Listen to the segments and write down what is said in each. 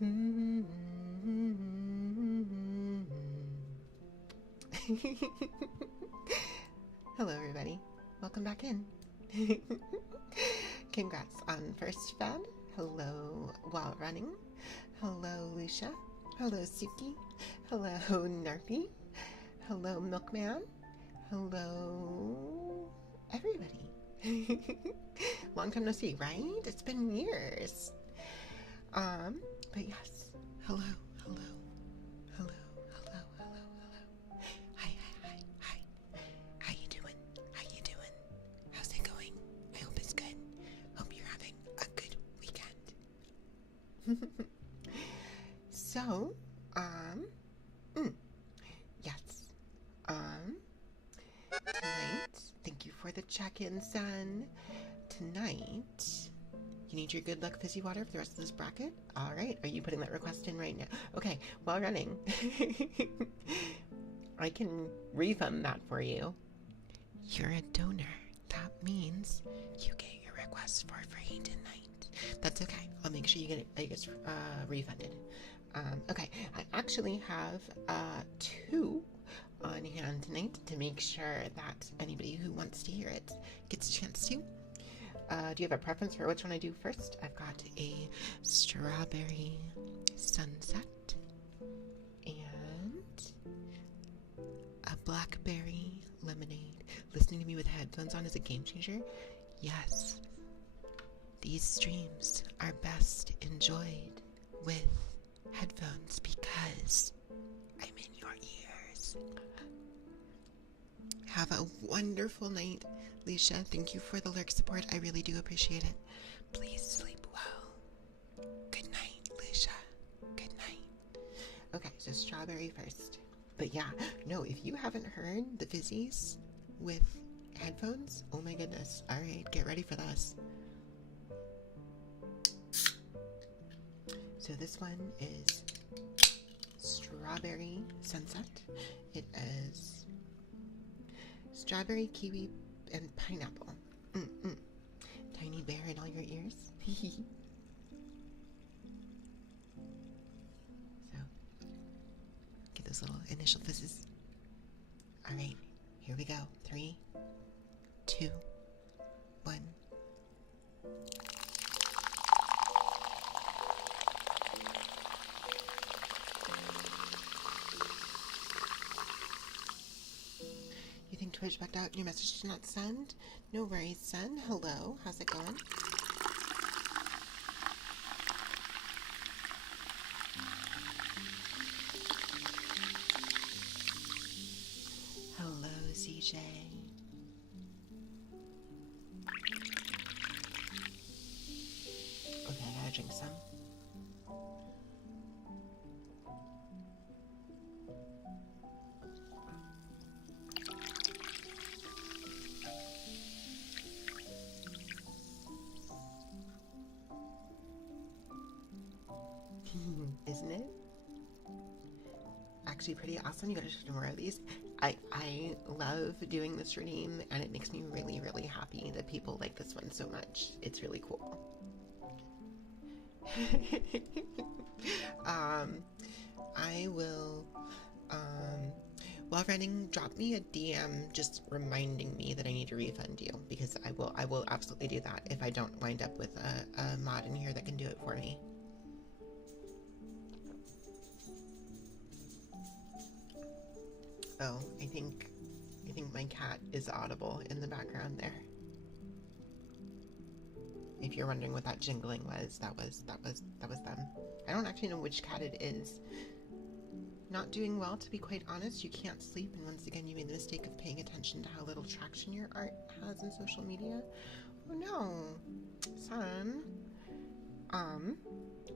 Hello, everybody. Welcome back in. Congrats on first fed. Hello, while running. Hello, Lucia. Hello, Suki. Hello, Narpy. Hello, Milkman. Hello, everybody. Long time no see, right? It's been years. But yes. Hello. Hi. How you doing? How's it going? I hope it's good. Hope you're having a good weekend. So, yes. Tonight, thank you for the check-in, son. Tonight, you need your good luck fizzy water for the rest of this bracket? Alright, are you putting that request in right now? Okay, while running, I can refund that for you. You're a donor. That means you get your request for free tonight. That's okay. I'll make sure you get it refunded. Okay, I actually have 2 on hand tonight to make sure that anybody who wants to hear it gets a chance to. Do you have a preference for which one I do first? I've got a strawberry sunset and a blackberry lemonade. Listening to me with headphones on is a game changer. Yes, these streams are best enjoyed with headphones because I'm in your ears. Have a wonderful night, Leisha. Thank you for the lurk support. I really do appreciate it. Please sleep well. Good night, Leisha. Good night. Okay, so strawberry first. But yeah, no, if you haven't heard the fizzies with headphones, oh my goodness. All right, get ready for this. So this one is strawberry sunset. It is strawberry, kiwi, and pineapple. Tiny bear in all your ears. So, get those little initial fizzes. All right, here we go. 3, 2, 1. You think Twitch backed out and your message did not send? No worries, son. Hello, how's it going? Hello, CJ. Okay, I gotta drink some. Isn't it? Actually pretty awesome. You gotta do more of these. I love doing this redeem, and it makes me really, really happy that people like this one so much. It's really cool. I will, while running, drop me a DM just reminding me that I need to refund you, because I will absolutely do that if I don't wind up with a mod in here that can do it for me. Oh, I think my cat is audible in the background there. If you're wondering what that jingling was, that was them. I don't actually know which cat it is. Not doing well, to be quite honest. You can't sleep, and once again, you made the mistake of paying attention to how little traction your art has in social media. Oh no, son.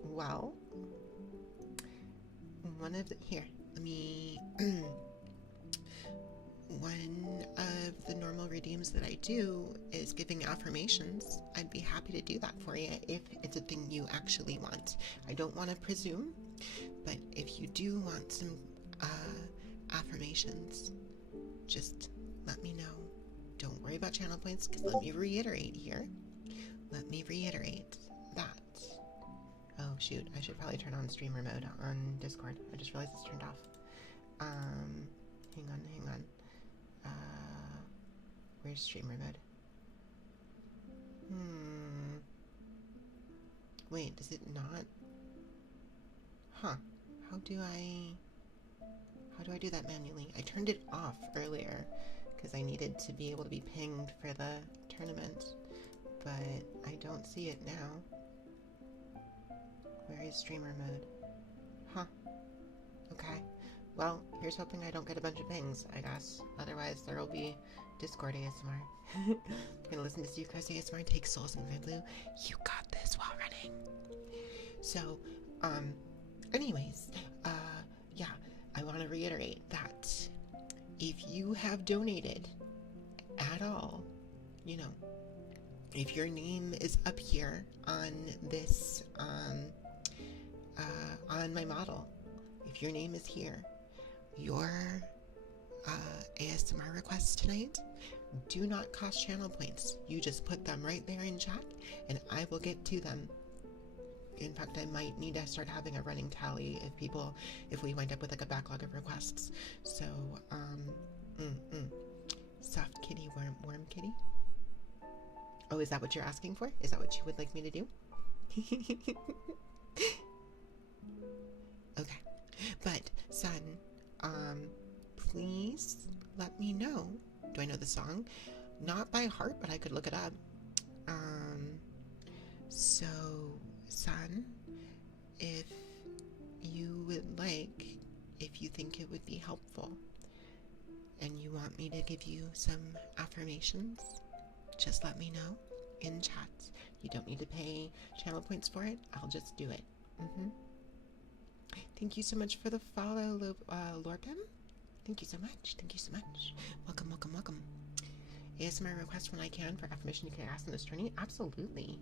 Well, here, let me. One of the normal redeems that I do is giving affirmations. I'd be happy to do that for you if it's a thing you actually want. I don't want to presume, but if you do want some affirmations, just let me know. Don't worry about channel points, because let me reiterate here. Let me reiterate that. Oh, shoot. I should probably turn on streamer mode on Discord. I just realized it's turned off. Hang on. Where's streamer mode? Wait, does it not? Huh. How do I do that manually? I turned it off earlier because I needed to be able to be pinged for the tournament, but I don't see it now. Where is streamer mode? Huh. Okay. Well, here's hoping I don't get a bunch of pings, I guess. Otherwise, there will be Discord ASMR. You're gonna listen to Steve Cross ASMR and take souls in red blue. You got this while running. So, anyways, yeah, I want to reiterate that if you have donated at all, you know, if your name is up here on this, on my model, if your name is here, your ASMR requests tonight do not cost channel points. You just put them right there in chat and I will get to them. In fact, I might need to start having a running tally if we wind up with like a backlog of requests. So, soft kitty, warm kitty. Oh, is that what you're asking for? Is that what you would like me to do? Okay, but son, please let me know. Do I know the song? Not by heart, but I could look it up. So, son, if you would like, if you think it would be helpful, and you want me to give you some affirmations, just let me know in chat. You don't need to pay channel points for it. I'll just do it. Thank you so much for the follow, Lorpim. Thank you so much. Thank you so much. Welcome, welcome, welcome. ASMR request when I can for affirmation you can ask in this journey. Absolutely.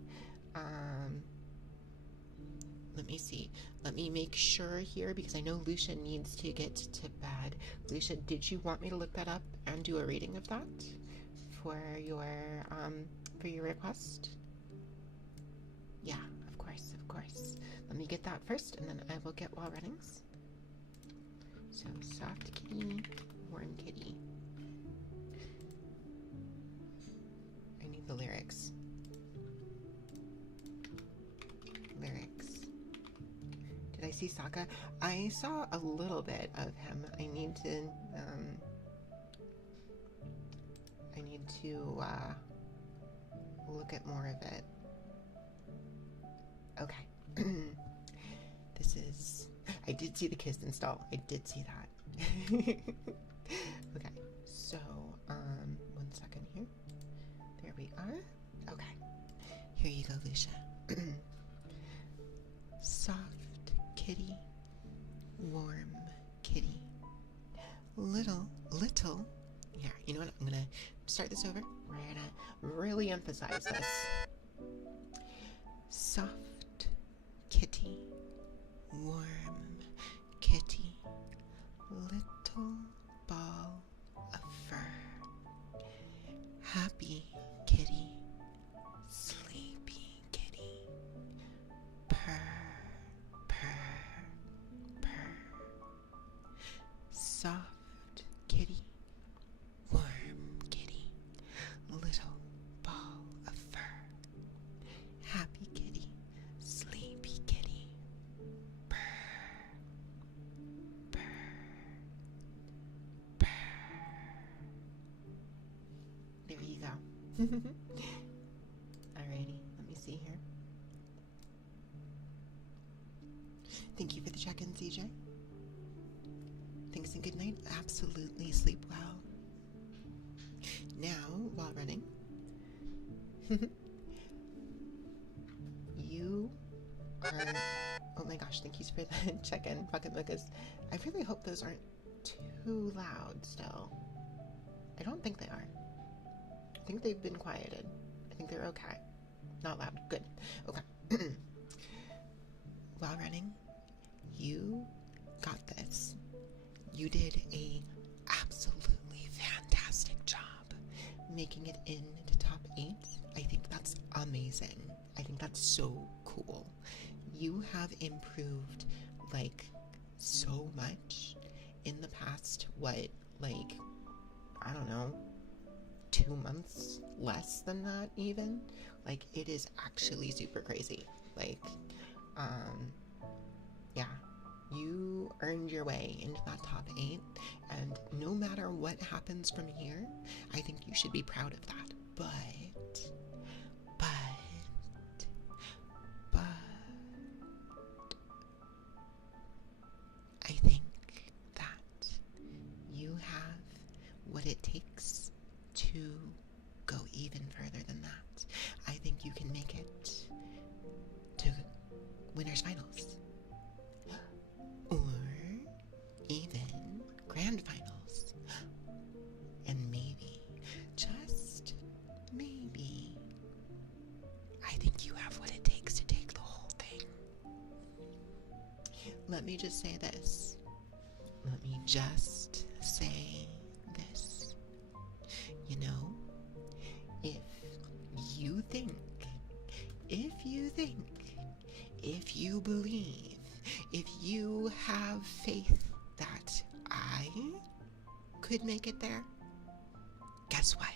Let me see. Let me make sure here because I know Lucia needs to get to bed. Lucia, did you want me to look that up and do a reading of that for your request? Yeah, of course, of course. Let me get that first, and then I will get wall runnings. So, soft kitty, warm kitty. I need the lyrics. Did I see Sokka? I saw a little bit of him. I need to look at more of it. Okay. I did see the kiss install. I did see that. Okay, so, 1 second here. There we are. Okay. Here you go, Lucia. Soft kitty, warm kitty. Little. Yeah, you know what? I'm gonna start this over. We're gonna really emphasize this. Soft kitty, warm kitty, little ball of fur. Happy kitty, sleepy kitty, purr, purr, purr. Soft kitty, warm kitty, little ball of fur. Happy kitty, sleepy kitty, purr, purr, purr. There you go. Alrighty, let me see here. Thank you for the check-in, CJ. Thanks and good night. Absolutely sleep well. Now, while running, you are... Oh my gosh, thank you for the check-in, Bucket Mochas. I really hope those aren't too loud still. I don't think they are. I think they've been quieted. I think they're okay. Not loud. Good. Okay. While running, you got this. You did a absolutely fantastic job making it into top 8. I think that's amazing. I think that's so cool. you have improved like so much in the past, what, like, I don't know, 2 months, less than that even. Like, it is actually super crazy. Like, yeah, you earned your way into that top 8, and no matter what happens from here, I think you should be proud of that. But I think that you have what it takes to go even further than that. I think you can make it to winners finals, or even grand finals, and maybe, just maybe, I think you have what it takes to take the whole thing. Let me just say this. Let me just say this. You know, if you believe, if you have faith that I could make it there, guess what?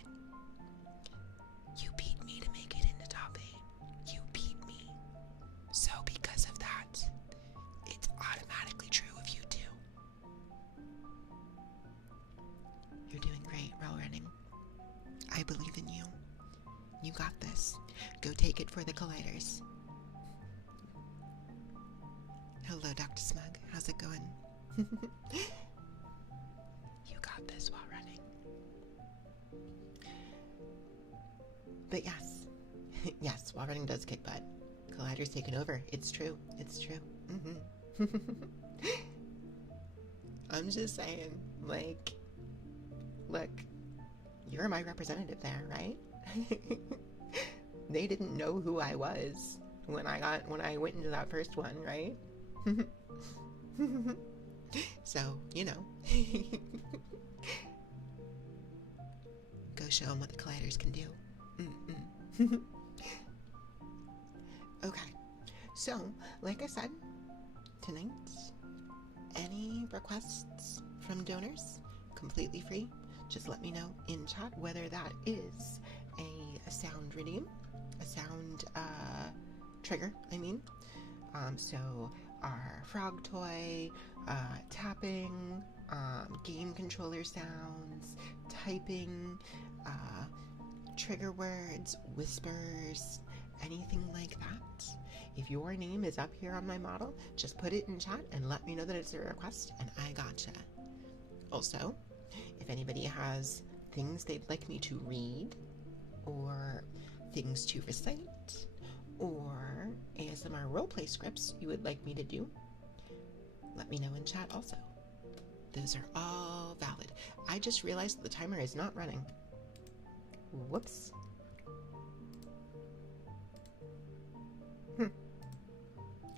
You beat me to make it into top 8. You beat me. So because of that, it's automatically true of you too. You're doing great, Row Running. I believe in you. You got this. Go take it for the colliders. Hello, Dr. Smug. How's it going? You got this while running. But yes. Yes, while running does kick butt. Collider's taken over. It's true. It's true. I'm just saying, like, look, you're my representative there, right? They didn't know who I was when I went into that first one, right? So, you know. Go show them what the colliders can do. Okay, so, like I said, tonight, any requests from donors, completely free. Just let me know in chat whether that is a sound redeem, a sound trigger, I mean. So our frog toy, tapping, game controller sounds, typing, trigger words, whispers, anything like that. If your name is up here on my model, just put it in chat and let me know that it's a request, and I gotcha. Also, if anybody has things they'd like me to read, or things to recite, or ASMR roleplay scripts you would like me to do, let me know in chat also. Those are all valid. I just realized that the timer is not running. Whoops.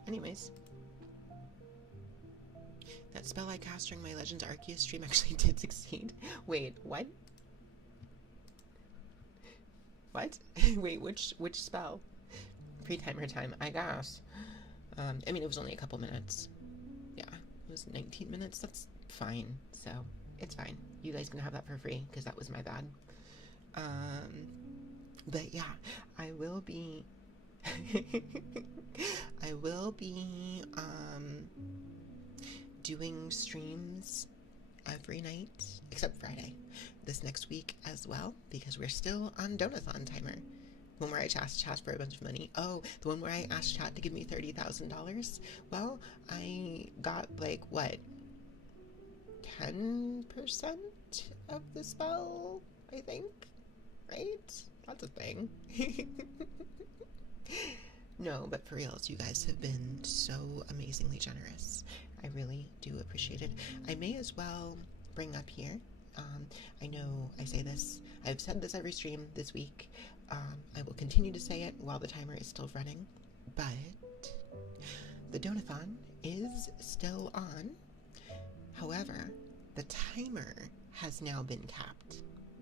Anyways. That spell I cast during my Legends Arceus stream actually did succeed. Wait, what? What? Wait, which spell? Pre-timer time, I guess. I mean, it was only a couple minutes. Yeah, it was 19 minutes. That's fine. So, it's fine. You guys can have that for free, because that was my bad. But yeah, I will be... I will be, doing streams every night, except Friday, this next week as well, because we're still on Donothon timer. The one where I asked chat for a bunch of money. Oh, the one where I asked chat to give me $30,000. Well, I got, like, what, 10% of the spell, I think? Right? That's a thing. No, but for reals, you guys have been so amazingly generous. I really do appreciate it. I may as well bring up here, I know I say this, I've said this every stream this week, I will continue to say it while the timer is still running, but the Donathon is still on. However, the timer has now been capped,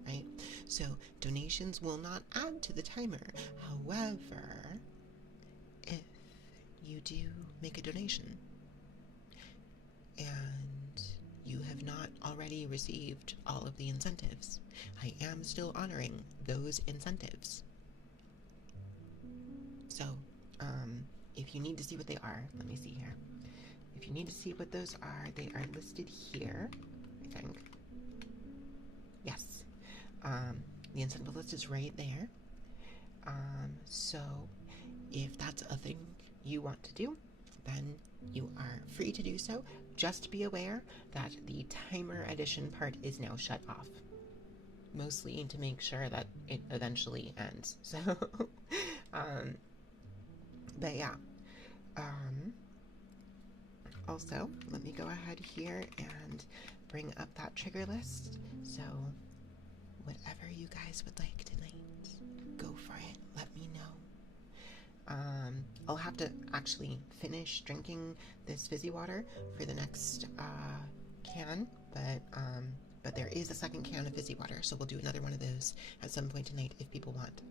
right? So donations will not add to the timer. However, if you do make a donation and you have not already received all of the incentives, I am still honoring those incentives. So, if you need to see what they are, let me see here. If you need to see what those are, they are listed here, I think. Yes. The incentive list is right there. So if that's a thing you want to do, then you are free to do so. Just be aware that the timer edition part is now shut off. Mostly to make sure that it eventually ends. So, but yeah. Also, let me go ahead here and bring up that trigger list. So, whatever you guys would like tonight, go for it. Let me know. I'll have to actually finish drinking this fizzy water for the next can, but there is a second can of fizzy water, so we'll do another one of those at some point tonight if people want.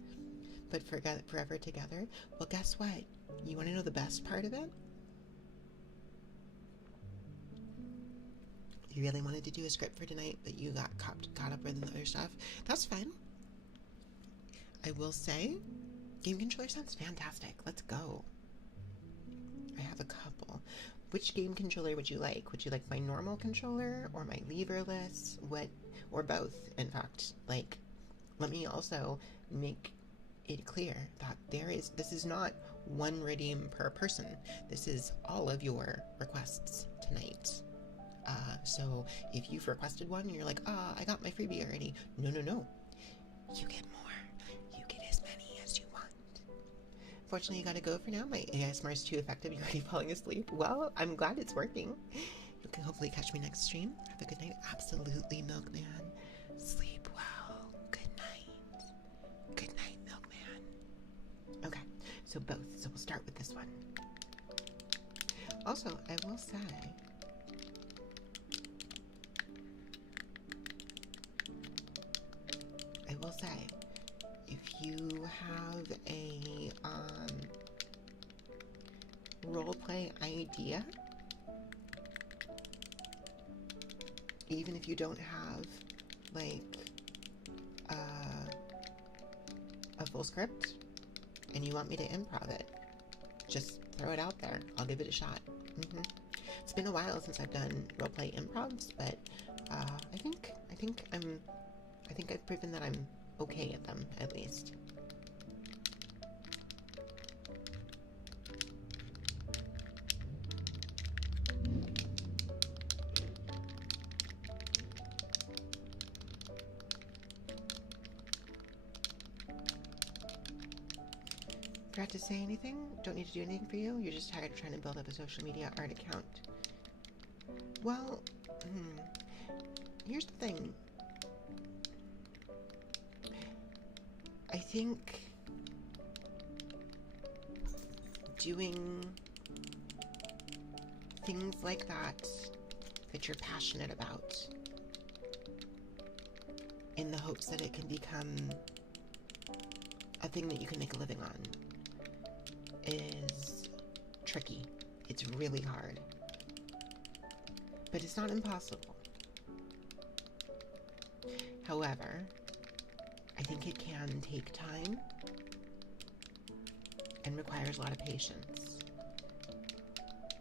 But for Forever Together, well, guess what? You want to know the best part of it? You really wanted to do a script for tonight, but you got caught up in the other stuff. That's fine. I will say, game controller sounds fantastic. Let's go. I have a couple. Which game controller would you like? Would you like my normal controller or my leverless? Or both, in fact. Like, let me also make it clear that this is not one redeem per person. This is all of your requests tonight. So if you've requested one and you're like, I got my freebie already. No. You get more. You get as many as you want. Fortunately, you gotta go for now. My ASMR is too effective. You're already falling asleep. Well, I'm glad it's working. You can hopefully catch me next stream. Have a good night. Absolutely, Milkman. Sleep well. Good night. Good night, Milkman. Okay, so both. So we'll start with this one. Also, I will say, if you have a roleplay idea, even if you don't have like a full script and you want me to improv it, just throw it out there. I'll give it a shot. It's been a while since I've done roleplay improvs, but I think I've proven that I'm okay at them, at least. Forgot to say anything? Don't need to do anything for you? You're just tired of trying to build up a social media art account. Well, here's the thing. I think doing things like that you're passionate about, in the hopes that it can become a thing that you can make a living on, is tricky. It's really hard. But it's not impossible. However, I think it can take time and requires a lot of patience.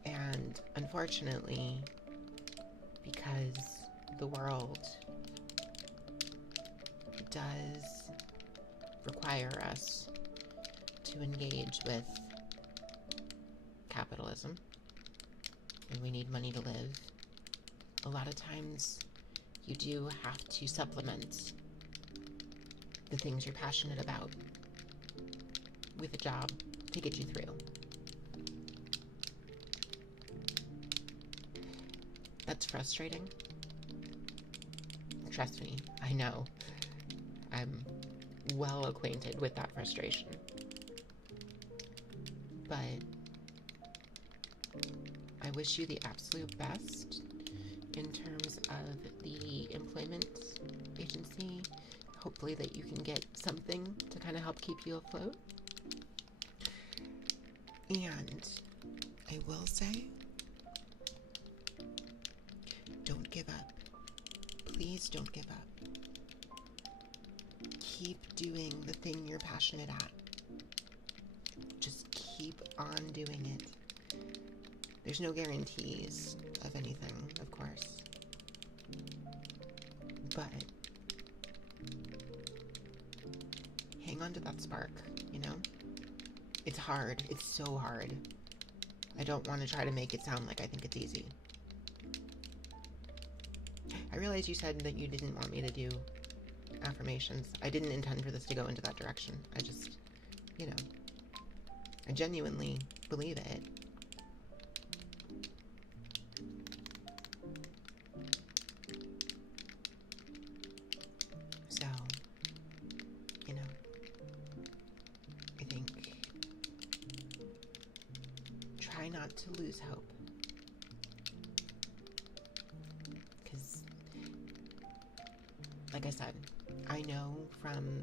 And unfortunately, because the world does require us to engage with capitalism, and we need money to live, a lot of times you do have to supplement the things you're passionate about with a job to get you through. That's frustrating. Trust me, I know. I'm well acquainted with that frustration. But I wish you the absolute best in terms of the employment agency. Hopefully that you can get something to kind of help keep you afloat. And I will say, don't give up. Please don't give up. Keep doing the thing you're passionate at. Just keep on doing it. There's no guarantees of anything, of course. But hang on to that spark, you know? It's hard. It's so hard. I don't want to try to make it sound like I think it's easy. I realize you said that you didn't want me to do affirmations. I didn't intend for this to go into that direction. I just, you know, I genuinely believe it. So, you know, I think try not to lose hope. Because, like I said, I know from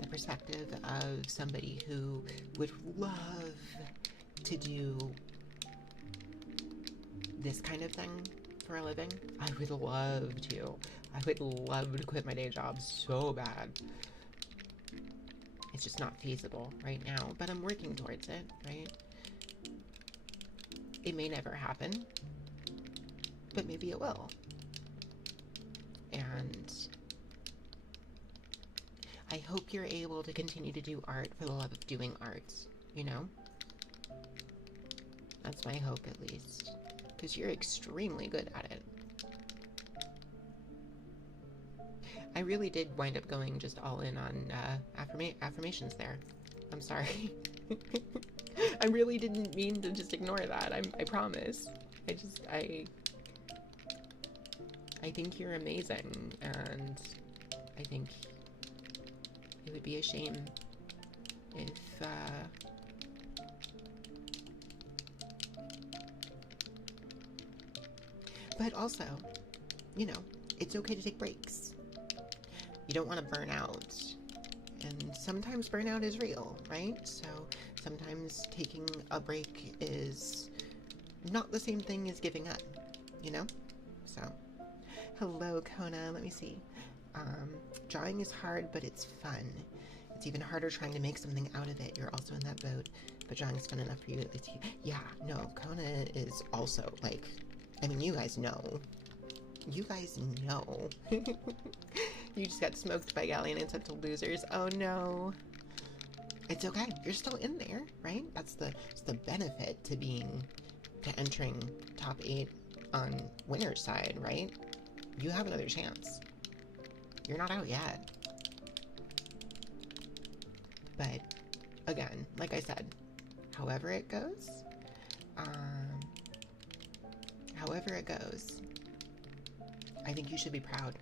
the perspective of somebody who would love to do this kind of thing for a living. I would love to. I would love to quit my day job so bad. It's just not feasible right now, but I'm working towards it, right? It may never happen, but maybe it will. And I hope you're able to continue to do art for the love of doing art, you know? That's my hope, at least. Because you're extremely good at it. I really did wind up going just all in on affirmations there. I'm sorry. I really didn't mean to just ignore that. I promise. I think you're amazing, and I think it would be a shame if, but also, you know, it's okay to take breaks. You don't want to burn out. And sometimes burnout is real, right? So sometimes taking a break is not the same thing as giving up, you know? So, hello, Kona. Let me see. Drawing is hard, but it's fun. It's even harder trying to make something out of it. You're also in that boat, but drawing's fun enough for you. Yeah, no, Kona is also, like, I mean, you guys know. You guys know. You just got smoked by Galleon and sent to losers. Oh no. It's okay. You're still in there, right? That's the benefit to entering top 8 on winner's side, right? You have another chance. You're not out yet. But again, like I said, however it goes, I think you should be proud.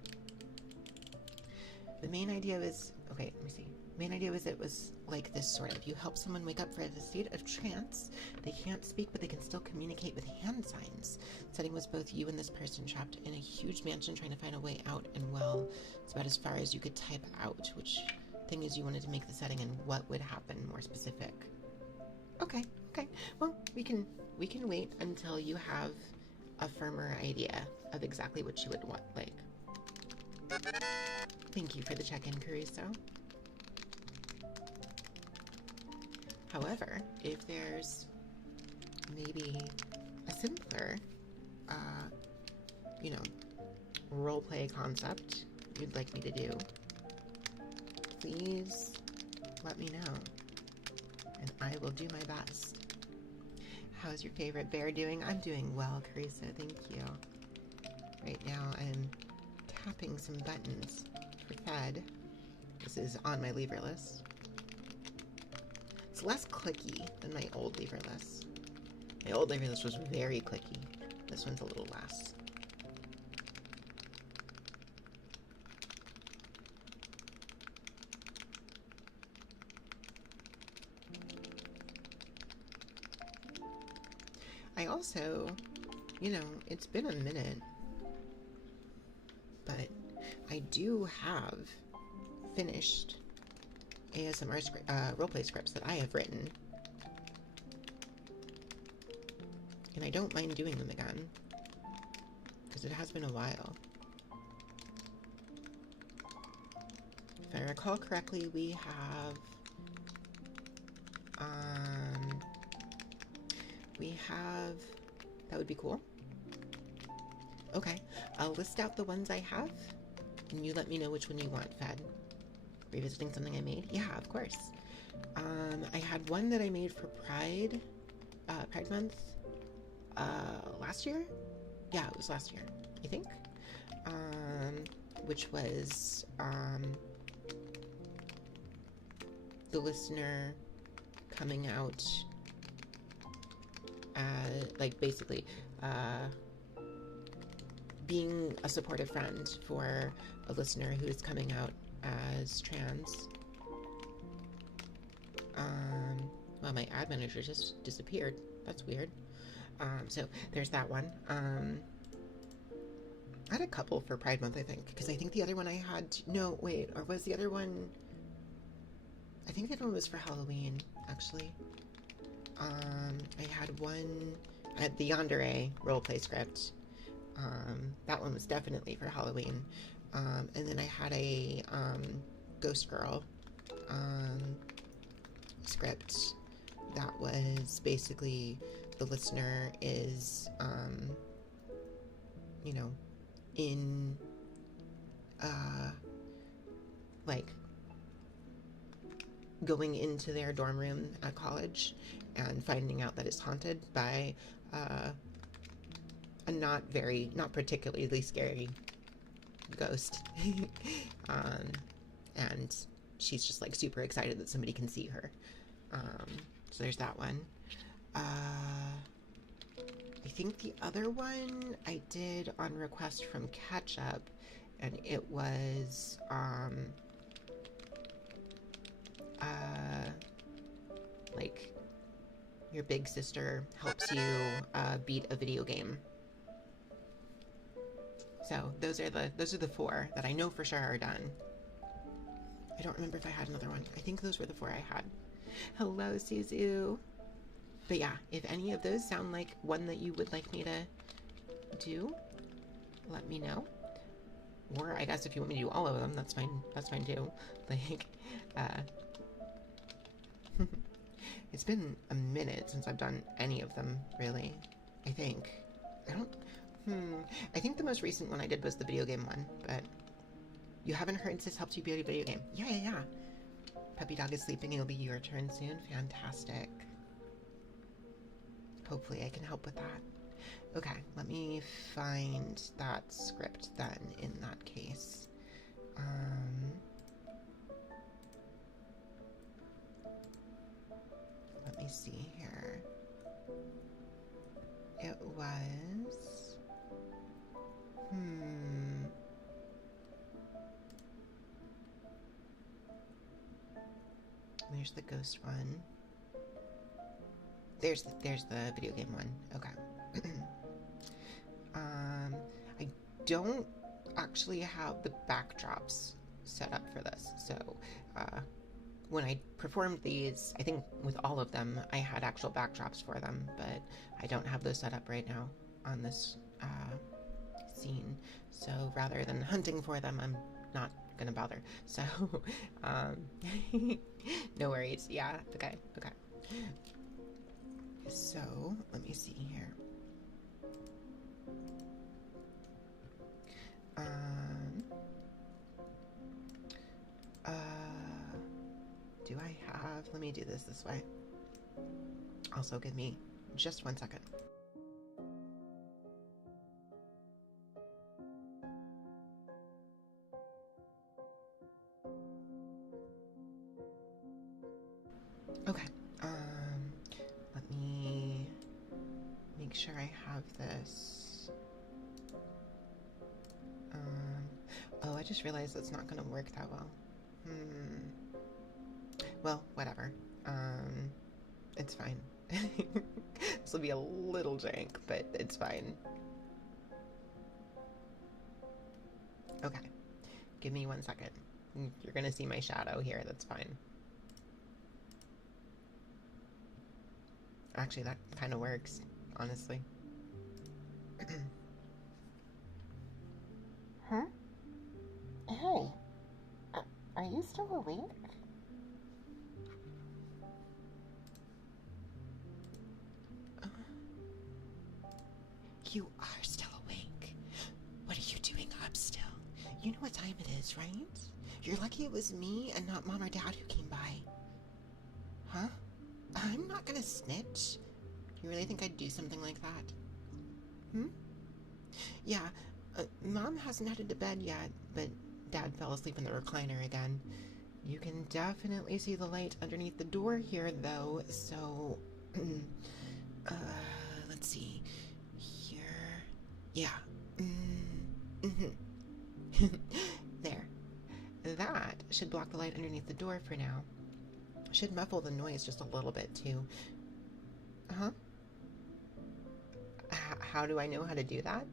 The main idea was, okay, let me see. The main idea was it was like this sort of, you help someone wake up from a state of trance. They can't speak, but they can still communicate with hand signs. The setting was both you and this person trapped in a huge mansion trying to find a way out, and well, it's about as far as you could type out which thing is you wanted to make the setting and what would happen, more specific. Okay. Well, we can wait until you have a firmer idea of exactly what you would want, like. Thank you for the check-in, Caruso. However, if there's maybe a simpler, you know, roleplay concept you'd like me to do, please let me know, and I will do my best. How's your favorite bear doing? I'm doing well, Carissa, thank you. Right now I'm tapping some buttons for Fed. This is on my lever list. It's less clicky than my old lever list. My old lever list was very clicky. This one's a little less. I also, you know, it's been a minute, but I do have finished ASMR roleplay scripts that I have written. And I don't mind doing them again, because it has been a while. If I recall correctly, we have, that would be cool. Okay, I'll list out the ones I have, and you let me know which one you want fed. Revisiting something I made? Yeah, of course. I had one that I made for Pride Month, last year? Yeah, it was last year, I think. Which was, the listener coming out, like, basically, being a supportive friend for a listener who is coming out as trans. Well, my ad manager just disappeared. That's weird. So there's that one. I had a couple for Pride Month, I think, because I think the other one I had, no, wait, or was the other one, I think the other one was for Halloween, actually. I had one, I had the Yandere roleplay script. That one was definitely for Halloween. And then I had a Ghost Girl script that was basically the listener is, you know, in, like, going into their dorm room at college and finding out that it's haunted by a not particularly scary ghost. And she's just like super excited that somebody can see her. So there's that one. I think the other one I did on request from Ketchup, and it was like your big sister helps you beat a video game. So those are the 4 that I know for sure are done. I don't remember if I had another one. I think those were the 4 I had. Hello, Suzu. But yeah, if any of those sound like one that you would like me to do, let me know. Or I guess if you want me to do all of them, that's fine. That's fine too. Like, it's been a minute since I've done any of them, really. I think. I think the most recent one I did was the video game one, but you haven't heard Sis helped you beat a video game. Yeah. Puppy dog is sleeping. It'll be your turn soon. Fantastic. Hopefully I can help with that. Okay, let me find that script then in that case. Let me see here. It was... There's the ghost one. There's the video game one. Okay. I don't actually have the backdrops set up for this. So when I performed these, I think with all of them, I had actual backdrops for them, but I don't have those set up right now on this scene. So rather than hunting for them, I'm not gonna bother. So no worries. Yeah. Okay. So let me see here. Do I have, let me do this way. Also, give me just 1 second. Okay, let me make sure I have this. Oh, I just realized that's not gonna work that well. Well, whatever. It's fine. This will be a little jank, but it's fine. Okay, give me 1 second. You're gonna see my shadow here, that's fine. Actually, that kind of works. honestly. Huh? Hey, are you still awake? Uh, you are still awake. What are you doing up still? You know what time it is, right? You're lucky it was me and not Mom or Dad who came by. Huh? I'm not gonna snitch. You really think I'd do something like that? Hmm? Yeah, Mom hasn't headed to bed yet, but Dad fell asleep in the recliner again. You can definitely see the light underneath the door here, though, so... uh, let's see. Here... Yeah. There. That should block the light underneath the door for now. Should muffle the noise just a little bit, too. Huh? How do I know how to do that?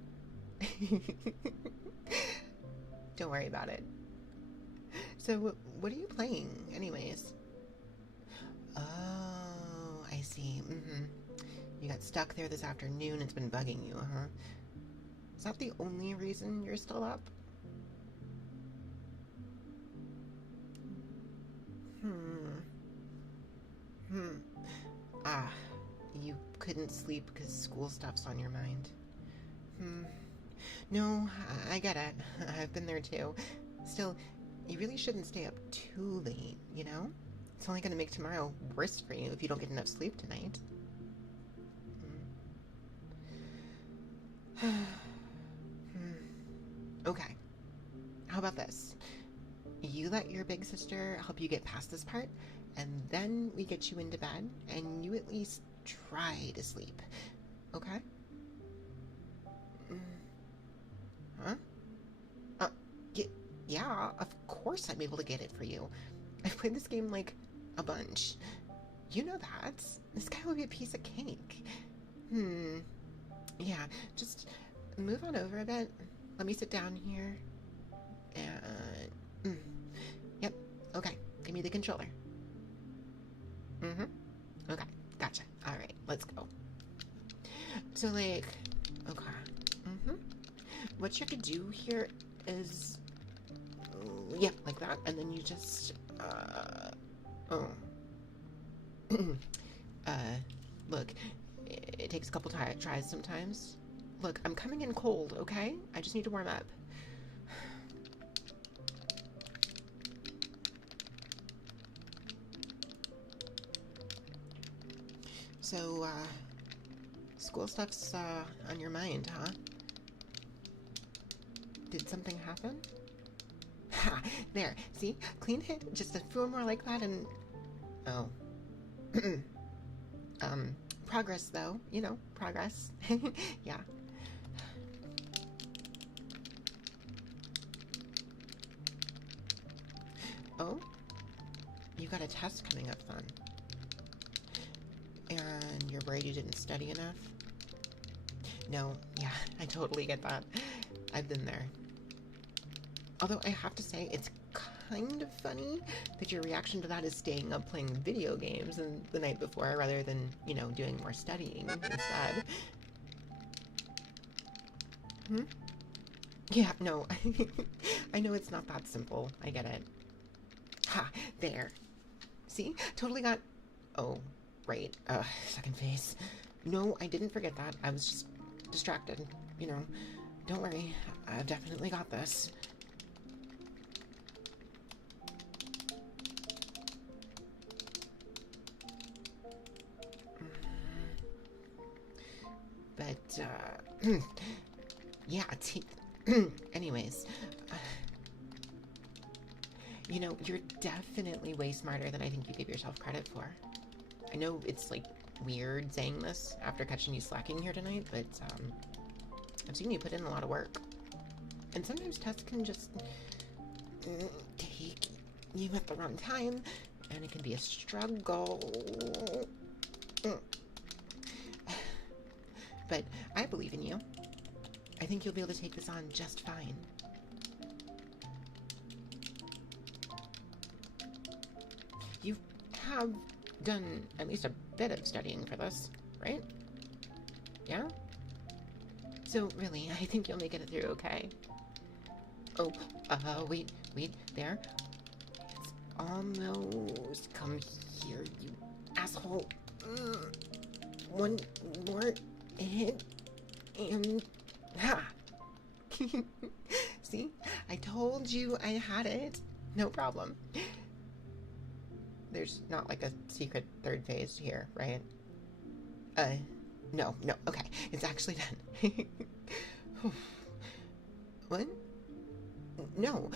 Don't worry about it. So, what are you playing, anyways? Oh, I see. You got stuck there this afternoon. It's been bugging you, huh? Is that the only reason you're still up? Ah, you couldn't sleep because school stuff's on your mind. No, I get it. I've been there too. Still, you really shouldn't stay up too late, you know? It's only going to make tomorrow worse for you if you don't get enough sleep tonight. Okay, how about this? You let your big sister help you get past this part, and then we get you into bed, and you at least try to sleep. Okay? Huh? Uh, yeah, of course I'm able to get it for you. I've played this game, like, a bunch. You know that. This guy will be a piece of cake. Yeah, just move on over a bit. Let me sit down here. And... Yep, okay. Give me the controller. Okay, gotcha. Alright, let's go. So, like... Okay. What you have to do here is... Yeah, like that. And then you just... Oh. Look, it takes a couple tries sometimes. Look, I'm coming in cold, okay? I just need to warm up. So, school stuff's, on your mind, huh? Did something happen? Ha! There, see? Clean hit, just a few more like that and... Oh. Progress, though. You know, progress. Yeah. Oh? You got a test coming up, then. And you're worried you didn't study enough? No, yeah, I totally get that. I've been there. Although I have to say, it's kind of funny that your reaction to that is staying up playing video games the night before rather than, you know, doing more studying instead. Yeah, no, I know it's not that simple. I get it. Ha, there. See? Totally got... Oh, right. Second face. No, I didn't forget that. I was just distracted. You know, don't worry. I've definitely got this. But, yeah, anyways, you know, you're definitely way smarter than I think you give yourself credit for. I know it's, like, weird saying this after catching you slacking here tonight, but, I've seen you put in a lot of work. And sometimes tests can just take you at the wrong time, and it can be a struggle. But I believe in you. I think you'll be able to take this on just fine. You have done at least a bit of studying for this, right? Yeah? So, really, I think you'll make it through okay. Oh, wait, there. It's almost. Come here, you asshole. One more hit, and ha! See? I told you I had it. No problem. There's not like a secret third phase here, right? No. Okay. It's actually done. What? No.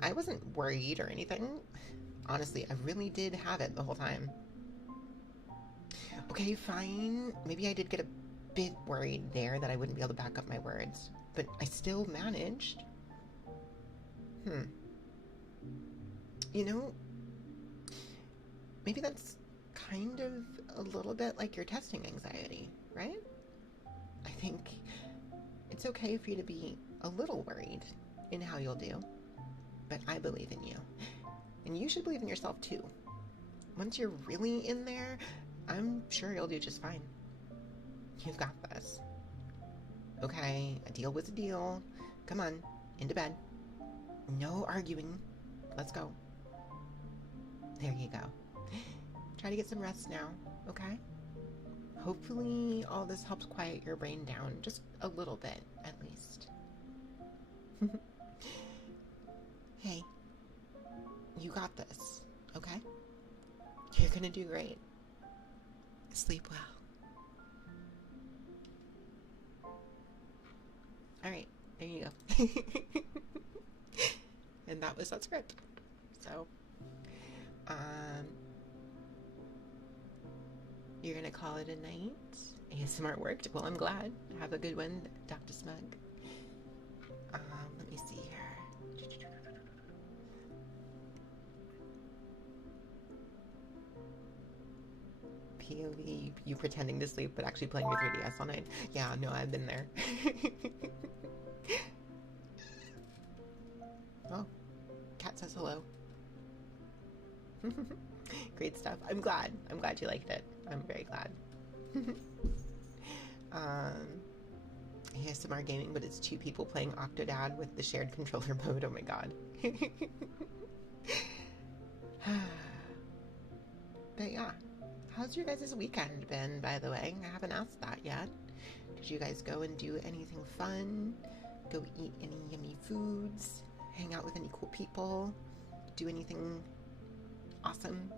I wasn't worried or anything. Honestly, I really did have it the whole time. Okay, fine. Maybe I did get a bit worried there that I wouldn't be able to back up my words. But I still managed. You know, maybe that's kind of a little bit like your testing anxiety, right? I think it's okay for you to be a little worried in how you'll do, but I believe in you. And you should believe in yourself too. Once you're really in there, I'm sure you'll do just fine. You've got this. Okay, a deal was a deal. Come on, into bed. No arguing. Let's go. There you go. Try to get some rest now, okay? Hopefully all this helps quiet your brain down just a little bit, at least. Hey, you got this, okay? You're gonna do great. Sleep well. Alright, there you go. And that was that script. So, you're gonna call it a night? ASMR worked? Well, I'm glad. Have a good one, Dr. Smug. Let me see here. POV, you pretending to sleep but actually playing your 3DS all night. Yeah, no, I've been there. Oh, cat says hello. Great stuff. I'm glad you liked it. I'm very glad. ASMR gaming, but it's 2 people playing Octodad with the shared controller mode. Oh my god. But yeah, how's your guys' weekend been, by the way? I haven't asked that yet. Did you guys go and do anything fun? Go eat any yummy foods? Hang out with any cool people? Do anything awesome?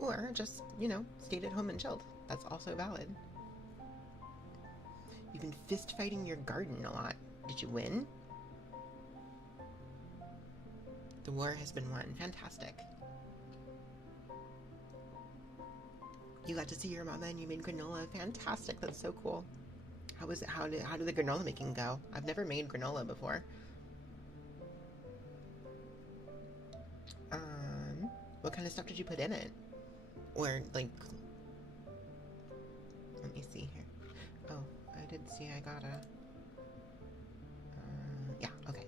Or just, stayed at home and chilled. That's also valid. You've been fist fighting your garden a lot. Did you win? The war has been won. Fantastic. You got to see your mama and you made granola. Fantastic. That's so cool. How was it? How did the granola making go? I've never made granola before. What kind of stuff did you put in it? Or like, let me see here. Oh, I did see I got a, yeah, okay.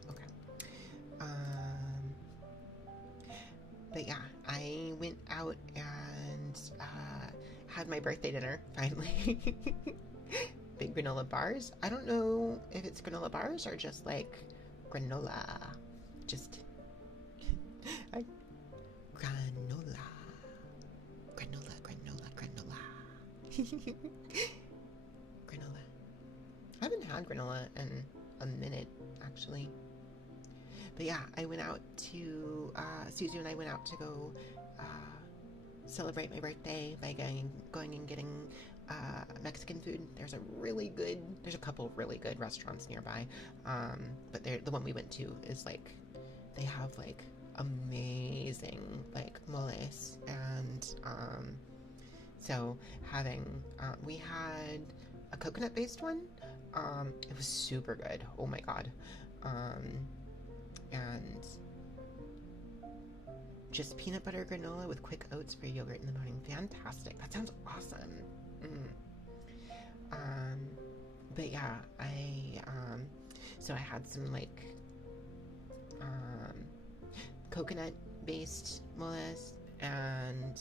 But yeah, I went out and had my birthday dinner, finally. Big granola bars. I don't know if it's granola bars or just like granola. Just granola. Granola. I haven't had granola in a minute, actually. But yeah, I went out to, Susie and I went out to go celebrate my birthday by going and getting Mexican food. There's a couple of really good restaurants nearby. But the one we went to is like, they have like amazing like moles, and so we had a coconut based one. It was super good. Oh my god. And just peanut butter granola with quick oats for yogurt in the morning. Fantastic. That sounds awesome. But yeah, so I had some like coconut based moles and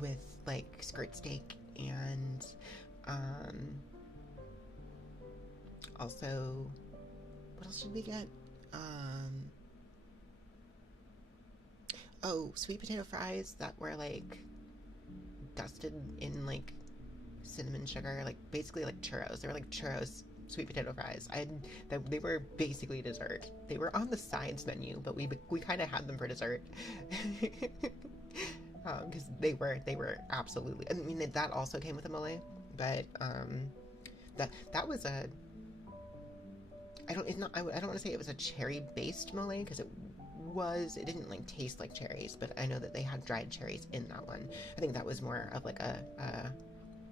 with like skirt steak and also, what else did we get? Oh, sweet potato fries that were like dusted in like cinnamon sugar, like basically like churros. They were like churros sweet potato fries. They were basically dessert. They were on the sides menu, but we kind of had them for dessert. Because they were absolutely. I mean, that also came with a mole, but that was a. I don't. It's not. I don't want to say it was a cherry based mole because it didn't like taste like cherries, but I know that they had dried cherries in that one. I think that was more of like a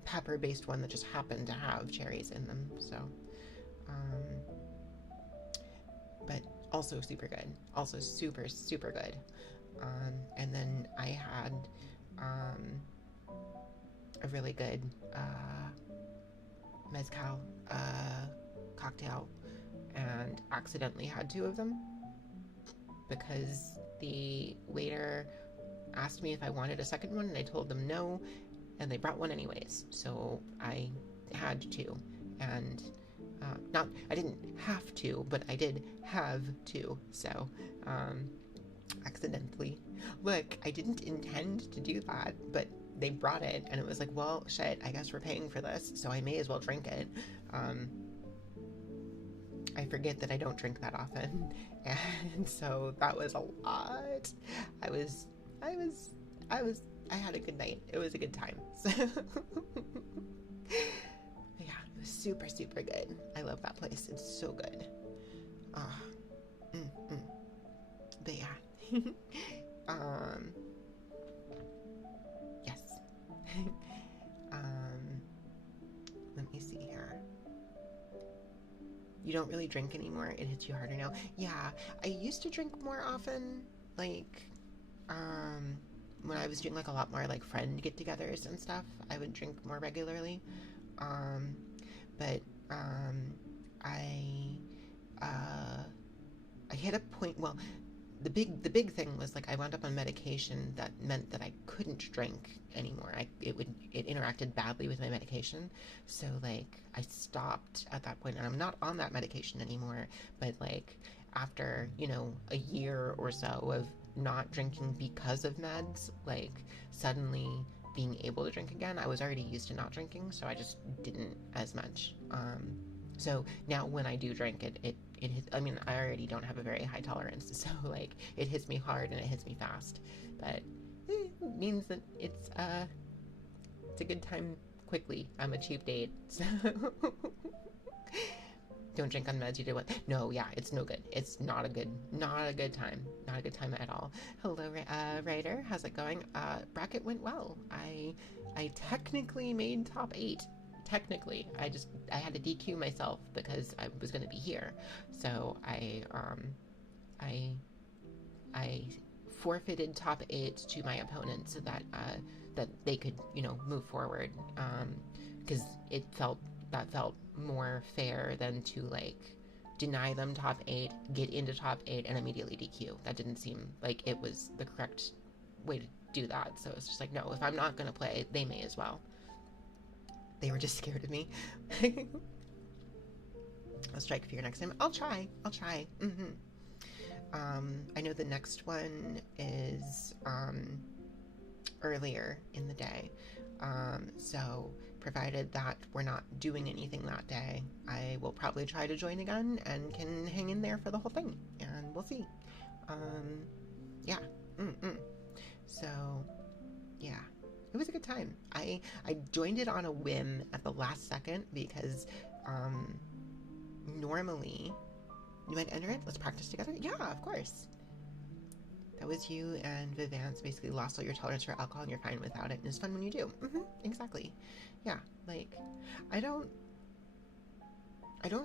pepper based one that just happened to have cherries in them. So, but also super good. Also super super good. And then I had a really good mezcal cocktail and accidentally had two of them because the waiter asked me if I wanted a second one and I told them no, and they brought one anyways, so I had two. And I didn't have to, but I did have two, so accidentally. Look, I didn't intend to do that, but they brought it and it was like, well, shit, I guess we're paying for this, so I may as well drink it. I forget that I don't drink that often, and so that was a lot. I had a good night. It was a good time. So yeah, it was super, super good. I love that place. It's so good. But yeah. Yes. Let me see here. You don't really drink anymore. It hits you harder now. Yeah, I used to drink more often, like, when I was doing like a lot more like friend get-togethers and stuff. I would drink more regularly. But I I hit a point. Well, the big thing was like I wound up on medication that meant that I couldn't drink anymore. It interacted badly with my medication, so like I stopped at that point, and I'm not on that medication anymore. But like after a year or so of not drinking because of meds, like suddenly being able to drink again, I was already used to not drinking, so I just didn't as much. So now when I do drink, it hits, I mean, I already don't have a very high tolerance, so like it hits me hard and it hits me fast, but it means that it's a good time quickly. I'm a cheap date, so don't drink on meds. You did what? No, yeah, it's no good. It's not a good time. Not a good time at all. Hello, Ryder. How's it going? Bracket went well. I technically made top 8. Technically, I had to DQ myself because I was going to be here, so I forfeited top 8 to my opponent so that that they could move forward, because that felt more fair than to like deny them top 8, get into top 8, and immediately DQ. That didn't seem like it was the correct way to do that. So it's just like, no, if I'm not going to play, they may as well. They were just scared of me. I'll strike fear next time. I'll try. I know the next one is earlier in the day. So provided that we're not doing anything that day, I will probably try to join again and can hang in there for the whole thing, and we'll see. Yeah. So, yeah. It was a good time. I joined it on a whim at the last second because normally you might enter it. Let's practice together. Yeah, of course. That was you and Vivance basically lost all your tolerance for alcohol and you're fine without it. And it's fun when you do. Exactly. Yeah, like I don't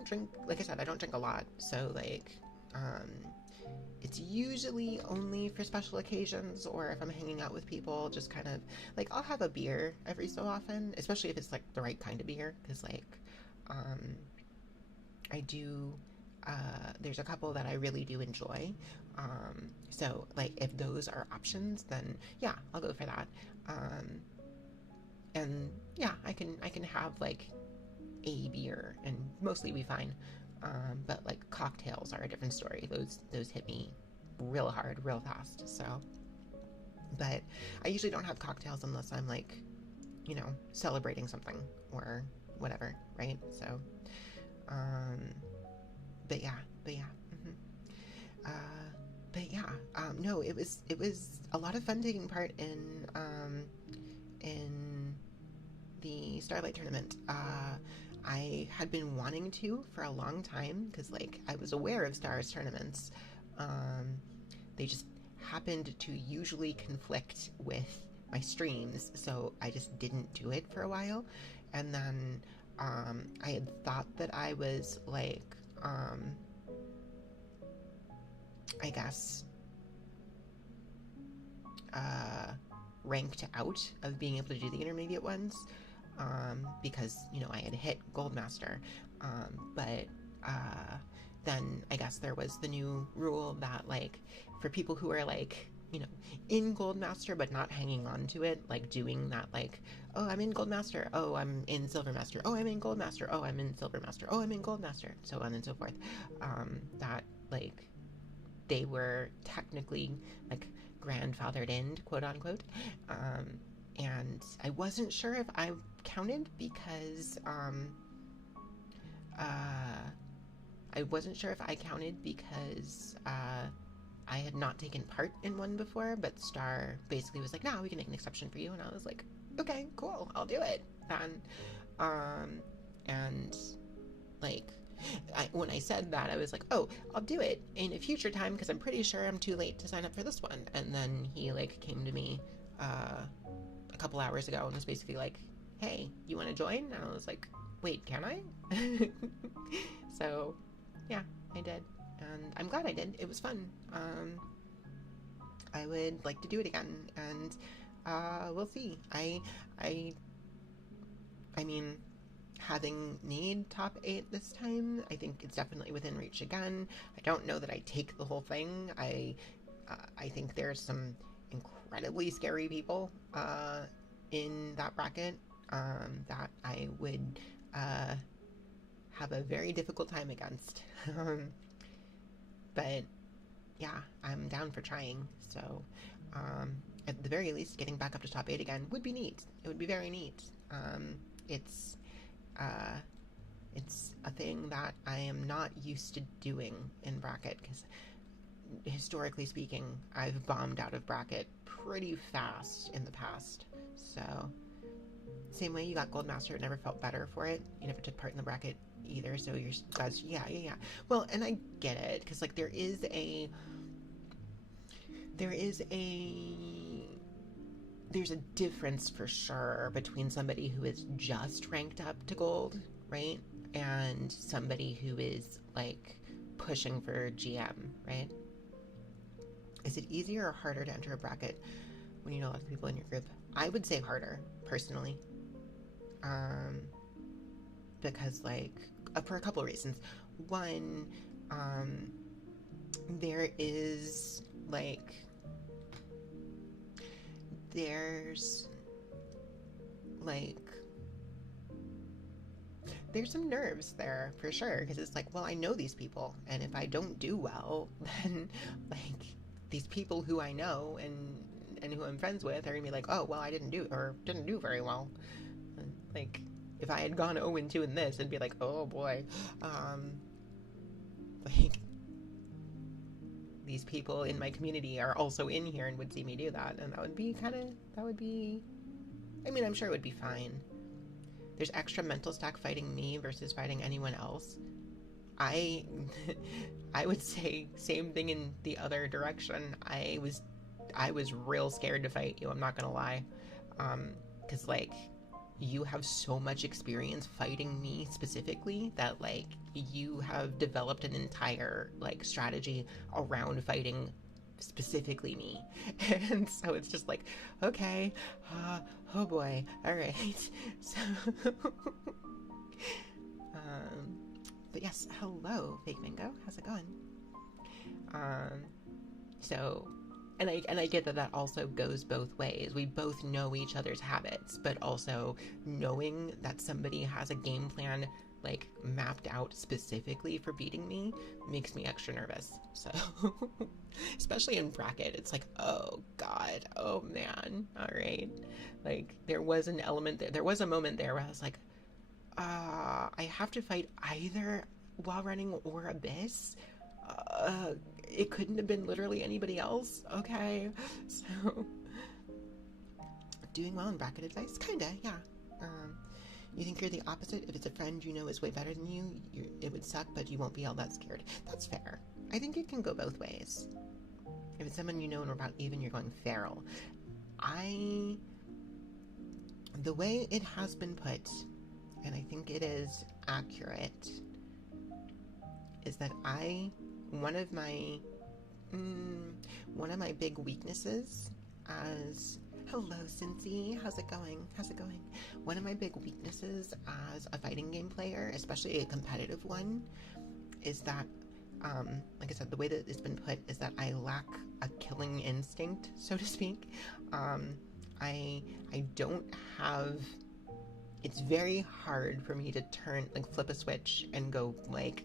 drink, like I said, I don't drink a lot. So like it's usually only for special occasions, or if I'm hanging out with people, just kind of like I'll have a beer every so often, especially if it's like the right kind of beer, because like I do there's a couple that I really do enjoy, so like if those are options, then yeah, I'll go for that. and yeah, I can have like a beer and mostly be fine. But like cocktails are a different story. Those hit me real hard, real fast. So, but I usually don't have cocktails unless I'm like, celebrating something or whatever, right? So, um, but yeah, but yeah. Mm-hmm. But yeah, no, it was a lot of fun taking part in the Starlight Tournament. I had been wanting to for a long time because like I was aware of Stars tournaments. Um, they just happened to usually conflict with my streams, so I just didn't do it for a while. And then I had thought that I was like, I guess, uh, ranked out of being able to do the intermediate ones because, I had hit Goldmaster. But then I guess there was the new rule that, like, for people who are, like, in Goldmaster but not hanging on to it, like doing that, like, oh, I'm in Goldmaster, oh, I'm in Silvermaster, oh, I'm in Goldmaster, oh, I'm in Silvermaster, oh, I'm in Goldmaster, so on and so forth. That, like, they were technically, like, grandfathered in, quote unquote. And I wasn't sure if I counted because I wasn't sure if I counted because I had not taken part in one before, but Star basically was like, "No, we can make an exception for you," and I was like, "Okay, cool, I'll do it." And like, when I said that, I was like, "Oh, I'll do it in a future time because I'm pretty sure I'm too late to sign up for this one." And then he like came to me a couple hours ago and was basically like, "Hey, you want to join?" And I was like, "Wait, can I?" So, yeah, I did, and I'm glad I did. It was fun. I would like to do it again, and we'll see. I, I mean, having need top 8 this time, I think it's definitely within reach again. I don't know that I take the whole thing. I think there's some incredibly scary people in that bracket that I would have a very difficult time against. But yeah, I'm down for trying. So at the very least, getting back up to top 8 again would be neat. It would be very neat. It's a thing that I am not used to doing in bracket because historically speaking, I've bombed out of bracket pretty fast in the past. So same way you got Goldmaster, it never felt better for it. You never took part in the bracket either, so you're guys, yeah. Well, and I get it because like there's a difference for sure between somebody who is just ranked up to gold, right, and somebody who is like pushing for GM, right? Is it easier or harder to enter a bracket when you know lots of people in your group? I would say harder, personally. Because like for a couple of reasons. One, there is like there's some nerves there for sure because it's like, well, I know these people, and if I don't do well, then like these people who I know and who I'm friends with are gonna be like, oh, well, I didn't do very well. Like if I had gone 0-2 in this, it'd be like, oh boy, like these people in my community are also in here and would see me do that, and that would be I mean, I'm sure it would be fine. There's extra mental stack fighting me versus fighting anyone else. I would say same thing in the other direction. I was real scared to fight you, I'm not gonna lie. Because like you have so much experience fighting me specifically that like you have developed an entire like strategy around fighting specifically me. And so it's just like, okay, oh boy, all right. So but yes, hello, Fake Mango, how's it going? So And I get that that also goes both ways. We both know each other's habits, but also knowing that somebody has a game plan like mapped out specifically for beating me makes me extra nervous. So especially in bracket, it's like, oh god, oh man, all right. Like there was an element there. There was a moment there where I was like, I have to fight either while running or Abyss. Uh, it couldn't have been literally anybody else. Okay, so doing well in bracket advice, kinda, yeah. You think you're the opposite? If it's a friend you know is way better than you, it would suck, but you won't be all that scared. That's fair. I think it can go both ways. If it's someone you know and we're about even, you're going feral. The way it has been put, and I think it is accurate, is that one of my big weaknesses as hello Cincy, how's it going? One of my big weaknesses as a fighting game player, especially a competitive one, is that like I said, the way that it's been put is that I lack a killing instinct, so to speak. I don't have. It's very hard for me to flip a switch and go like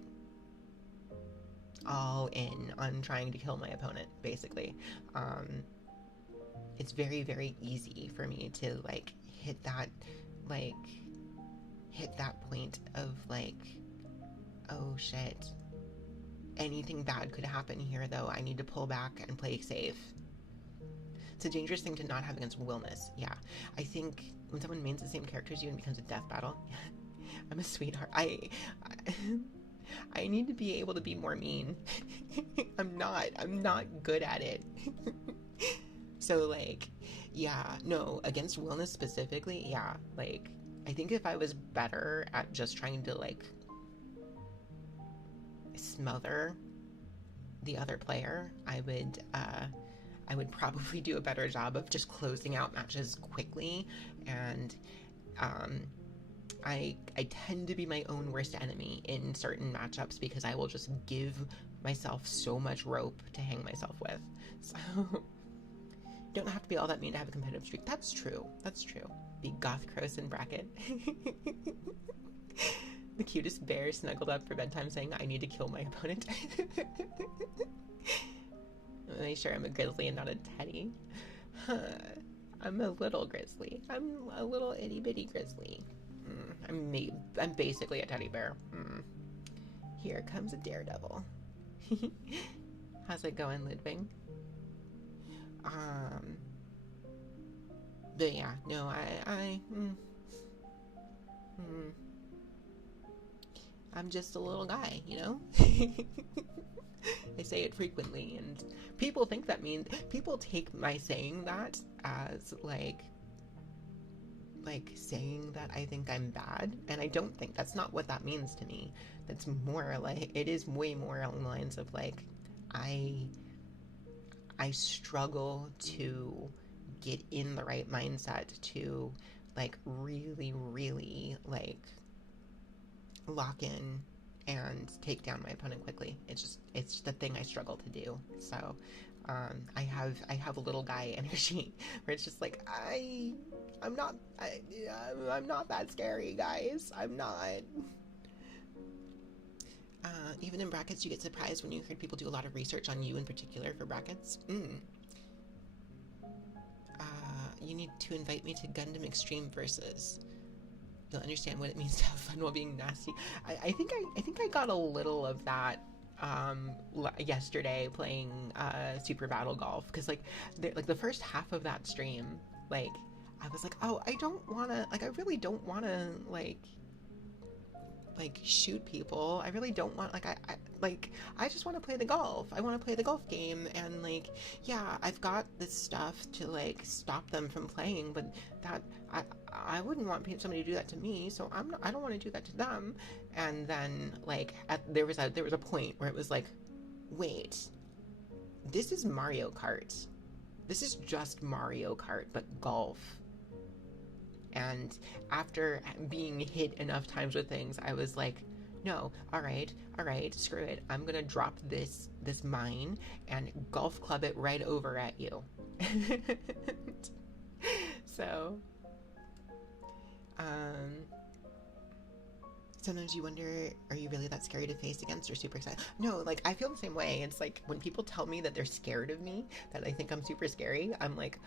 all in on trying to kill my opponent, basically. It's very, very easy for me to like hit that point of like, oh shit, anything bad could happen here though. I need to pull back and play safe. It's a dangerous thing to not have against Willness. Yeah, I think when someone mains the same character as you and becomes a death battle, I'm a sweetheart. I need to be able to be more mean. I'm not good at it. So like, yeah, no, against Willness specifically, yeah, like, I think if I was better at just trying to like smother the other player, I would probably do a better job of just closing out matches quickly. And I tend to be my own worst enemy in certain matchups because I will just give myself so much rope to hang myself with. So don't have to be all that mean to have a competitive streak. That's true. Be goth crows in bracket. The cutest bear snuggled up for bedtime saying, I need to kill my opponent. Make sure I'm a grizzly and not a teddy. I'm a little grizzly. I'm a little itty bitty grizzly. I'm basically a teddy bear. Here comes a daredevil. How's it going, Ludwig? But yeah, no, I'm just a little guy, you know? I say it frequently, and people take my saying that as like saying that I think I'm bad, and I don't think that's not what that means to me. That's more like, it is way more along the lines of like, I struggle to get in the right mindset to like really, really like lock in and take down my opponent quickly. It's the thing I struggle to do. So I have a little guy energy where it's just like I'm not that scary, guys. I'm not. Even in brackets, you get surprised when you heard people do a lot of research on you in particular for brackets. You need to invite me to Gundam Extreme Versus. You'll understand what it means to have fun while being nasty. I think I got a little of that yesterday playing Super Battle Golf, because like the first half of that stream, like I was like, oh, I really don't want to like shoot people. I really don't want, I just want to play the golf. I want to play the golf game, and like, yeah, I've got this stuff to like stop them from playing, but that I wouldn't want somebody to do that to me, so I don't want to do that to them. And then like there was a point where it was like, wait, this is Mario Kart. This is just Mario Kart, but golf. And after being hit enough times with things, I was like, No, all right, screw it. I'm gonna drop this mine and golf club it right over at you. So, um, sometimes you wonder, are you really that scary to face against or super excited? No, like, I feel the same way. It's like when people tell me that they're scared of me, that I think I'm super scary, I'm like,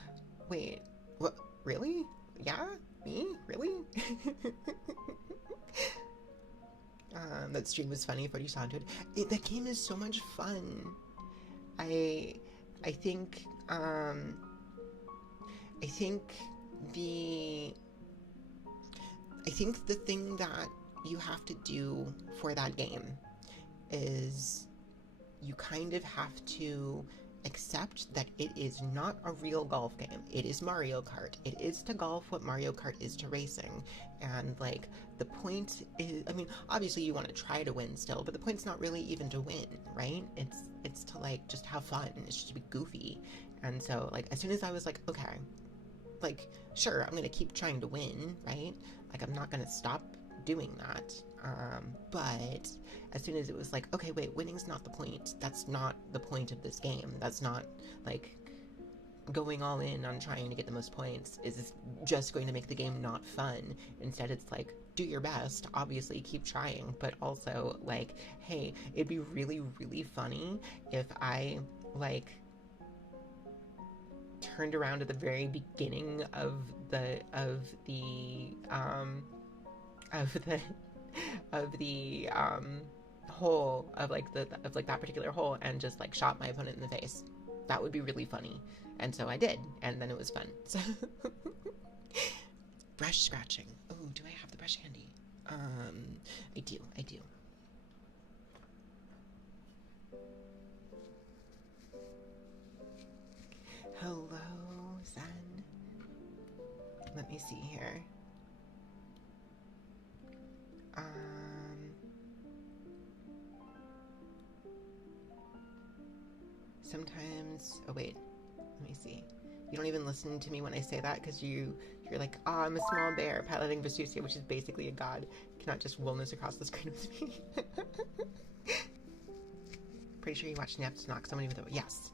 wait, what? Really? Yeah? Me? Really? That stream was funny, but you saw it. That game is so much fun. I, I think, I think the, I think the thing that you have to do for that game is you kind of have to accept that it is not a real golf game. It is Mario Kart. It is to golf what Mario Kart is to racing. And like the point is, I mean, obviously you want to try to win still, but the point's not really even to win, right? It's to like just have fun. It's just to be goofy. And so like as soon as I was like, okay, like sure, I'm gonna keep trying to win, right? Like I'm not gonna stop doing that. But as soon as it was like, okay, wait, winning's not the point. That's not the point of this game. That's not like going all in on trying to get the most points is just going to make the game not fun. Instead, it's like, do your best, obviously, keep trying, but also like, hey, it'd be really, really funny if I like turned around at the very beginning of the of the of the hole of like that particular hole and just like shot my opponent in the face. That would be really funny. And so I did, and then it was fun. So brush scratching. Oh, do I have the brush handy? I do. Hello, Zen. Let me see here. Sometimes, oh wait, let me see. You don't even listen to me when I say that because you're like, oh, I'm a small bear piloting Vesusia, which is basically a god. You cannot just wellness across the screen with me. Pretty sure you watched Nap to knock somebody with a, yes.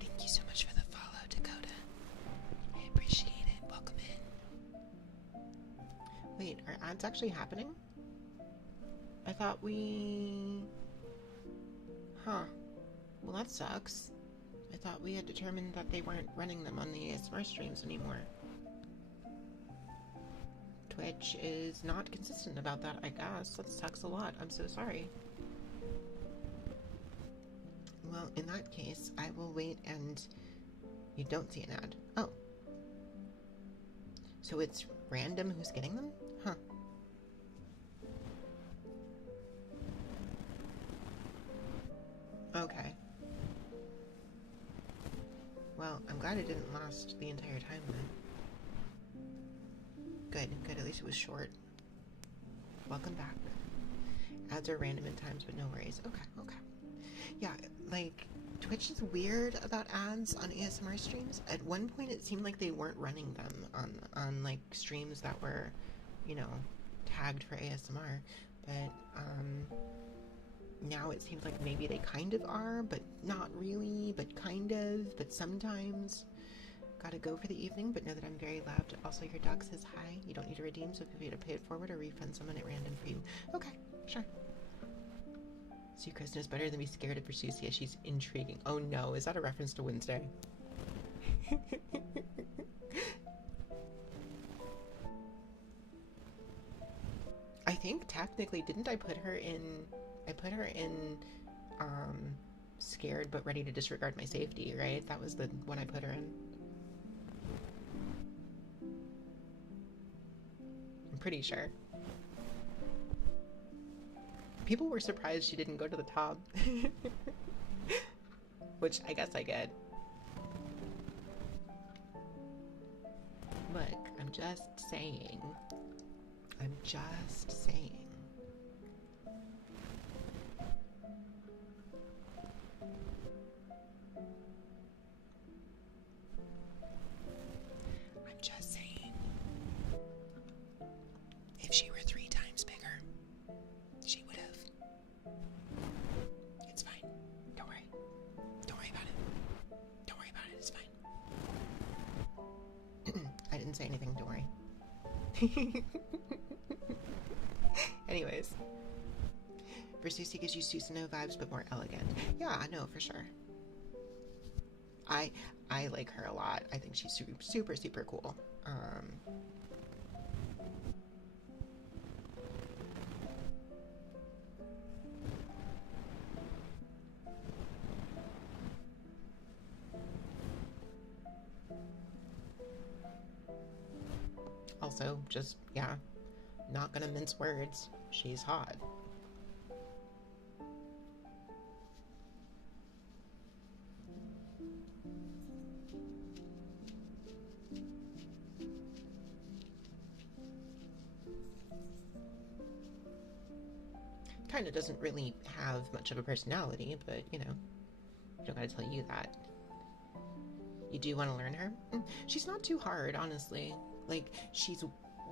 Thank you so much for the follow, Dakota. I appreciate it. Welcome in. Wait, are ads actually happening? I thought we... Huh. Well, that sucks. I thought we had determined that they weren't running them on the ASMR streams anymore. Twitch is not consistent about that, I guess. That sucks a lot. I'm so sorry. Well, in that case, I will wait and... You don't see an ad. Oh. So it's random who's getting them? Huh. Okay. Well, I'm glad it didn't last the entire time then. Good. At least it was short. Welcome back. Ads are random at times, but no worries. Okay. Yeah, like, Twitch is weird about ads on ASMR streams. At one point, it seemed like they weren't running them on like, streams that were, you know, tagged for ASMR. But, now it seems like maybe they kind of are, but not really, but kind of, but sometimes. Gotta go for the evening, but know that I'm very loud. Also, your dog says hi. You don't need to redeem, so feel free to pay it forward or refund someone at random for you. Okay, sure. Sucrose knows better than be scared of Versusia. She's intriguing. Oh no, is that a reference to Wednesday? I think technically, didn't I put her in... I put her in, scared but ready to disregard my safety, right? That was the one I put her in. I'm pretty sure. People were surprised she didn't go to the top. Which I guess I get. Look, I'm just saying. I'm just saying. I'm just saying. If she were 3 times bigger, she would have. It's fine. Don't worry. Don't worry about it. Don't worry about it. It's fine. I didn't say anything. Don't worry. Anyways. Versusi gives you Susanoo vibes, but more elegant. Yeah, I know for sure. I like her a lot. I think she's super, super cool. Also, just, yeah, not gonna mince words. She's hot. Kinda doesn't really have much of a personality, but, you know, I don't gotta tell you that. You do want to learn her? She's not too hard, honestly. Like,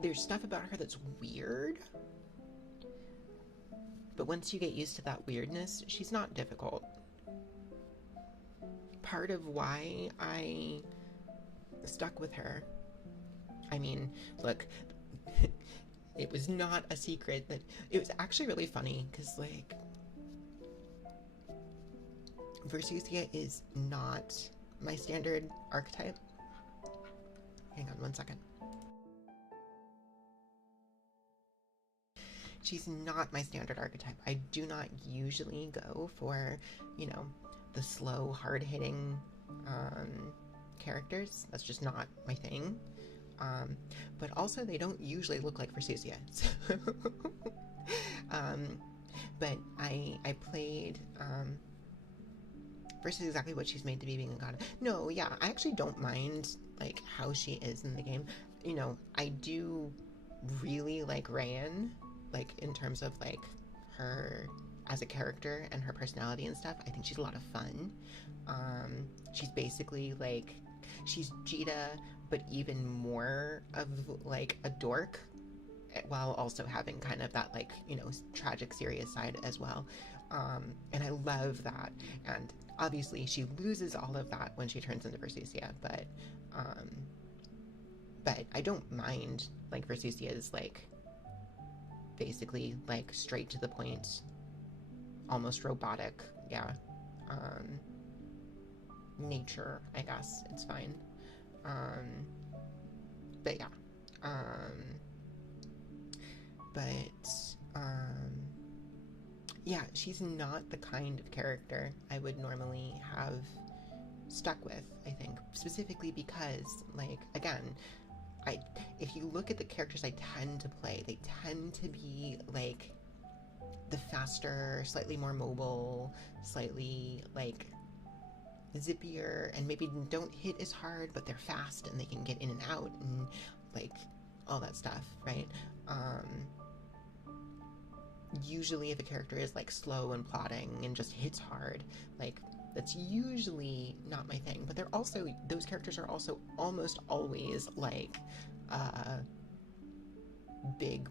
there's stuff about her that's weird, but once you get used to that weirdness, she's not difficult. Part of why I stuck with her, I mean, look, it was not a secret that it was actually really funny because, like, Versusia is not my standard archetype. Hang on one second. She's not my standard archetype. I do not usually go for, you know, the slow, hard-hitting characters. That's just not my thing. But also, they don't usually look like Versusia. So but I played versus exactly what she's made to be being a god. No, yeah, I actually don't mind like how she is in the game. You know, I do really like Rayan, like in terms of like her as a character and her personality and stuff. I think she's a lot of fun. She's basically like, she's Jita, but even more of like a dork, while also having kind of that like, you know, tragic, serious side as well. And I love that. And obviously she loses all of that when she turns into Versusia, but I don't mind like Versusia's like basically like straight to the point, almost robotic, yeah, nature, I guess. It's fine. But yeah, yeah, she's not the kind of character I would normally have stuck with, I think, specifically because, like, again, if you look at the characters I tend to play, they tend to be like the faster, slightly more mobile, slightly like zippier, and maybe don't hit as hard, but they're fast and they can get in and out and like all that stuff, right? Usually if a character is like slow and plodding and just hits hard, like that's usually not my thing. But those characters are also almost always like big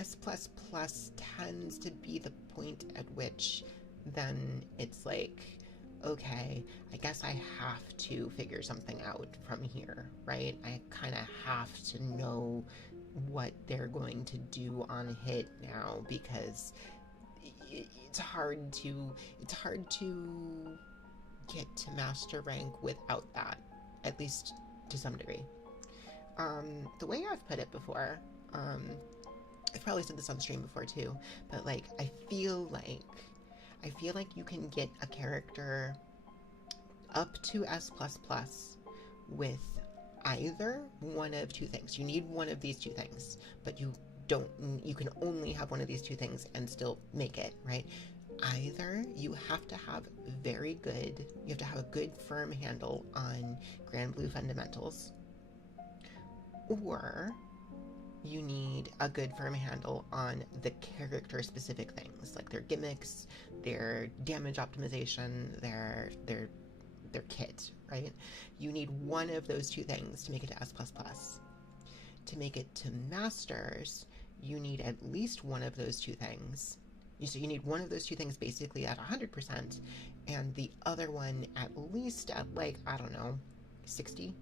S++ tends to be the point at which then it's like, okay, I guess I have to figure something out from here, right? I kind of have to know what they're going to do on hit now, because it's hard to get to master rank without that, at least to some degree. The way I've put it before, I've probably said this on stream before too, but like I feel like you can get a character up to S++ with either one of two things. You need one of these two things, but you can only have one of these two things and still make it, right? Either you have to have a good firm handle on Grand Blue fundamentals, or you need a good firm handle on the character specific things, like their gimmicks, their damage optimization, their kit, right? You need one of those two things to make it to S++. To make it to Masters, you need at least one of those two things. So you need one of those two things basically at 100%, and the other one at least at, like, I don't know, 60%,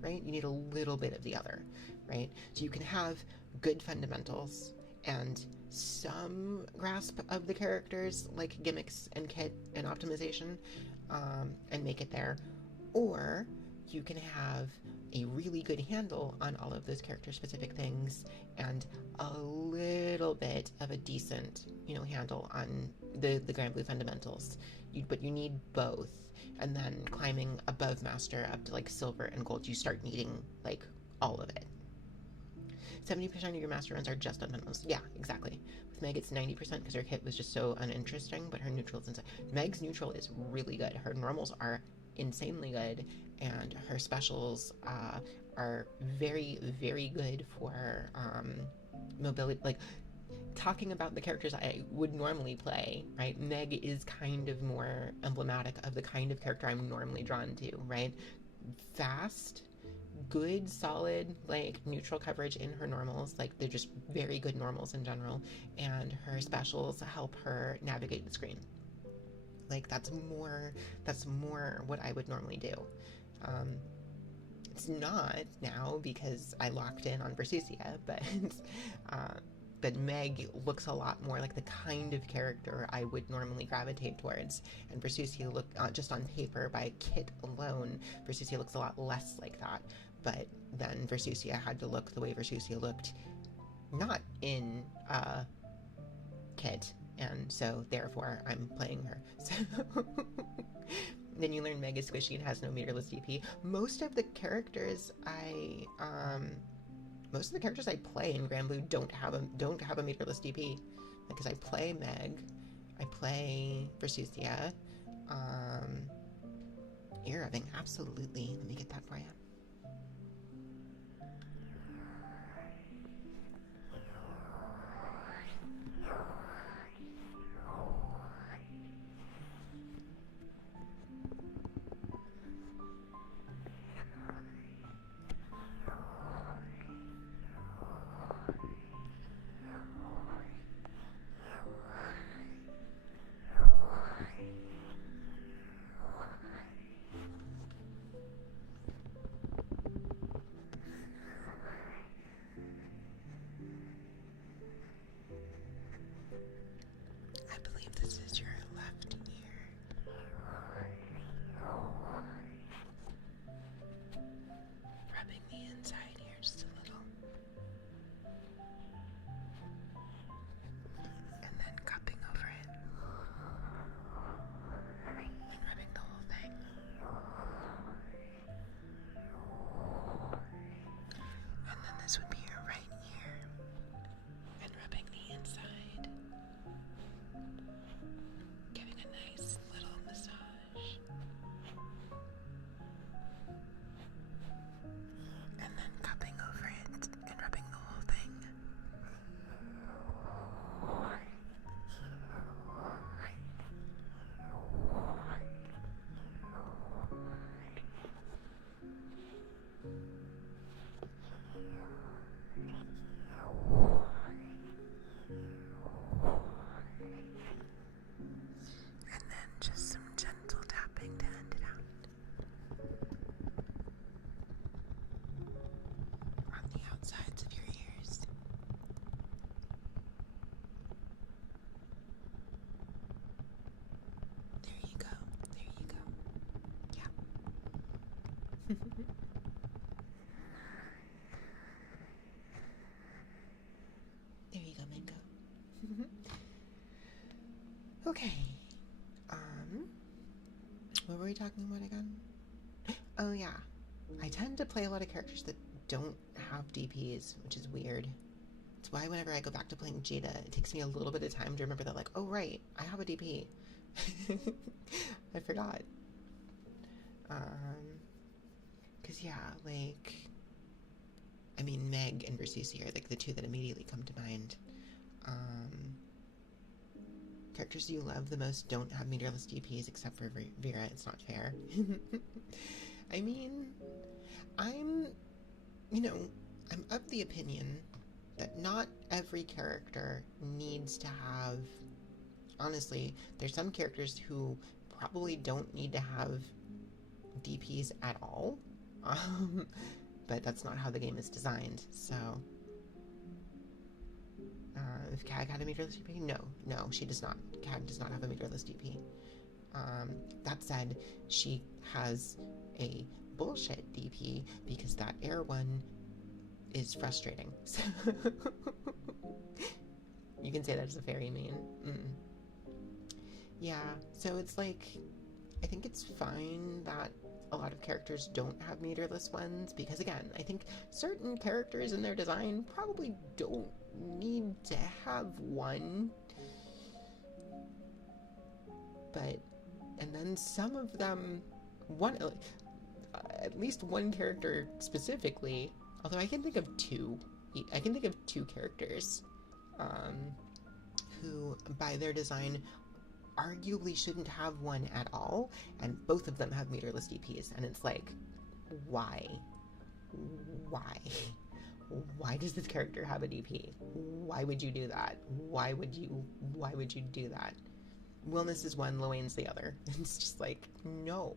right? You need a little bit of the other, right? So you can have good fundamentals and some grasp of the characters, like gimmicks and kit and optimization, and make it there. Or you can have a really good handle on all of those character-specific things and a little bit of a decent, handle on the Grand Blue fundamentals. But you need both. And then climbing above Master up to, like, Silver and Gold, you start needing, like, all of it. 70% of your Master runs are just on fundamentals. Yeah, exactly. With Meg, it's 90% because her kit was just so uninteresting, but her neutral's inside. Meg's neutral is really good. Her normals are insanely good, and her specials are very, very good for mobility. Like, talking about the characters I would normally play, right? Meg is kind of more emblematic of the kind of character I'm normally drawn to, right? Fast, good, solid, like, neutral coverage in her normals. Like, they're just very good normals in general, and her specials help her navigate the screen. Like, that's more what I would normally do. It's not now because I locked in on Versusia, but Meg looks a lot more like the kind of character I would normally gravitate towards, and Versusia just on paper by kit alone, Versusia looks a lot less like that. But then Versusia had to look the way Versusia looked, not in kit, and so therefore I'm playing her. So then you learn Meg is squishy and has no meterless DP. Most of the characters I play in Grand Blue don't have a meterless DP, because I play Meg, I play Versusia, ear rubbing, absolutely. Let me get that for you. There you go, Mango. Okay. What were we talking about again? Oh yeah. I tend to play a lot of characters that don't have DPs, which is weird. It's why whenever I go back to playing Jada, it takes me a little bit of time to remember that, like, oh right, I have a DP. I forgot. Cause yeah, like, I mean, Meg and Versusi are like the two that immediately come to mind. Characters you love the most don't have meterless DPs except for Vera. It's not fair. I mean, I'm of the opinion that not every character needs to have. Honestly, there's some characters who probably don't need to have DPs at all. But that's not how the game is designed. So, if Cag had a meterless DP, no, she does not. Cag does not have a meterless DP. That said, she has a bullshit DP because that air one is frustrating. So you can say that as a fairy main. Yeah, so it's like, I think it's fine that a lot of characters don't have meterless ones because, again, I think certain characters in their design probably don't need to have one. But, and then some of them, at least one character specifically, although I can think of two characters who, by their design, arguably shouldn't have one at all, and both of them have meterless DPs, and it's like, why? Why does this character have a DP? Why would you do that? Why would you do that? Willness is one, Loane's the other. It's just like, no.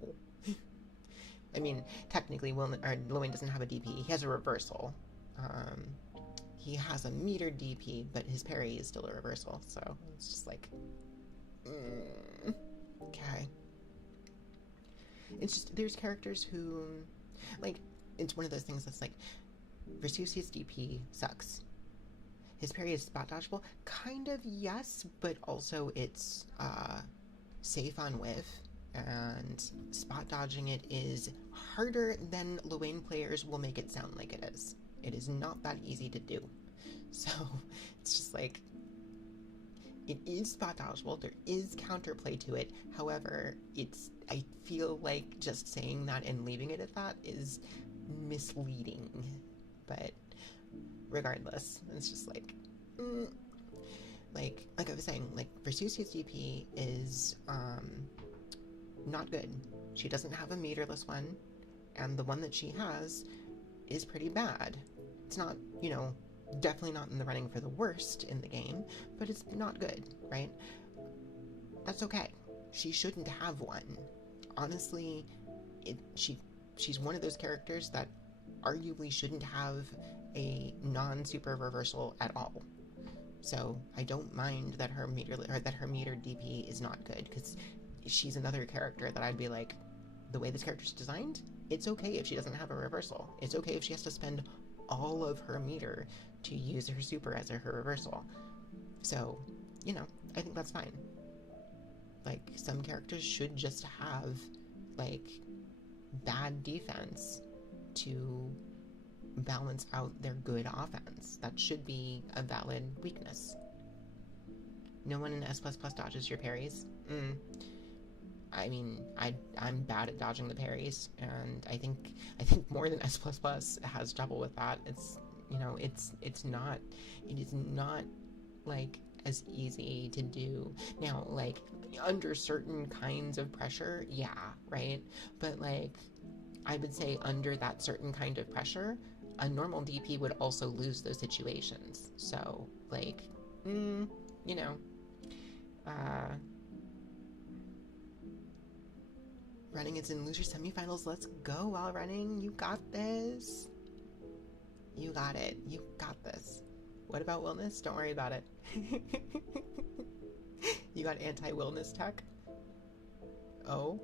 I mean, technically, Loane doesn't have a DP. He has a reversal. He has a metered DP, but his parry is still a reversal, so it's just like, okay. It's just, there's characters who, like, it's one of those things that's like, Versusi's DP sucks. His parry is spot dodgeable? Kind of, yes, but also it's safe on whiff, and spot dodging it is harder than Loane players will make it sound like it is. It is not that easy to do. So it's just like, it is spot dodgeable, there is counterplay to it. However, I feel like just saying that and leaving it at that is misleading. But regardless, it's just like, like I was saying, like, Versusi's DP is not good. She doesn't have a meterless one, and the one that she has is pretty bad. It's not, definitely not in the running for the worst in the game, but it's not good, right? That's okay. She shouldn't have one. Honestly, she's one of those characters that arguably shouldn't have a non-super reversal at all. So I don't mind that her meter DP is not good, because she's another character that I'd be like, the way this character's designed, it's okay if she doesn't have a reversal. It's okay if she has to spend all of her meter to use her super as her reversal. So, I think that's fine. Like, some characters should just have, like, bad defense to balance out their good offense. That should be a valid weakness. No one in S++ dodges your parries. I mean, I'm bad at dodging the parries, and I think more than S++ has trouble with that. It's, it is not like as easy to do. Now, like, under certain kinds of pressure, yeah, right? But, like, I would say under that certain kind of pressure, a normal DP would also lose those situations. So, like, running is in loser semifinals. Let's go, while running. You got this. You got it. You got this. What about willness? Don't worry about it. You got anti-willness tech? Oh.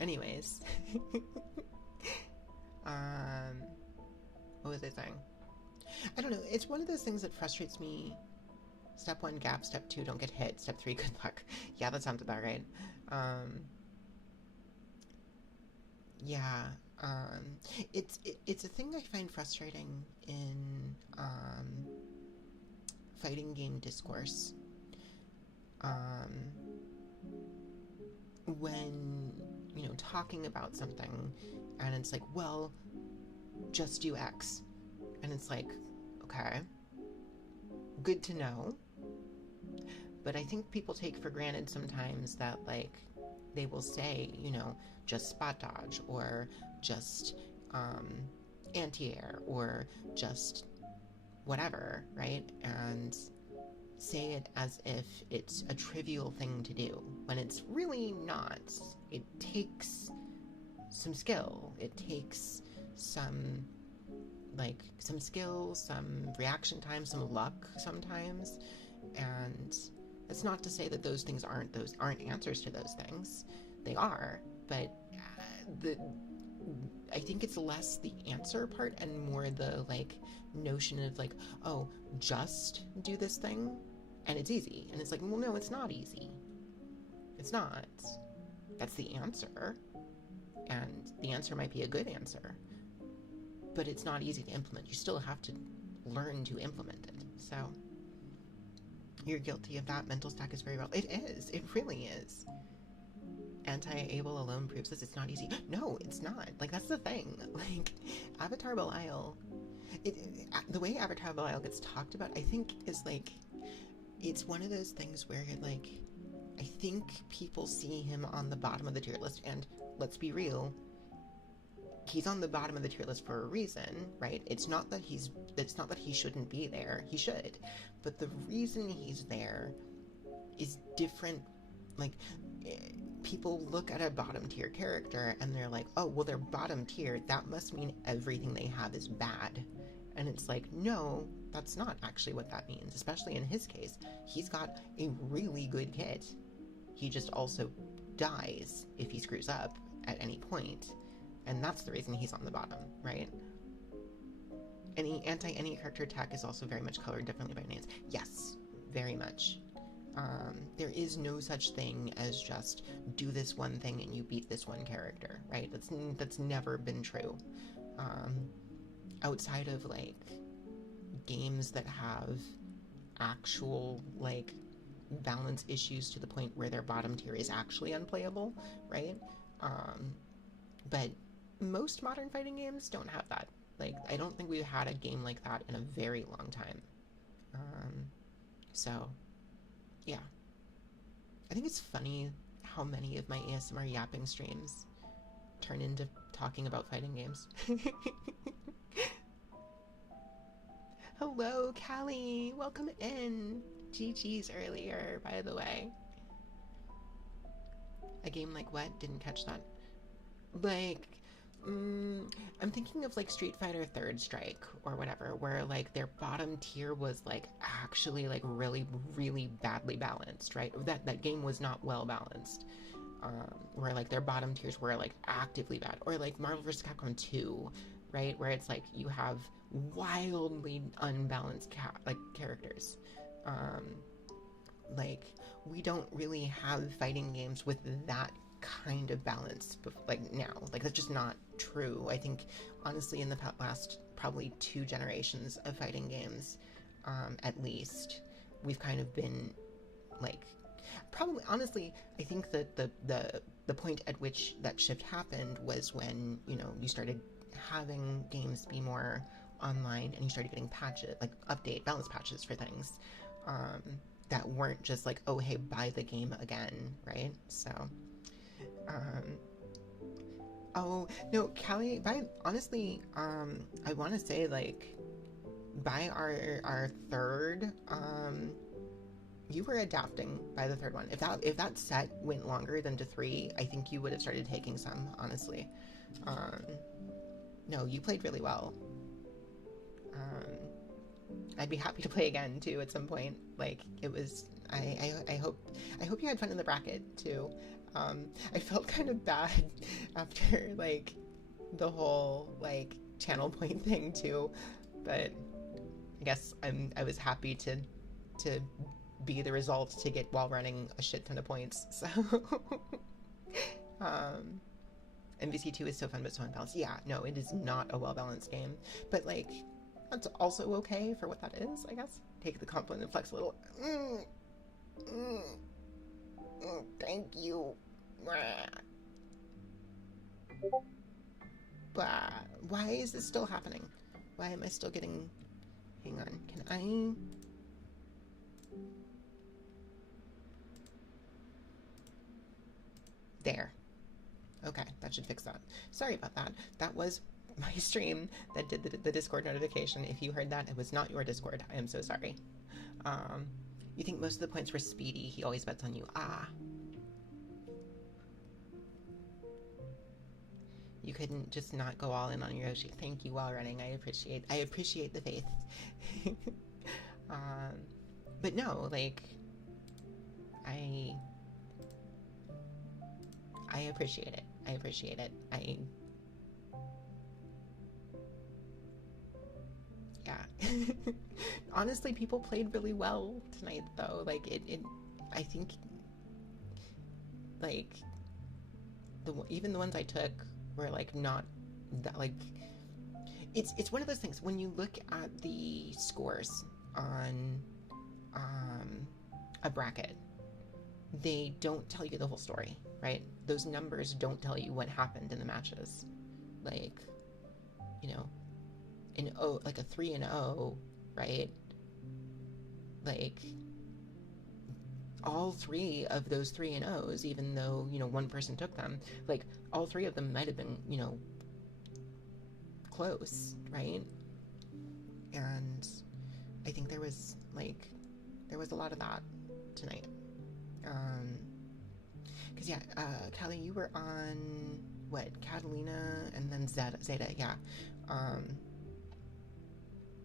Anyways. What was I saying? I don't know. It's one of those things that frustrates me. Step 1, gap. Step 2, don't get hit. Step 3, good luck. Yeah, that sounds about right. Yeah. It's a thing I find frustrating in fighting game discourse. When, talking about something and it's like, well, just do X. And it's like, okay, good to know. But I think people take for granted sometimes that, like, they will say, just spot dodge, or just anti-air, or just whatever, right? And say it as if it's a trivial thing to do, when it's really not. It takes some skill. It takes some skill, some reaction time, some luck sometimes. And it's not to say that those things aren't answers to those things. They are, but I think it's less the answer part and more the notion of oh, just do this thing and it's easy. And it's like, well, no, it's not easy. It's not. That's the answer. And the answer might be a good answer, but it's not easy to implement. You still have to learn to implement it. So you're guilty of that. Mental stack is very well. It is. It really is. Anti-able alone proves this. It's not easy. No, it's not. That's the thing. Avatar Belial, the way Avatar Belial gets talked about, I think, is it's one of those things where I think people see him on the bottom of the tier list, and let's be real, he's on the bottom of the tier list for a reason, right? It's not that he shouldn't be there. He should. But the reason he's there is different. People look at a bottom tier character and they're like, oh, well, they're bottom tier. That must mean everything they have is bad. And it's like, no, that's not actually what that means. Especially in his case, he's got a really good kit. He just also dies if he screws up at any point. And that's the reason he's on the bottom, right? Any character attack is also very much colored differently by names. Yes, very much. There is no such thing as just do this one thing and you beat this one character, right? That's never been true. Outside of games that have actual balance issues to the point where their bottom tier is actually unplayable, right? But most modern fighting games don't have that. I don't think we've had a game like that in a very long time. So yeah. I think it's funny how many of my ASMR yapping streams turn into talking about fighting games. Hello, Callie! Welcome in! GG's earlier, by the way. A game like what? Didn't catch that. I'm thinking of Street Fighter Third Strike or whatever, where their bottom tier was actually really, really badly balanced, right? That game was not well balanced. Where their bottom tiers were actively bad, or Marvel vs. Capcom 2, right? Where it's you have wildly unbalanced characters. We don't really have fighting games with that kind of balance now. That's just not true. I think honestly in the last probably 2 generations of fighting games, at least, we've kind of been probably, honestly, I think that the point at which that shift happened was when you started having games be more online and you started getting patches, update balance patches for things that weren't just oh, hey, buy the game again, right? So oh no, Callie, honestly, I want to say by our third, you were adapting by the third one. If that set went longer than to 3, I think you would have started taking some, honestly. No, you played really well. I'd be happy to play again too at some point. It was I hope you had fun in the bracket too. I felt kind of bad after like the whole like channel point thing too, but I guess I was happy to be the result to get while running a shit ton of points. So MVC2 is so fun but so unbalanced. Yeah, no, it is not a well-balanced game, but like that's also okay for what that is, I guess. Take the compliment and flex a little. Thank you. Why is this still happening? Why am I still getting... Hang on, can I... There. Okay, that should fix that. Sorry about that. That was my stream that did the Discord notification. If you heard that, it was not your Discord. I am so sorry. You think most of the points were Speedy. He always bets on you. Ah. You couldn't just not go all in on Yoshi. Thank you, while running. I appreciate the faith. But no, like, I appreciate it. I appreciate it. Yeah. Honestly, people played really well tonight, though. Like, I think, like, even the ones I took were, like, not that, like, it's one of those things, when you look at the scores on, a bracket, they don't tell you the whole story, right? Those numbers don't tell you what happened in the matches. Like, you know, like a 3-0, right? Like, all three of those 3-0s, even though, you know, one person took them, like, all three of them might have been, you know, close, right? And I think there was a lot of that tonight. Because, yeah, Callie, you were on, what, Catalina and then Zeta, yeah.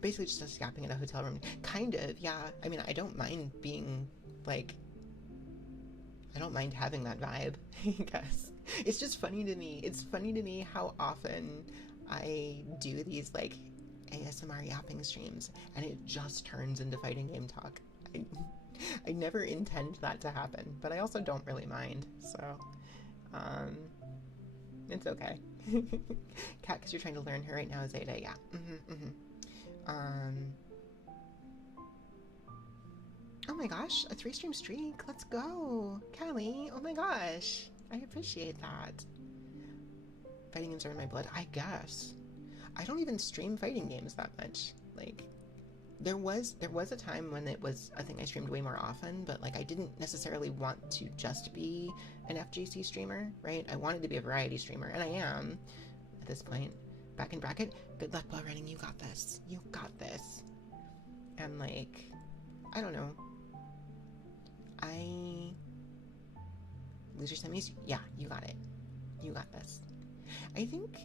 Basically just scapping in a hotel room. Kind of, yeah. I mean, I don't mind being, like, I don't mind having that vibe, I guess. It's just funny to me. It's funny to me how often I do these, like, ASMR yapping streams, and it just turns into fighting game talk. I never intend that to happen, but I also don't really mind, so, it's okay. Kat, because you're trying to learn her right now, Zeta, yeah. Oh my gosh, a 3-stream streak, let's go. Callie, oh my gosh, I appreciate that. Fighting games are in my blood, I guess. I don't even stream fighting games that much. Like, there was a time when it was a thing I streamed way more often, but like I didn't necessarily want to just be an FGC streamer, right? I wanted to be a variety streamer, and I am at this point. Back in bracket, good luck while running, you got this. You got this. And like, I don't know. Loser semis? Yeah, you got it. You got this. I think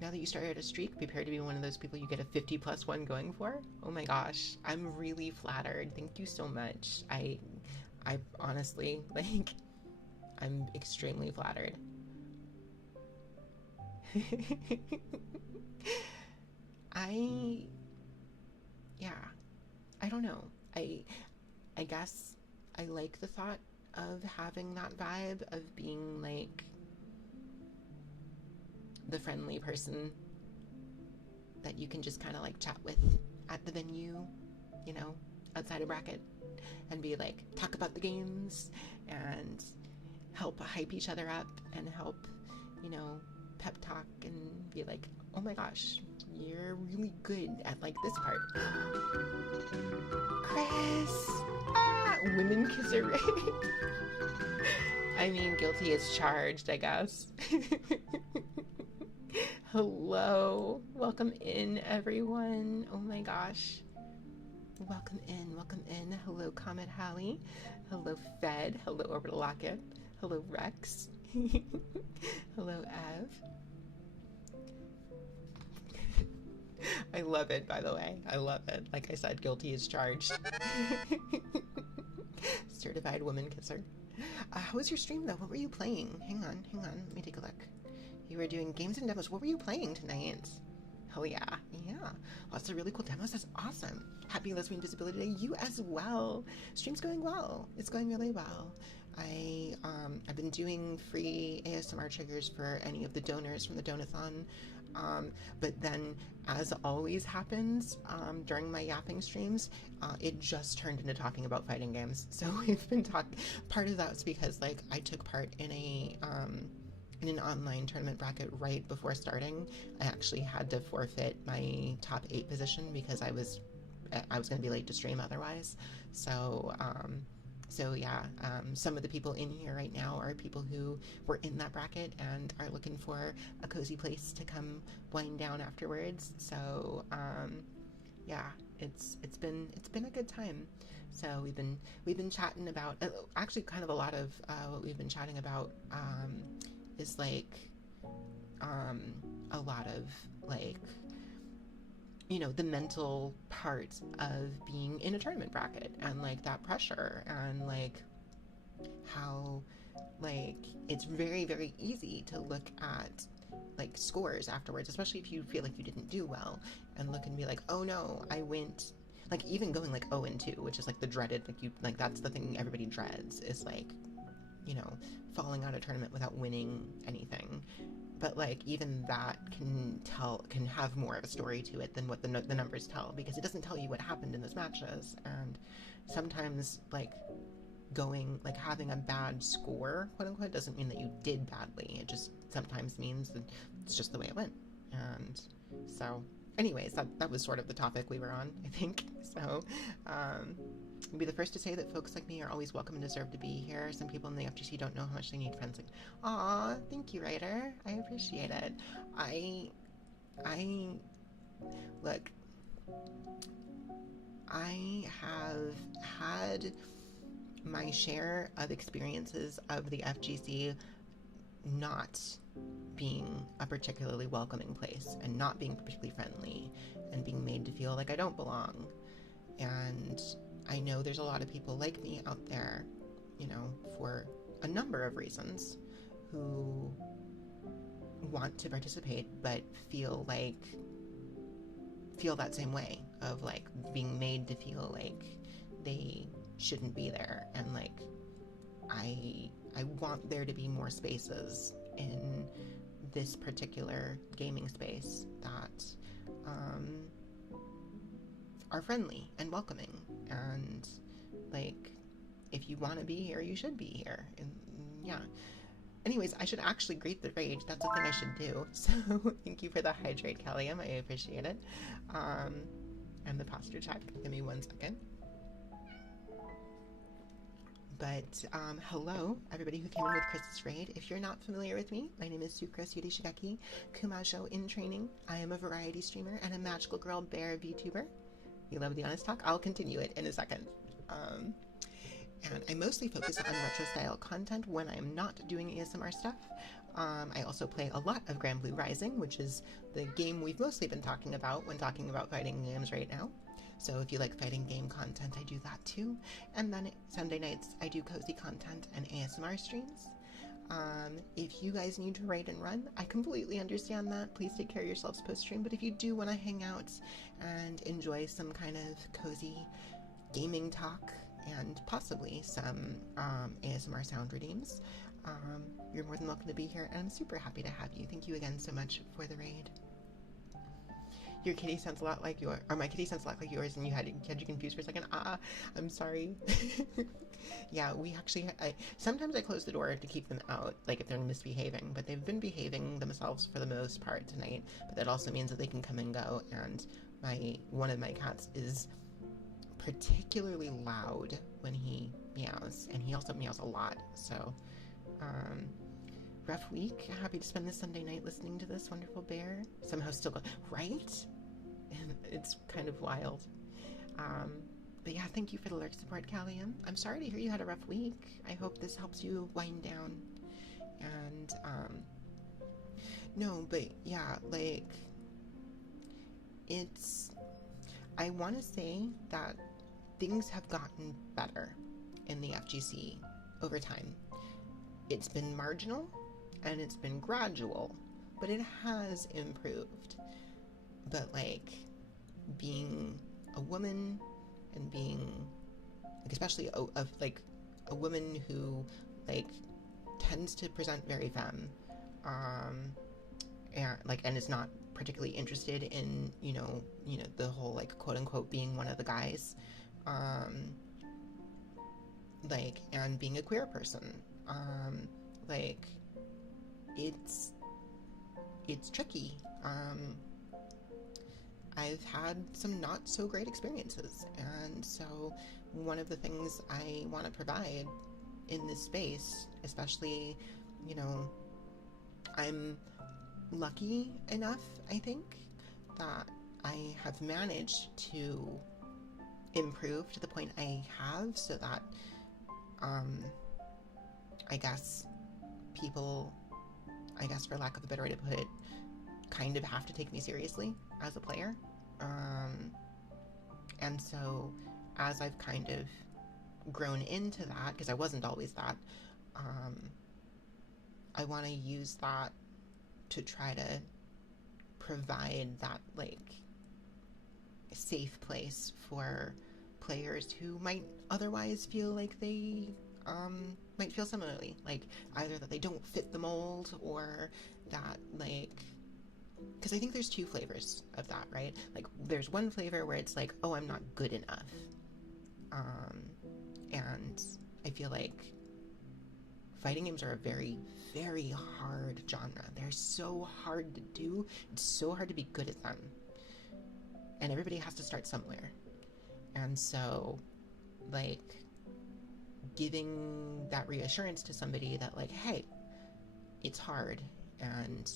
now that you started a streak, prepare to be one of those people you get a 50+1 going for. Oh my gosh, I'm really flattered. Thank you so much. I honestly, like, I'm extremely flattered. I don't know. I guess I like the thought of having that vibe of being like the friendly person that you can just kind of like chat with at the venue, you know, outside a bracket, and be like, talk about the games and help hype each other up and help, you know, pep talk and be like, oh my gosh, you're really good at like this part. Chris! Ah! Women kisser. I mean, guilty as charged, I guess. Hello. Welcome in, everyone. Oh my gosh. Welcome in, welcome in. Hello, Comet Hallie. Hello, Fed. Hello, Orbital Locket. Hello, Rex. Hello, Ev. I love it, by the way. I love it. Like I said, guilty as charged. Certified woman kisser. How was your stream, though? What were you playing? Hang on. Let me take a look. You were doing games and demos. What were you playing tonight? Hell yeah. Yeah. Lots of really cool demos. That's awesome. Happy Lesbian Visibility Day. You as well. Stream's going well. It's going really well. I've been doing free ASMR triggers for any of the donors from the Donothon. But then, as always happens during my yapping streams, it just turned into talking about fighting games. So we've been talking. Part of that's because like I took part in in an online tournament bracket right before starting. I actually had to forfeit my top 8 position because I was going to be late to stream otherwise. So yeah, some of the people in here right now are people who were in that bracket and are looking for a cozy place to come wind down afterwards. So yeah, it's been a good time. So we've been chatting about actually kind of a lot of what we've been chatting about is like a lot of like, you know, the mental part of being in a tournament bracket and like that pressure and like how like it's very, very easy to look at like scores afterwards, especially if you feel like you didn't do well, and look and be like, oh no, I went, like even going like 0-2, which is like the dreaded, like that's the thing everybody dreads, is like, you know, falling out of tournament without winning anything. But like even that can have more of a story to it than what the numbers tell, because it doesn't tell you what happened in those matches. And sometimes like having a bad score, quote unquote, doesn't mean that you did badly. It just sometimes means that it's just the way it went. And so anyways, that was sort of the topic we were on, I think. So I'll be the first to say that folks like me are always welcome and deserve to be here. Some people in the FGC don't know how much they need friends. Like, aw, thank you, writer. I appreciate it. Look, I have had my share of experiences of the FGC not being a particularly welcoming place and not being particularly friendly and being made to feel like I don't belong. And I know there's a lot of people like me out there, you know, for a number of reasons, who want to participate but feel that same way of like being made to feel like they shouldn't be there. And like I want there to be more spaces in this particular gaming space that are friendly and welcoming, and like if you want to be here, you should be here. And yeah, anyways, I should actually greet the rage. That's a thing I should do. So thank you for the hydrate, Callium. I appreciate it. And the posture check. Give me 1 second. But hello, everybody who came in with Chris's raid. If you're not familiar with me, my name is Sucrose Yurishigeki, Kumajo in training. I am a variety streamer and a magical girl bear VTuber. You love the honest talk? I'll continue it in a second. And I mostly focus on retro style content when I am not doing ASMR stuff. I also play a lot of Grand Blue Rising, which is the game we've mostly been talking about when talking about fighting games right now. So if you like fighting game content, I do that too. And then Sunday nights, I do cozy content and ASMR streams. If you guys need to raid and run, I completely understand that. Please take care of yourselves post-stream. But if you do want to hang out and enjoy some kind of cozy gaming talk and possibly some ASMR sound redeems, you're more than welcome to be here. And I'm super happy to have you. Thank you again so much for the raid. Your kitty sounds a lot like yours, or my kitty sounds a lot like yours, and you had you confused for a second. I'm sorry. Yeah, we actually, sometimes I close the door to keep them out, like if they're misbehaving, but they've been behaving themselves for the most part tonight, but that also means that they can come and go, and one of my cats is particularly loud when he meows, and he also meows a lot, so, rough week. Happy to spend this Sunday night listening to this wonderful bear. Somehow still, right? It's kind of wild. But yeah, thank you for the lurk support, Callium. I'm sorry to hear you had a rough week. I hope this helps you wind down. And, no, but yeah, like, it's, I want to say that things have gotten better in the FGC over time. It's been marginal and it's been gradual, but it has improved. But like being a woman and being like, especially a woman who like tends to present very femme, and is not particularly interested in the whole like quote unquote being one of the guys, and being a queer person, like it's tricky. I've had some not so great experiences, and so one of the things I want to provide in this space, especially, I'm lucky enough, I think, that I have managed to improve to the point I have, so that I guess people, for lack of a better way to put it, kind of have to take me seriously as a player. And so as I've kind of grown into that, because I wasn't always that, I want to use that to try to provide that like safe place for players who might otherwise feel like they might feel similarly, like either that they don't fit the mold, or that like, because I think there's two flavors of that, right? Like there's one flavor where it's like, oh, I'm not good enough, and I feel like fighting games are a very, very hard genre. They're so hard to do. It's so hard to be good at them, and everybody has to start somewhere. And so like giving that reassurance to somebody that like, hey, it's hard, and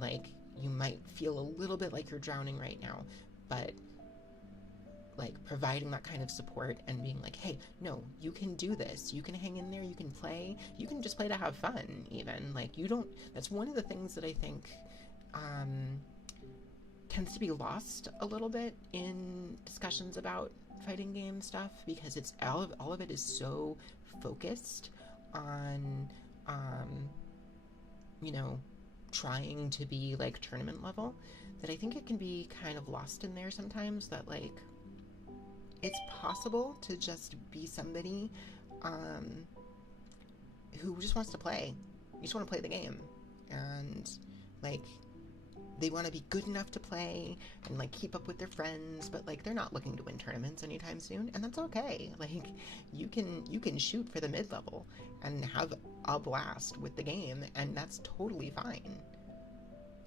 like you might feel a little bit like you're drowning right now, but like providing that kind of support and being like, hey, no, you can do this, you can hang in there, you can play, you can just play to have fun, even like you don't. That's one of the things that I think tends to be lost a little bit in discussions about fighting game stuff, because it's all of it is so focused on trying to be like tournament level, that I think it can be kind of lost in there sometimes, that like it's possible to just be somebody who just wants to play. You just want to play the game, and like they want to be good enough to play and like keep up with their friends, but like they're not looking to win tournaments anytime soon, and that's okay. Like you can shoot for the mid-level and have a blast with the game, and that's totally fine.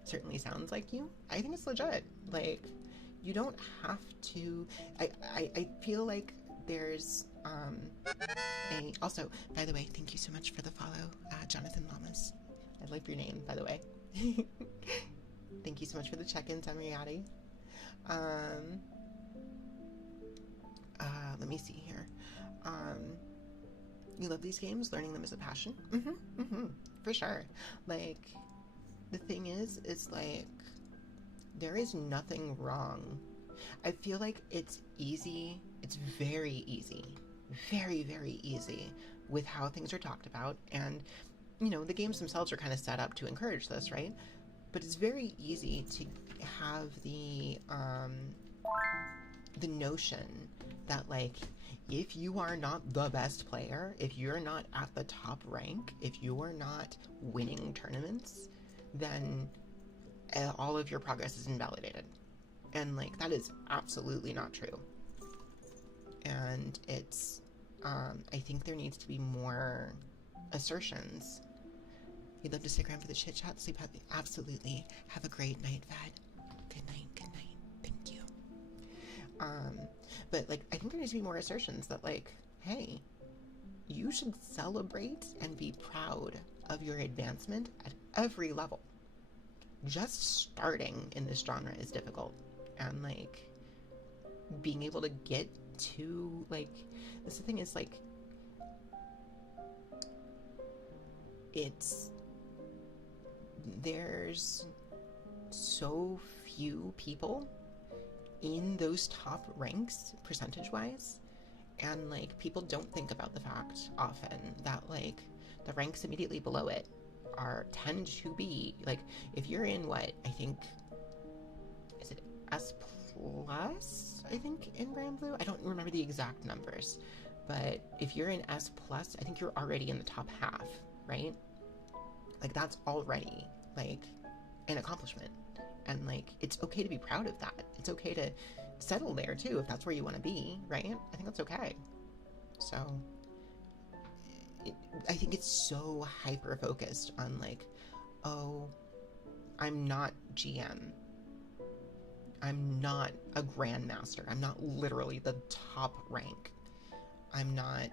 Certainly sounds like you. I think it's legit. Like you don't have to. I feel like there's also, by the way, thank you so much for the follow, Jonathan Lamas. I like your name, by the way. Thank you so much for the check-ins, Amriati. Let me see here. You love these games, learning them is a passion? For sure. Like, the thing is like, there is nothing wrong. I feel like it's easy. It's very easy. Very, very easy with how things are talked about. And, the games themselves are kind of set up to encourage this, right? But it's very easy to have the notion that like, if you are not the best player, if you're not at the top rank, if you are not winning tournaments, then all of your progress is invalidated. And like, that is absolutely not true. And it's I think there needs to be more assertions. You'd love to stick around for the chit chat, sleep happy. Absolutely. Have a great night, Vad. Good night. Good night. Thank you. But like, I think there needs to be more assertions that like, hey, you should celebrate and be proud of your advancement at every level. Just starting in this genre is difficult, and like being able to get to like, this the thing is like, there's so few people in those top ranks percentage-wise, and like people don't think about the fact often that like the ranks immediately below it tend to be like, if you're in what I think is it S plus, I think, in Grand Blue. I don't remember the exact numbers, but if you're in S plus, I think you're already in the top half, right? Like that's already like an accomplishment, and like it's okay to be proud of that. It's okay to settle there too if that's where you want to be, right? I think that's okay. So I think it's so hyper focused on like, oh, I'm not GM, I'm not a grandmaster, I'm not literally the top rank, I'm not,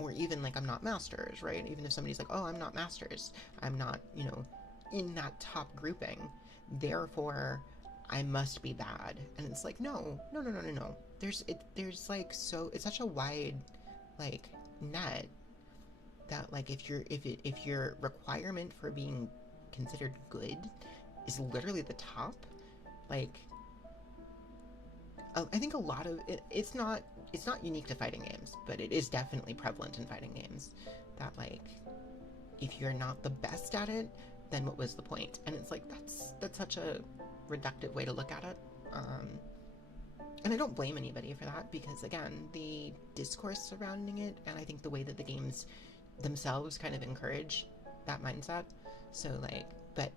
or even like I'm not masters, right? Even if somebody's like, oh, I'm not masters, I'm not, you know, in that top grouping, therefore I must be bad. And it's like, no. There's like, so it's such a wide like net that like if your requirement for being considered good is literally the top, like I think a lot of it's not unique to fighting games, but it is definitely prevalent in fighting games that like if you're not the best at it, then what was the point? And it's like that's such a reductive way to look at it. And I don't blame anybody for that, because again, the discourse surrounding it, and I think the way that the games themselves kind of encourage that mindset. So like, but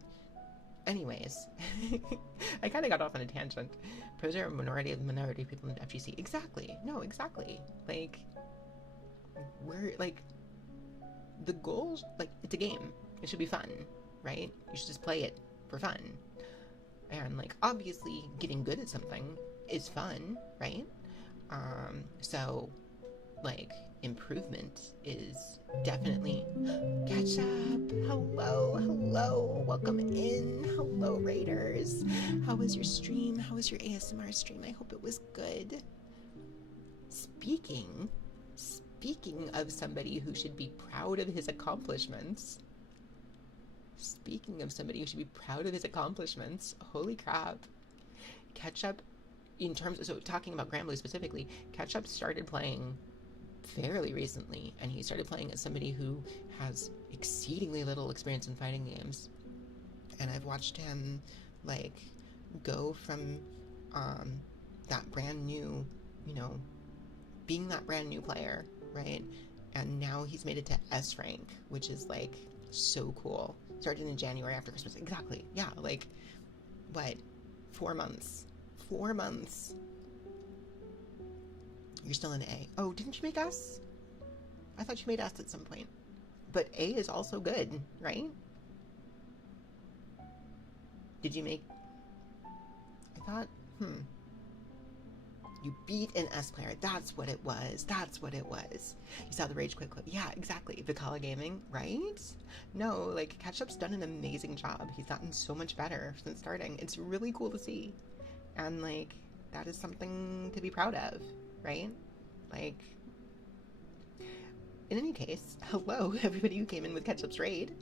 anyways, I kind of got off on a tangent. Pros are a minority of the minority of people in FGC. Exactly. No, exactly. Like, we're like, the goals, like, it's a game. It should be fun, right? You should just play it for fun. And like, obviously, getting good at something is fun, right? So, like, improvement is definitely catch up. Hello, welcome in. Hello, Raiders. How was your stream? How was your ASMR stream? I hope it was good. Speaking of somebody who should be proud of his accomplishments. Holy crap. Ketchup, in terms of, so talking about Granblue specifically, Ketchup started playing fairly recently, and he started playing as somebody who has exceedingly little experience in fighting games. And I've watched him like go from that brand new, you know, being that brand new player, right? And now he's made it to S rank, which is like so cool. Started in January after Christmas. Exactly. Yeah, like what? 4 months. 4 months. You're still in A. Oh, didn't you make S? I thought you made S at some point. But A is also good, right? Did you make... I thought, You beat an S player. That's what it was. You saw the Rage Quit clip. Yeah, exactly. Vicala Gaming, right? No, like, Ketchup's done an amazing job. He's gotten so much better since starting. It's really cool to see. And, like, that is something to be proud of, right? Like, in any case, hello, everybody who came in with Ketchup's raid.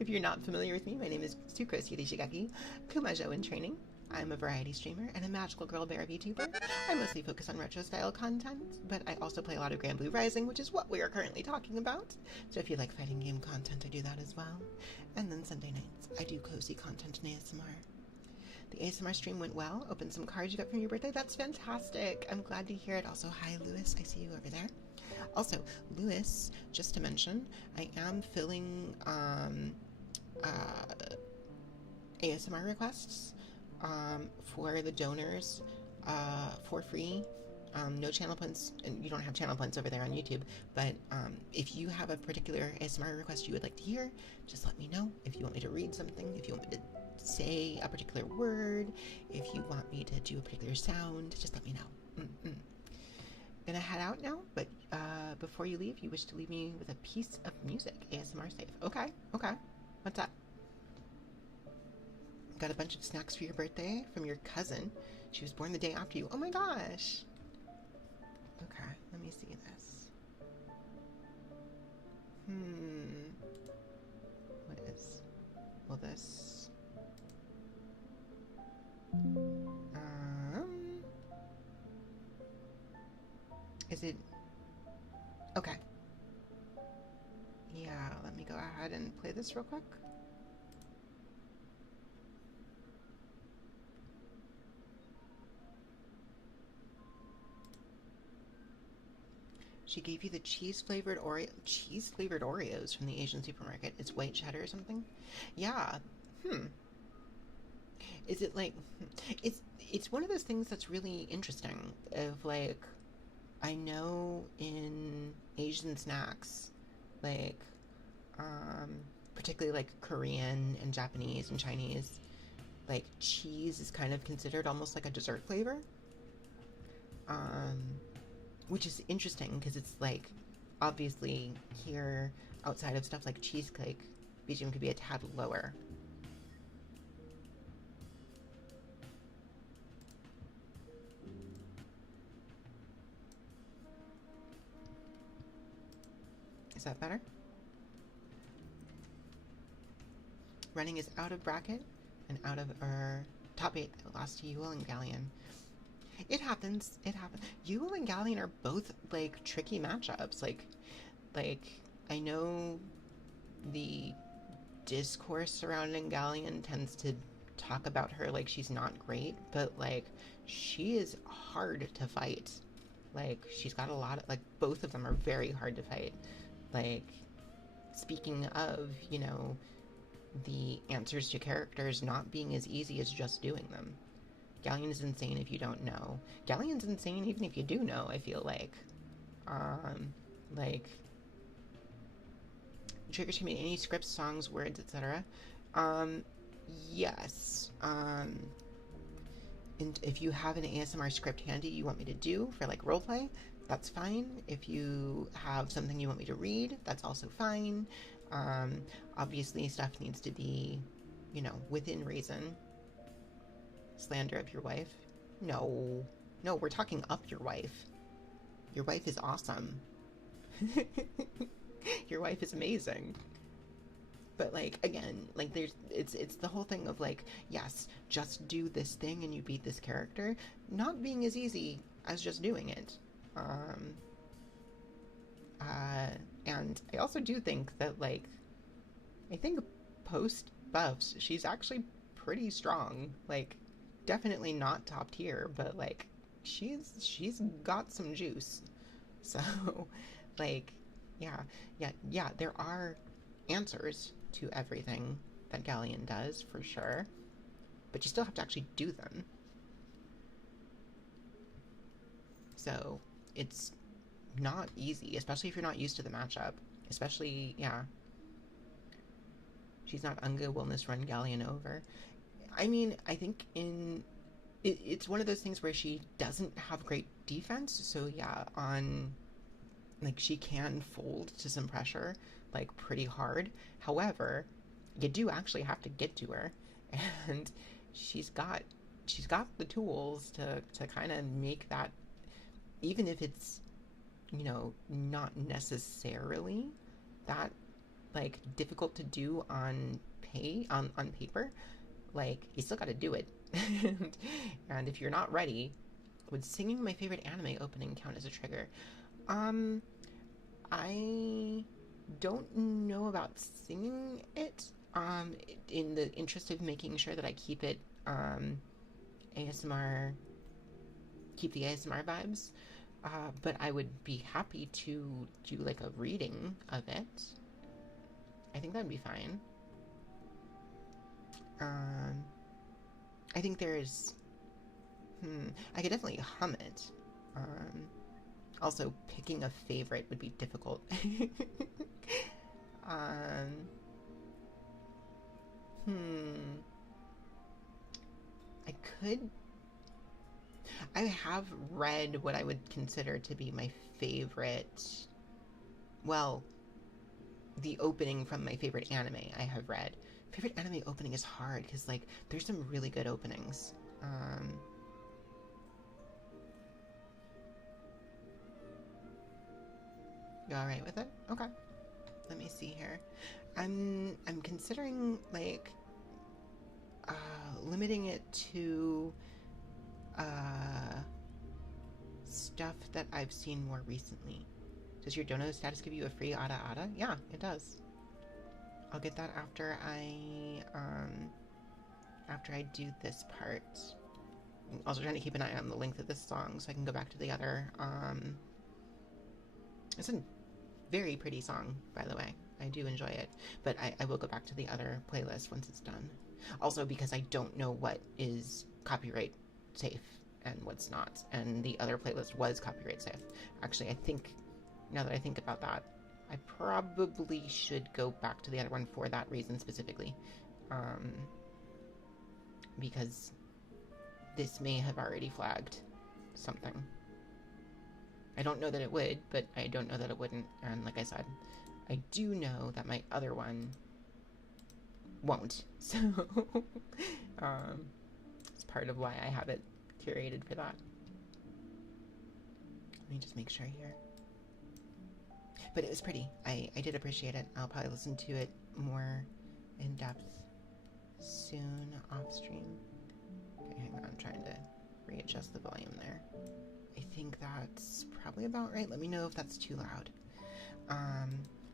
If you're not familiar with me, my name is Sucrose Yurishigaki, Kumajo in training. I'm a variety streamer and a magical girl bear VTuber. I mostly focus on retro-style content, but I also play a lot of Granblue Rising, which is what we are currently talking about. So if you like fighting game content, I do that as well. And then Sunday nights, I do cozy content in ASMR. The ASMR stream went well. Opened some cards you got from your birthday. That's fantastic. I'm glad to hear it. Also, hi, Lewis. I see you over there. Also, Lewis, just to mention, I am filling ASMR requests for the donors for free. No channel points, and you don't have channel points over there on YouTube, but if you have a particular ASMR request you would like to hear, just let me know. If you want me to read something, if you want me to say a particular word, if you want me to do a particular sound, just let me know. Gonna head out now, but before you leave, you wish to leave me with a piece of music, ASMR safe. Okay, what's up? Got a bunch of snacks for your birthday from your cousin. She was born the day after you. Oh my gosh. Okay, let me see this. What is... Will this... Is it... Okay. Yeah, let me go ahead and play this real quick. She gave you the cheese-flavored Oreos from the Asian supermarket. It's white cheddar or something? Yeah. Hmm. Is it like... It's one of those things that's really interesting. Of like, I know in Asian snacks, like, particularly like Korean and Japanese and Chinese, like cheese is kind of considered almost like a dessert flavor. Um, which is interesting because it's like, obviously here outside of stuff like cheesecake, BGM could be a tad lower. Is that better? Running is out of bracket and out of our top 8. Lost to Ewell and Galleon. It happens. It happens. Ewell and Galleon are both like tricky matchups. Like I know the discourse surrounding Galleon tends to talk about her like she's not great, but like she is hard to fight. Like she's got a lot of, like, both of them are very hard to fight. Like, speaking of, the answers to characters not being as easy as just doing them. Galleon is insane if you don't know. Galleon's insane even if you do know, I feel like. Like, triggers can be any scripts, songs, words, etc. Yes. And if you have an ASMR script handy you want me to do for like roleplay, that's fine. If you have something you want me to read, that's also fine. Obviously stuff needs to be, within reason. Slander of your wife? No. No, we're talking up your wife. Your wife is awesome. Your wife is amazing. But like, again, like it's the whole thing of like, yes, just do this thing and you beat this character, not being as easy as just doing it. And I also do think that, like, I think post buffs, she's actually pretty strong. Like, definitely not top tier, but like, she's got some juice. So, like, yeah, there are answers to everything that Galleon does, for sure. But you still have to actually do them. So, it's not easy, especially if you're not used to the matchup. Especially, yeah. She's not Unga Wellness Run Galleon over. I mean, I think it's one of those things where she doesn't have great defense, so yeah, like, she can fold to some pressure, like, pretty hard. However, you do actually have to get to her, and she's got the tools to kind of make that, even if it's, not necessarily that, like, difficult to do on paper, like, you still got to do it. And if you're not ready, would singing my favorite anime opening count as a trigger? I don't know about singing it. In the interest of making sure that I keep it, ASMR, keep the ASMR vibes. But I would be happy to do like a reading of it. I think that'd be fine. I think there's, I could definitely hum it. Also, picking a favorite would be difficult. I could... I have read what I would consider to be my favorite... Well, the opening from my favorite anime I have read. Favorite anime opening is hard, because, like, there's some really good openings. You alright with it? Okay. Let me see here. I'm considering, like, limiting it to stuff that I've seen more recently. Does your dono status give you a free Ada Ada? Yeah, it does. I'll get that after I do this part. I'm also trying to keep an eye on the length of this song so I can go back to the other. It's a very pretty song, by the way. I do enjoy it, but I will go back to the other playlist once it's done. Also because I don't know what is copyright safe and what's not, and the other playlist was copyright safe. Actually, I think, now that I think about that, I probably should go back to the other one for that reason specifically, because this may have already flagged something. I don't know that it would, but I don't know that it wouldn't, and like I said, I do know that my other one won't, so it's part of why I have it curated for that. Let me just make sure here. But it was pretty. I did appreciate it. I'll probably listen to it more in depth soon off stream. Okay, hang on, I'm trying to readjust the volume there. I think that's probably about right. Let me know if that's too loud.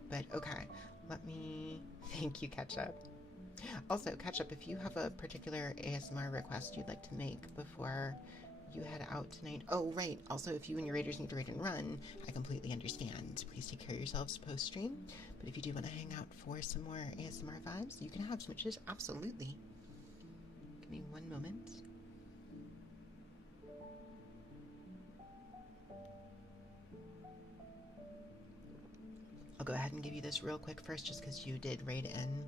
But okay, let me thank you, Ketchup. Also, Ketchup, if you have a particular ASMR request you'd like to make before you head out tonight. Oh, right. Also, if you and your raiders need to raid and run, I completely understand. Please take care of yourselves post-stream. But if you do want to hang out for some more ASMR vibes, you can have switches. Absolutely. Give me one moment. I'll go ahead and give you this real quick first, just because you did raid in.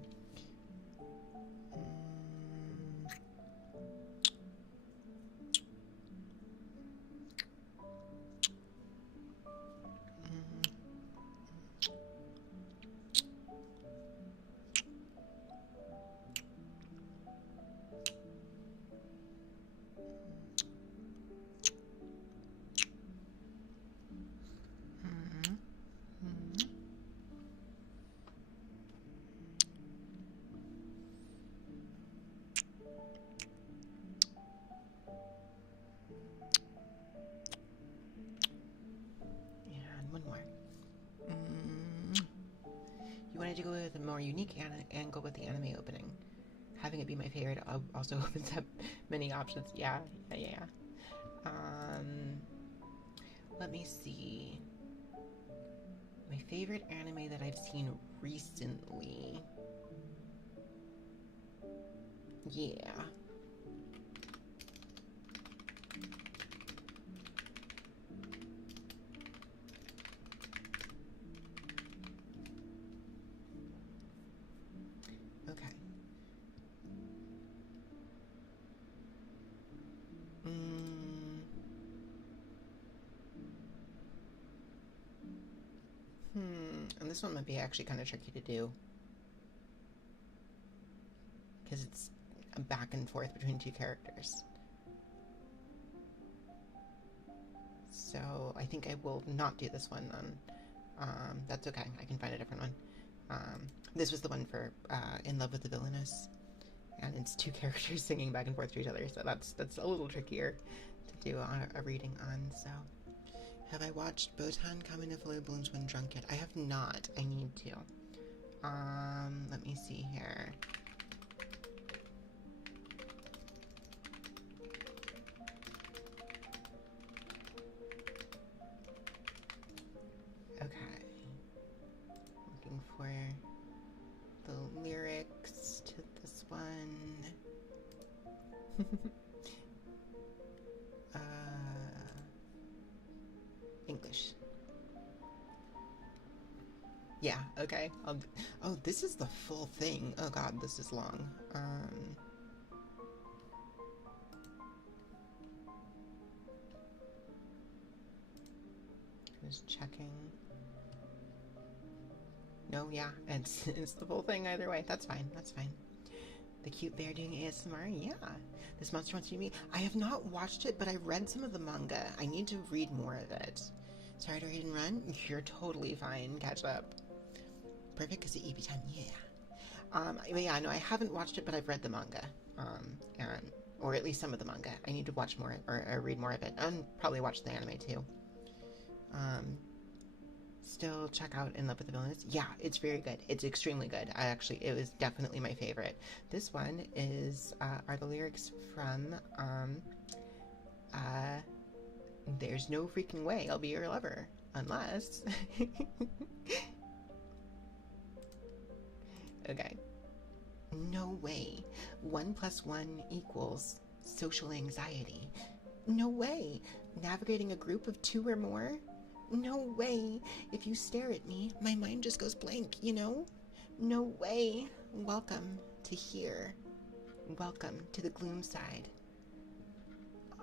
To go with a more unique angle with the anime opening. Having it be my favorite also opens up many options. Yeah. Let me see. My favorite anime that I've seen recently. Yeah. And this one might be actually kind of tricky to do, because it's a back and forth between two characters. So I think I will not do this one then. That's okay. I can find a different one. This was the one for In Love with the Villainess, and it's two characters singing back and forth to each other, so that's a little trickier to do a reading on. So, have I watched Botan Kamen of Blue Balloons when drunk yet? I have not. I need to. Let me see here. Okay. Looking for the lyrics to this one. English. Yeah, okay. Oh, this is the full thing. Oh god, this is long. Just checking. No, yeah, it's the full thing either way. That's fine, that's fine. The cute bear doing ASMR? Yeah. This monster wants you to meet. I have not watched it, but I read some of the manga. I need to read more of it. Sorry to read and run? You're totally fine. Catch up. Perfect because of EP time. Yeah. But yeah, no, I haven't watched it, but I've read the manga. And or at least some of the manga. I need to watch more or read more of it, and probably watch the anime too. Still check out In Love with the Villainess. Yeah, it's very good. It's extremely good. It was definitely my favorite. This one is are the lyrics from There's No Freaking Way I'll Be Your Lover, unless okay. No way 1 + 1 equals social anxiety. No way navigating a group of 2 or more. No way if you stare at me, my mind just goes blank, you know? No way. Welcome to here. Welcome to the gloom side.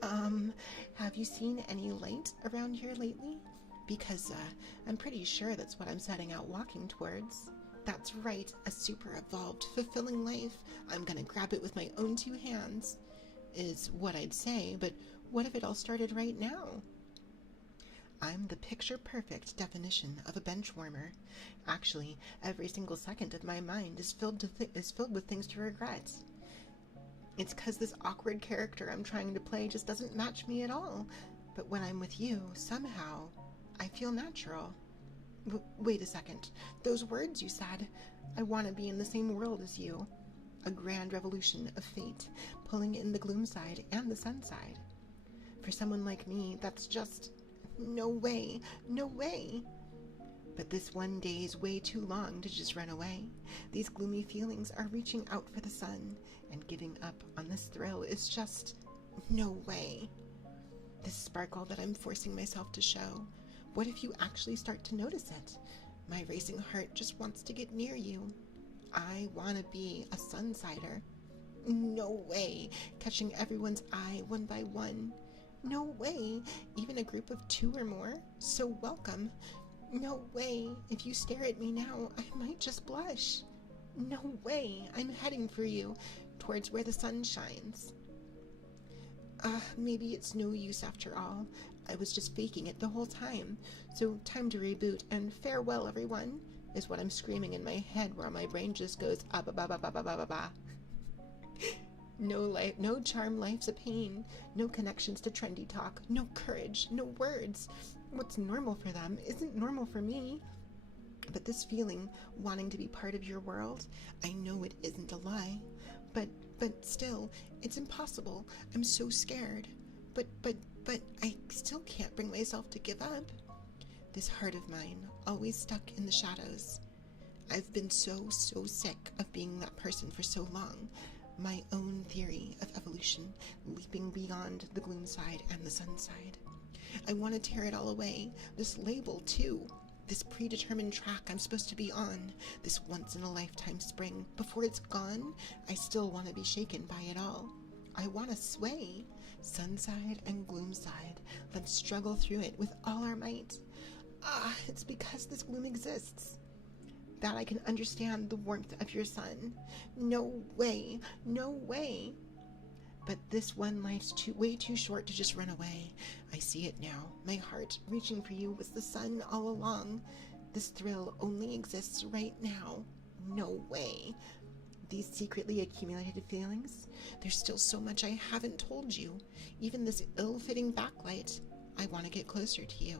Have you seen any light around here lately? Because I'm pretty sure that's what I'm setting out walking towards. That's right, a super evolved, fulfilling life. I'm gonna grab it with my own 2 hands, is what I'd say, but what if it all started right now? I'm the picture-perfect definition of a bench warmer. Actually, every single second of my mind is filled with things to regret. It's 'cause this awkward character I'm trying to play just doesn't match me at all. But when I'm with you, somehow, I feel natural. Wait a second. Those words you said. I want to be in the same world as you. A grand revolution of fate, pulling in the gloom side and the sun side. For someone like me, that's just... no way. No way. But this one day is way too long to just run away. These gloomy feelings are reaching out for the sun, and giving up on this thrill is just... no way. This sparkle that I'm forcing myself to show, what if you actually start to notice it? My racing heart just wants to get near you. I want to be a sunsider. No way, catching everyone's eye 1 by 1. No way, even a group of 2 or more, so welcome. No way, if you stare at me now, I might just blush. No way, I'm heading for you, towards where the sun shines. Maybe it's no use after all. I was just faking it the whole time. So time to reboot, and farewell, everyone, is what I'm screaming in my head while my brain just goes ba-ba-ba-ba-ba-ba-ba. No life, no charm, life's a pain. No connections to trendy talk. No courage, no words. What's normal for them isn't normal for me. But this feeling, wanting to be part of your world, I know it isn't a lie. But still, it's impossible. I'm so scared. But I still can't bring myself to give up. This heart of mine, always stuck in the shadows. I've been so sick of being that person for so long. My own theory of evolution, leaping beyond the gloom side and the sun side. I want to tear it all away. This label, too. This predetermined track I'm supposed to be on. This once-in-a-lifetime spring. Before it's gone, I still want to be shaken by it all. I want to sway. Sunside and gloom side. Let's struggle through it with all our might. It's because this gloom exists that I can understand the warmth of your sun. No way. No way. But this one life's way too short to just run away. I see it now. My heart reaching for you was the sun all along. This thrill only exists right now. No way. These secretly accumulated feelings, there's still so much I haven't told you. Even this ill-fitting backlight. I want to get closer to you.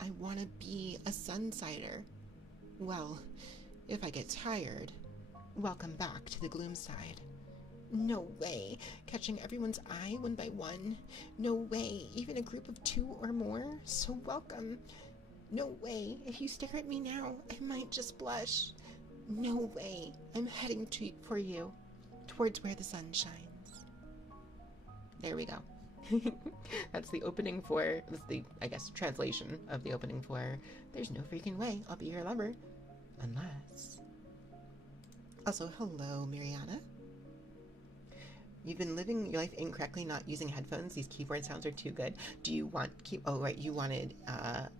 I want to be a sunsider. Well, if I get tired, welcome back to the gloom side. No way, catching everyone's eye 1 by 1. No way, even a group of 2 or more, so welcome. No way, if you stare at me now, I might just blush. No way, I'm heading for you, towards where the sun shines. There we go. That's the opening for, that's the, I guess, translation of the opening for There's No Freaking Way I'll Be Your Lover, unless... Also, hello, Mariana. You've been living your life incorrectly, not using headphones. These keyboard sounds are too good. Do you want oh right, you wanted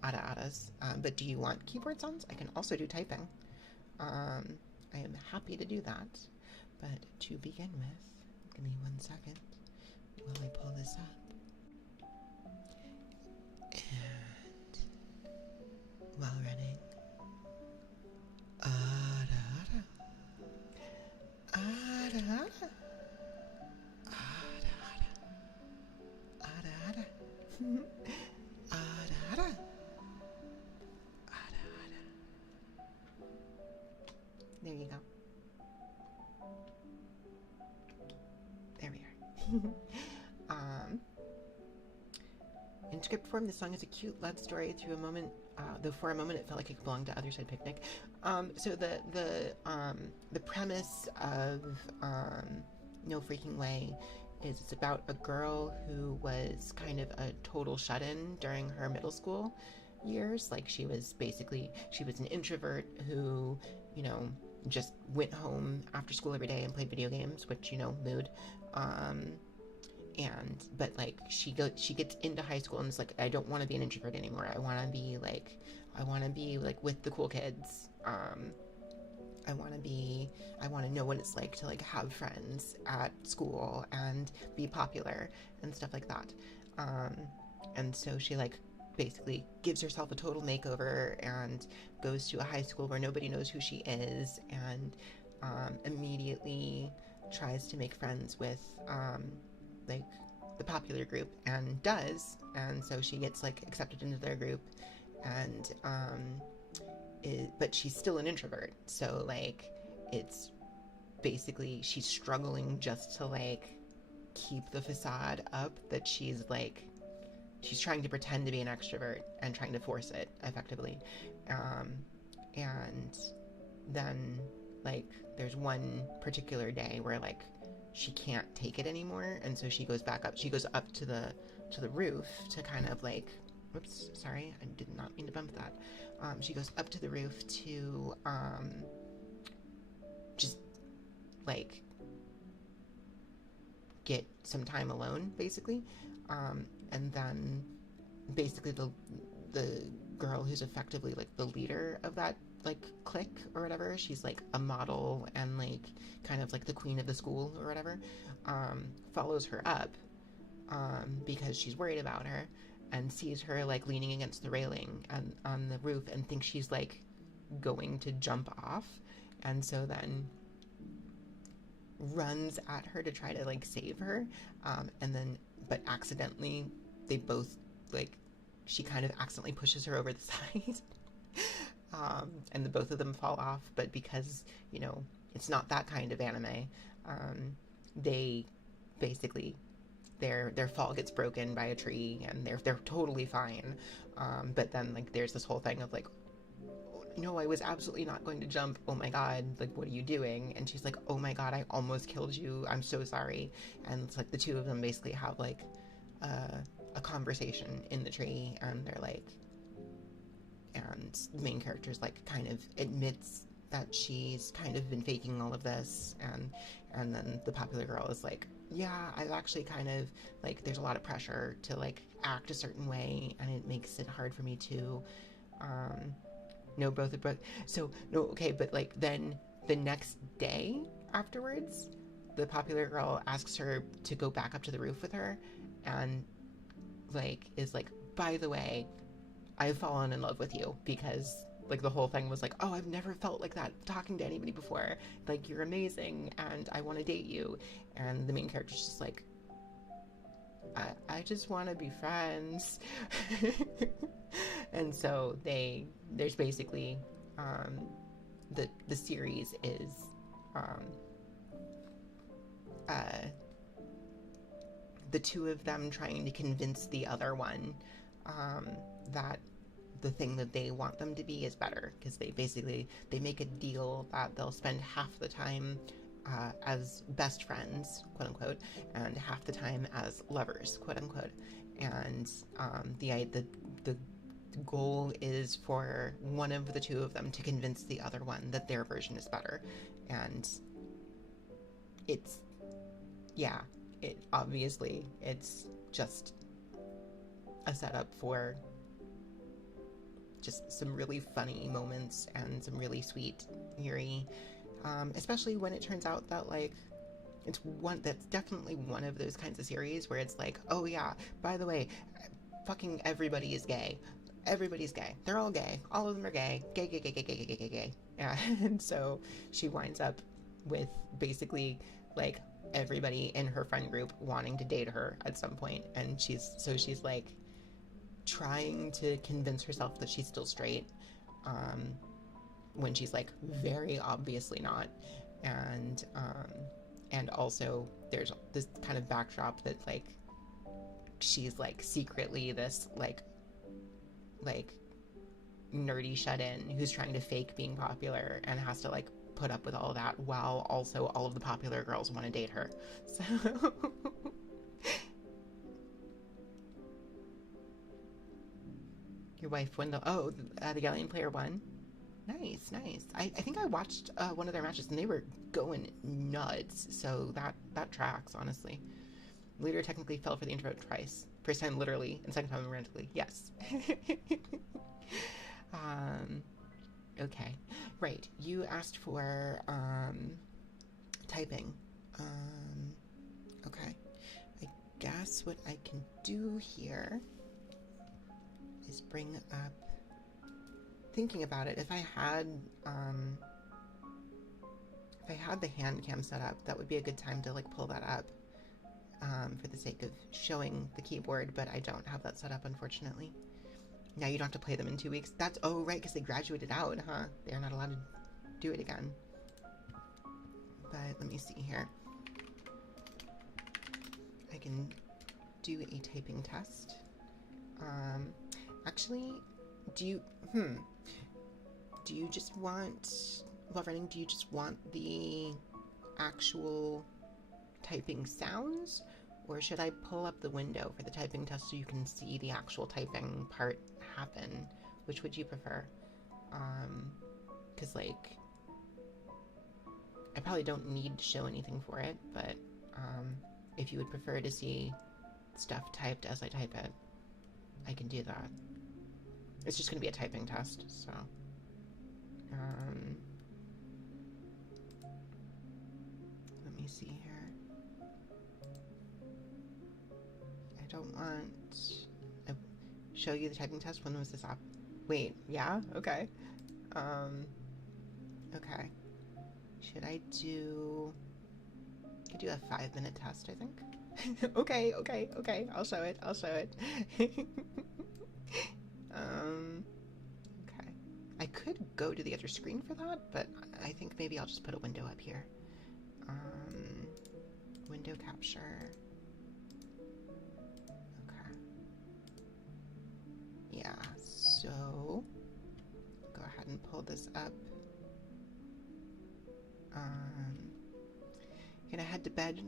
ada-adas, but do you want keyboard sounds? I can also do typing. I am happy to do that. But to begin with, give me 1 second while I pull this up. And while running, ada-ada, ada-ada. Ada, There you go. There we are. In script form, the song is a cute love story through a moment, though for a moment it felt like it belonged to Other Side Picnic. So the premise of No Freaking Way is it's about a girl who was kind of a total shut-in during her middle school years. Like she was an introvert who, you know, just went home after school every day and played video games, which, you know, mood. But like she gets into high school and it's like, I don't want to be an introvert anymore. I want to be like with the cool kids. I want to know what it's like to like have friends at school and be popular and stuff like that. And so she like basically gives herself a total makeover and goes to a high school where nobody knows who she is, and immediately tries to make friends with like the popular group, and does. And so she gets like accepted into their group, and but she's still an introvert. So like it's basically she's struggling just to like keep the facade up that she's trying to pretend to be an extrovert and trying to force it effectively. And then like there's one particular day where like she can't take it anymore, and so she goes up to the roof to kind of like, oops, sorry, I did not mean to bump that. She goes up to the roof to just like get some time alone, basically. And then basically the girl who's effectively like the leader of that like clique or whatever, she's like a model and like kind of like the queen of the school or whatever, follows her up because she's worried about her, and sees her like leaning against the railing on the roof and thinks she's like going to jump off, and so then runs at her to try to like save her, and then but accidentally they both like she kind of accidentally pushes her over the side. And the both of them fall off, but because, you know, it's not that kind of anime, they basically their fall gets broken by a tree and they're totally fine. But then like there's this whole thing of like, no, I was absolutely not going to jump. Oh my god, like what are you doing? And she's like, oh my god, I almost killed you. I'm so sorry. And it's like the two of them basically have like a conversation in the tree, and they're like, and the main character's like kind of admits that she's kind of been faking all of this, and then the popular girl is like, yeah, I've actually kind of like there's a lot of pressure to like act a certain way, and it makes it hard for me to know both. So no, okay, but like then the next day afterwards, the popular girl asks her to go back up to the roof with her, and like is like, by the way, I've fallen in love with you, because like the whole thing was like, oh, I've never felt like that talking to anybody before. Like, you're amazing and I want to date you. And the main character's just like, I just want to be friends. And so there's basically the series is the two of them trying to convince the other one that the thing that they want them to be is better, because they make a deal that they'll spend half the time as best friends, quote unquote, and half the time as lovers, quote unquote. And the goal is for one of the two of them to convince the other one that their version is better. And it's obviously it's just a setup for just some really funny moments and some really sweet Yuri, especially when it turns out that like that's definitely one of those kinds of series where it's like, oh yeah, by the way, fucking everybody is gay. Everybody's gay. They're all gay. All of them are gay. Gay, gay, gay, gay, gay, gay, gay, gay. Yeah. And so she winds up with basically like everybody in her friend group wanting to date her at some point, and she's like trying to convince herself that she's still straight, when she's like very obviously not. And also there's this kind of backdrop that like she's like secretly this like nerdy shut-in who's trying to fake being popular and has to like put up with all of that while also all of the popular girls want to date her. So your wife won the Galleon player won. Nice, nice. I think I watched one of their matches and they were going nuts. So that tracks, honestly. Leader technically fell for the intro twice. First time literally, and second time romantically. Yes. Okay. Right. You asked for typing. Okay. I guess what I can do here is bring up, thinking about it, if I had the hand cam set up, that would be a good time to like pull that up for the sake of showing the keyboard, but I don't have that set up, unfortunately. Now you don't have to play them in 2 weeks. That's, oh right, because they graduated out, huh? They're not allowed to do it again. But let me see here. I can do a typing test. Actually, do you just want, while running, do you just want the actual typing sounds? Or should I pull up the window for the typing test so you can see the actual typing part happen? Which would you prefer? Because, like, I probably don't need to show anything for it, but if you would prefer to see stuff typed as I type it, I can do that. It's just going to be a typing test, so... let me see here. I don't want to show you the typing test. When was this up? Wait, yeah? Okay. Okay. Should I do... I could do a 5-minute test, I think. Okay. I'll show it. Okay. I could go to the other screen for that, but I think maybe I'll just put a window up here. Window capture. Okay. Yeah, so go ahead and pull this up. Gonna head to bed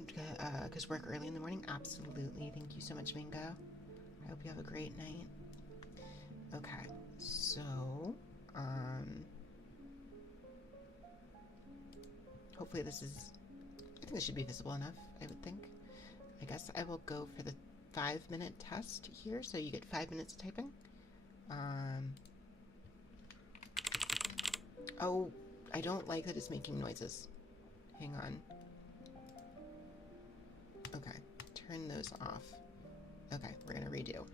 because work early in the morning. Absolutely. Thank you so much, Mingo. I hope you have a great night. Okay, so hopefully this is, I think this should be visible enough, I would think. I guess I will go for the 5-minute test here, so you get 5 minutes of typing. Oh, I don't like that it's making noises. Hang on. Okay, turn those off. Okay, we're gonna redo.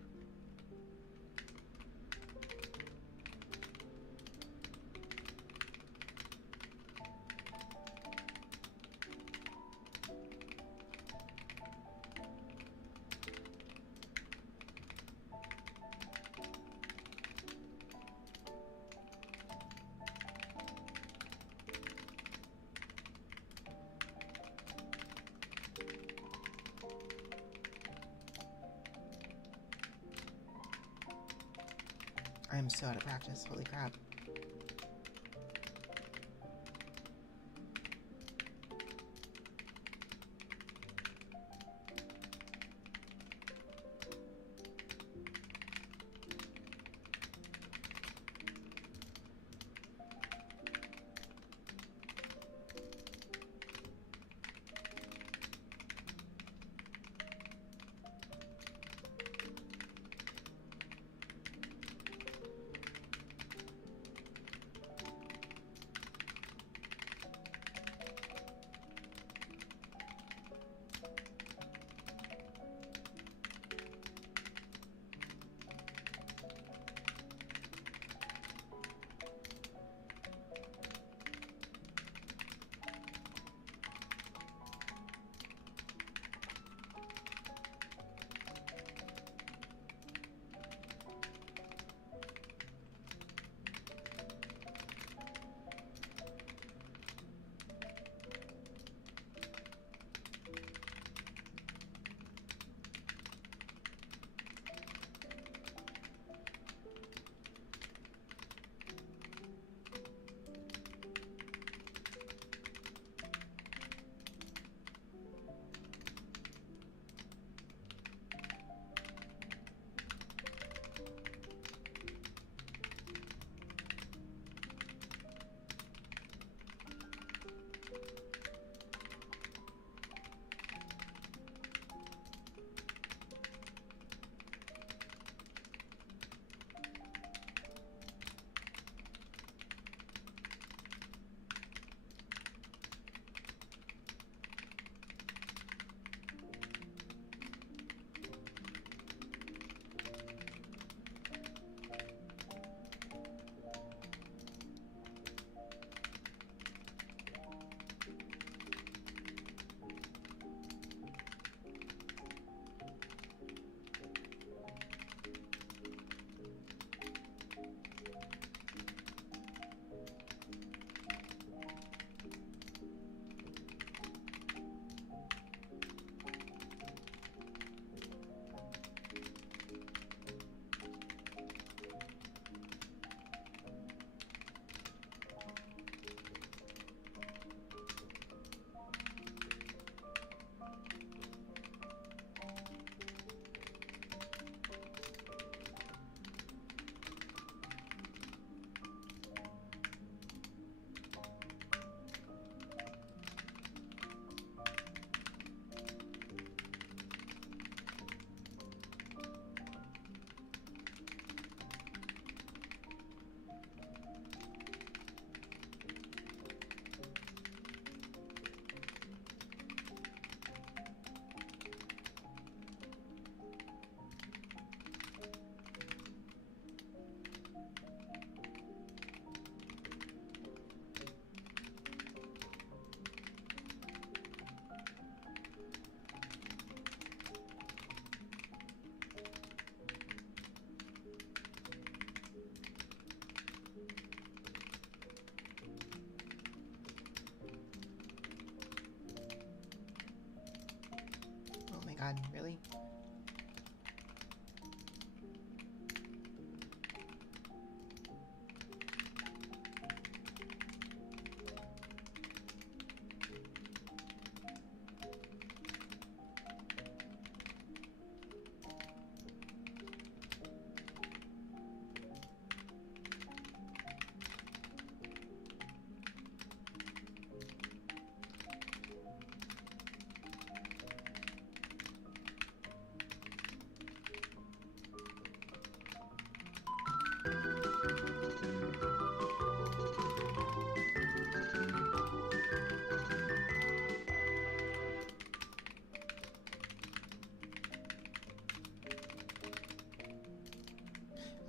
I'm so out of practice, holy crap. God, really?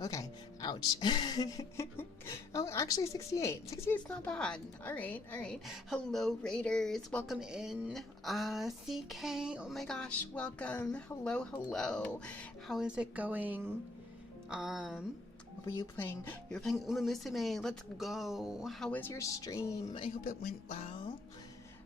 Okay, ouch. Oh, actually 68. 68 is not bad. All right, all right. Hello, Raiders. Welcome in. CK, oh my gosh, welcome. Hello, hello. How is it going? What were you playing? You were playing Uma Musume. Let's go. How was your stream? I hope it went well.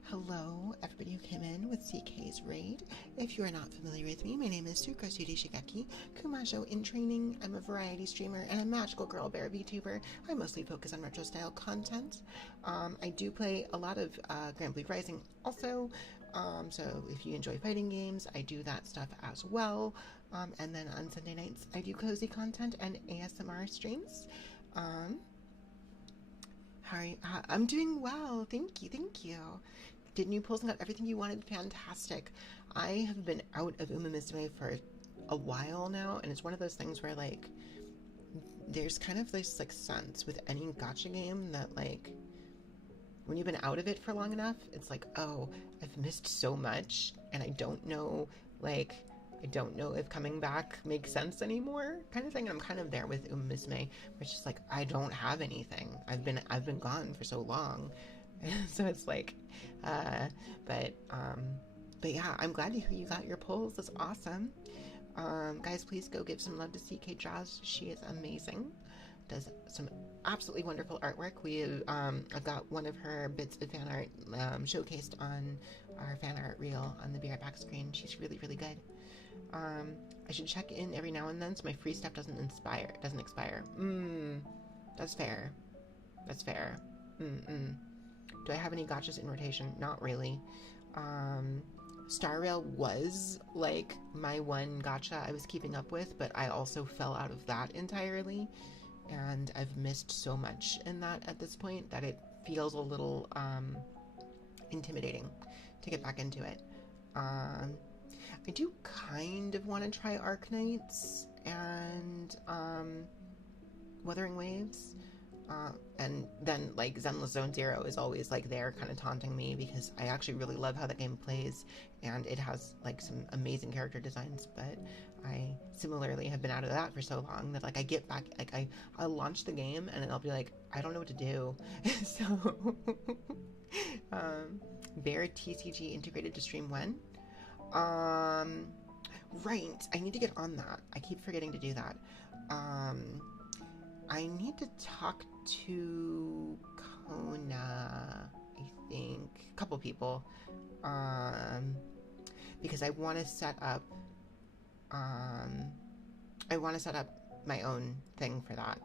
Hello, everybody who came in with CK's raid. If you are not familiar with me, my name is Sukrasudi Shigeki, Kumajo in training. I'm a variety streamer and a magical girl bear VTuber. I mostly focus on retro style content. I do play a lot of Grand Blue Rising also. So if you enjoy fighting games, I do that stuff as well. And then on Sunday nights, I do cozy content and ASMR streams. I'm doing well. Thank you. Thank you. Did new pulls and got everything you wanted? Fantastic. I have been out of Uma Musume for a while now, and it's one of those things where, like, there's kind of this, like, sense with any gacha game that, like, when you've been out of it for long enough, it's like, oh, I've missed so much, and I don't know, like, I don't know if coming back makes sense anymore, kind of thing. And I'm kind of there with Uma Musume, where it's just like, I don't have anything. I've been gone for so long. So it's like, but yeah, I'm glad to hear you got your pulls. That's awesome. Guys, please go give some love to CK Jaws. She is amazing. Does some absolutely wonderful artwork. I've got one of her bits of fan art showcased on our fan art reel on the Be Right Back screen. She's really, really good. I should check in every now and then so my free stuff doesn't expire. That's fair. That's fair. Do I have any gachas in rotation? Not really. Star Rail was like my one gacha I was keeping up with, but I also fell out of that entirely, and I've missed so much in that at this point that it feels a little intimidating to get back into it. I do kind of want to try Arknights and Wuthering Waves. And then, like, Zenless Zone Zero is always, like, there kind of taunting me because I actually really love how the game plays, and it has, like, some amazing character designs, but I similarly have been out of that for so long that, like, I get back, like, I'll launch the game, and then I'll be like, I don't know what to do. So, Bear TCG integrated to stream when? Right, I need to get on that. I keep forgetting to do that. I need to talk to Kona, I think, a couple people, because I want to set up, my own thing for that.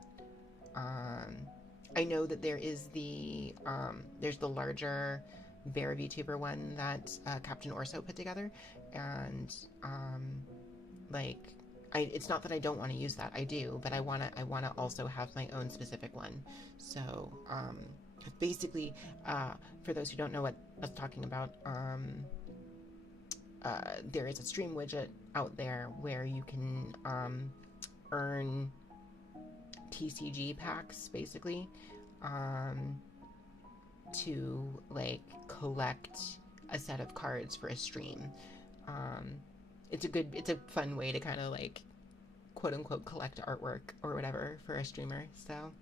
I know that there is there's the larger Bear VTuber one that Captain Orso put together, and it's not that I don't want to use that. I do, but I want to also have my own specific one. So basically, for those who don't know what I'm talking about, there is a stream widget out there where you can earn TCG packs, basically, to, like, collect a set of cards for a stream. It's a fun way to kind of, like, quote unquote collect artwork or whatever for a streamer. So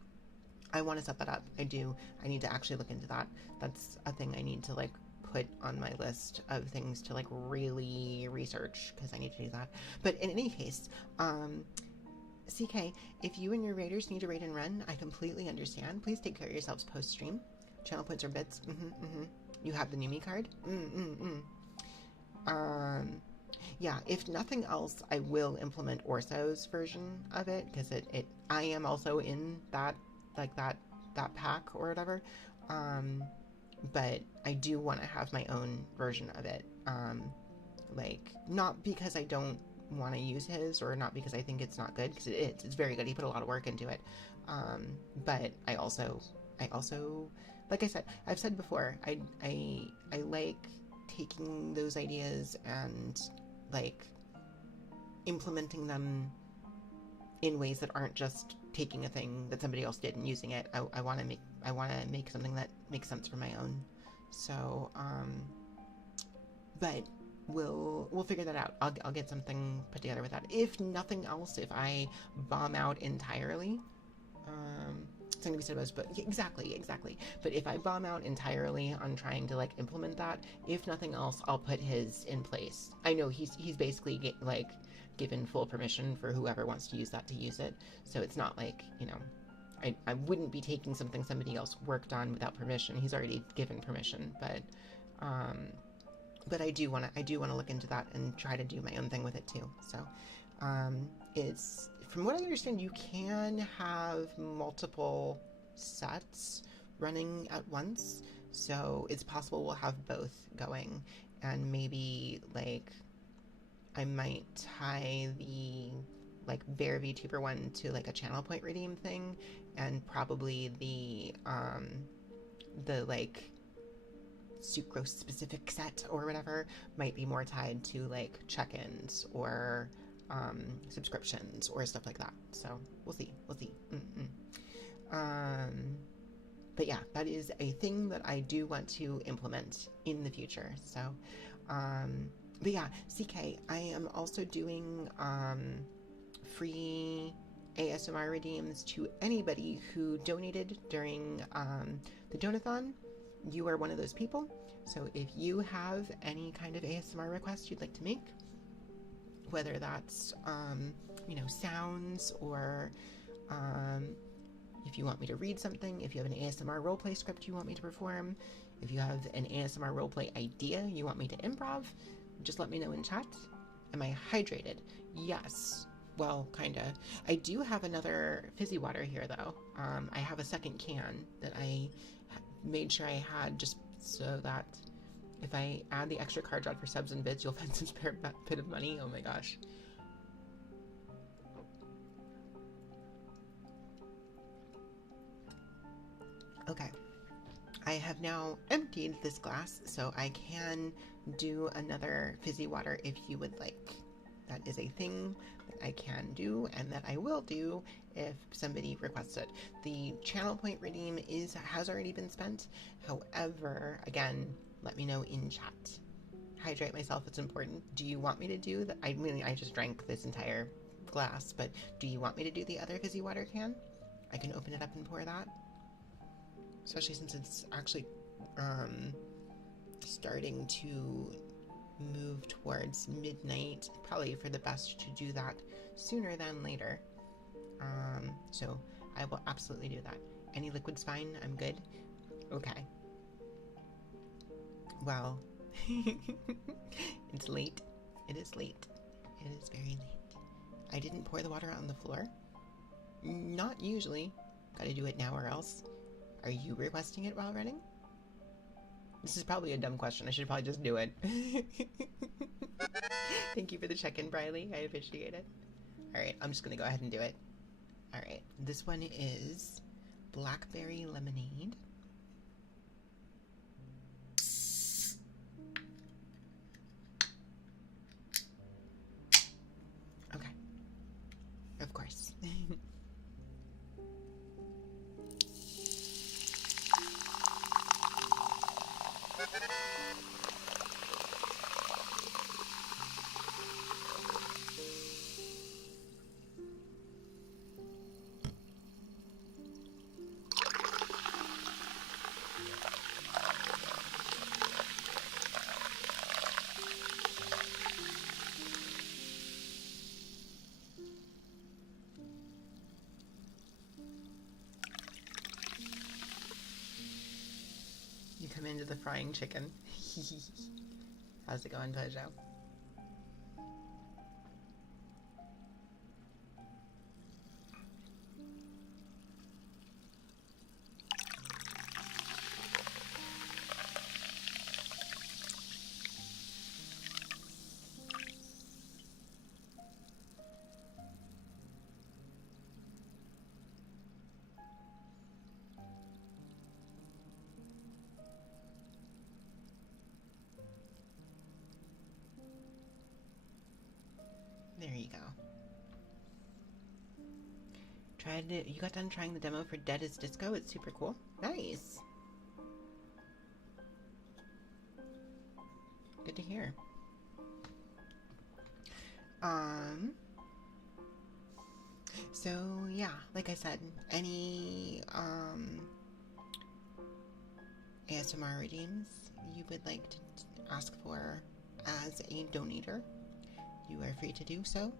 I want to set that up. I need to actually look into that. That's a thing I need to, like, put on my list of things to, like, really research, because I need to do that. But in any case, CK, if you and your raiders need to raid and run, I completely understand. Please take care of yourselves post-stream. Channel points or bits. You have the Numi card? Yeah, if nothing else, I will implement Orso's version of it because I am also in that like that pack or whatever. Um, but I do want to have my own version of it. Like not because I don't want to use his or not because I think it's not good because it's very good. He put a lot of work into it. But I also like I said, I've said before, I like taking those ideas and like implementing them in ways that aren't just taking a thing that somebody else did and using it. I want to make something that makes sense for my own. So, but we'll figure that out. I'll get something put together with that. If nothing else, if I bomb out entirely, something to be said about, but exactly. But if I bomb out entirely on trying to like implement that, if nothing else, I'll put his in place. I know he's basically like given full permission for whoever wants to use that to use it. So it's not like I wouldn't be taking something somebody else worked on without permission. He's already given permission, but I do want to look into that and try to do my own thing with it too. So it's from what I understand, you can have multiple sets running at once. So it's possible we'll have both going, and maybe like I might tie the like Bear VTuber one to like a channel point redeem thing, and probably the like sucrose specific set or whatever might be more tied to like check-ins or subscriptions or stuff like that. So we'll see. But yeah, that is a thing that I do want to implement in the future. So but yeah, CK, I am also doing free ASMR redeems to anybody who donated during the Donathon. You are one of those people. So if you have any kind of ASMR request you'd like to make, whether that's sounds or if you want me to read something, if you have an ASMR roleplay script you want me to perform, if you have an ASMR roleplay idea you want me to improv, just let me know in chat. Am I hydrated? Yes. Well, kinda. I do have another fizzy water here, though. I have a second can that I made sure I had just so that if I add the extra card draw for subs and bits, you'll find some spare bit of money. Oh my gosh. Okay. I have now emptied this glass, so I can do another fizzy water if you would like. That is a thing that I can do and that I will do if somebody requests it. The channel point redeem has already been spent. However, again, let me know in chat. Hydrate myself, it's important. Do you want me to do that? I mean, I just drank this entire glass, but do you want me to do the other fizzy water can? I can open it up and pour that. Especially since it's actually starting to move towards midnight. Probably for the best to do that sooner than later. So I will absolutely do that. Any liquid's fine. I'm good. Okay. Well, it's late. It is late. It is very late. I didn't pour the water out on the floor. Not usually. Gotta do it now or else. Are you requesting it while running? This is probably a dumb question. I should probably just do it. Thank you for the check-in, Briley. I appreciate it. Alright, I'm just gonna go ahead and do it. Alright, this one is blackberry lemonade. Okay. Of course. You come into the frying chicken. How's it going, Pojo? You got done trying the demo for Dead is Disco. It's super cool. Nice. Good to hear. So yeah, like I said, any ASMR redeems you would like to ask for as a donator, you are free to do so.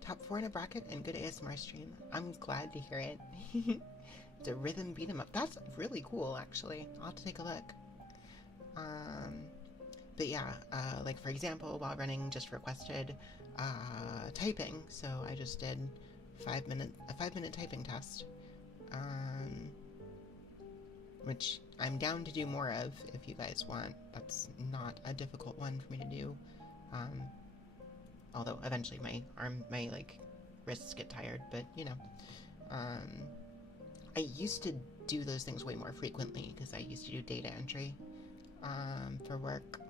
Top 4 in a bracket and good ASMR stream. I'm glad to hear it. It's a rhythm beat 'em up. That's really cool, actually. I'll have to take a look. But yeah, like for example, while running just requested typing, so I just did a 5-minute typing test, which I'm down to do more of if you guys want. That's not a difficult one for me to do. Although eventually my like wrists get tired, but you know, I used to do those things way more frequently because I used to do data entry for work.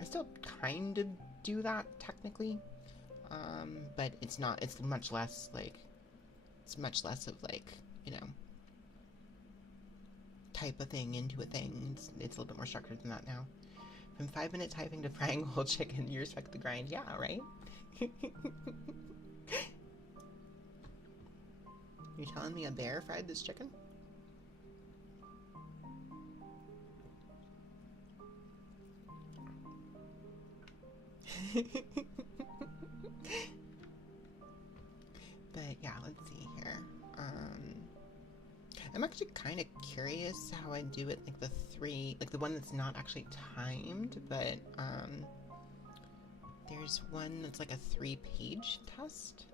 I still kind of do that technically, but it's much less of like, you know, type a thing into a thing. It's a little bit more structured than that now. From 5-minute typing to frying whole chicken, you respect the grind. Yeah, right? You telling me a bear fried this chicken? But yeah, let's see here. I'm actually kind of curious how I do it, like the one that's not actually timed, but there's one that's like a 3-page test.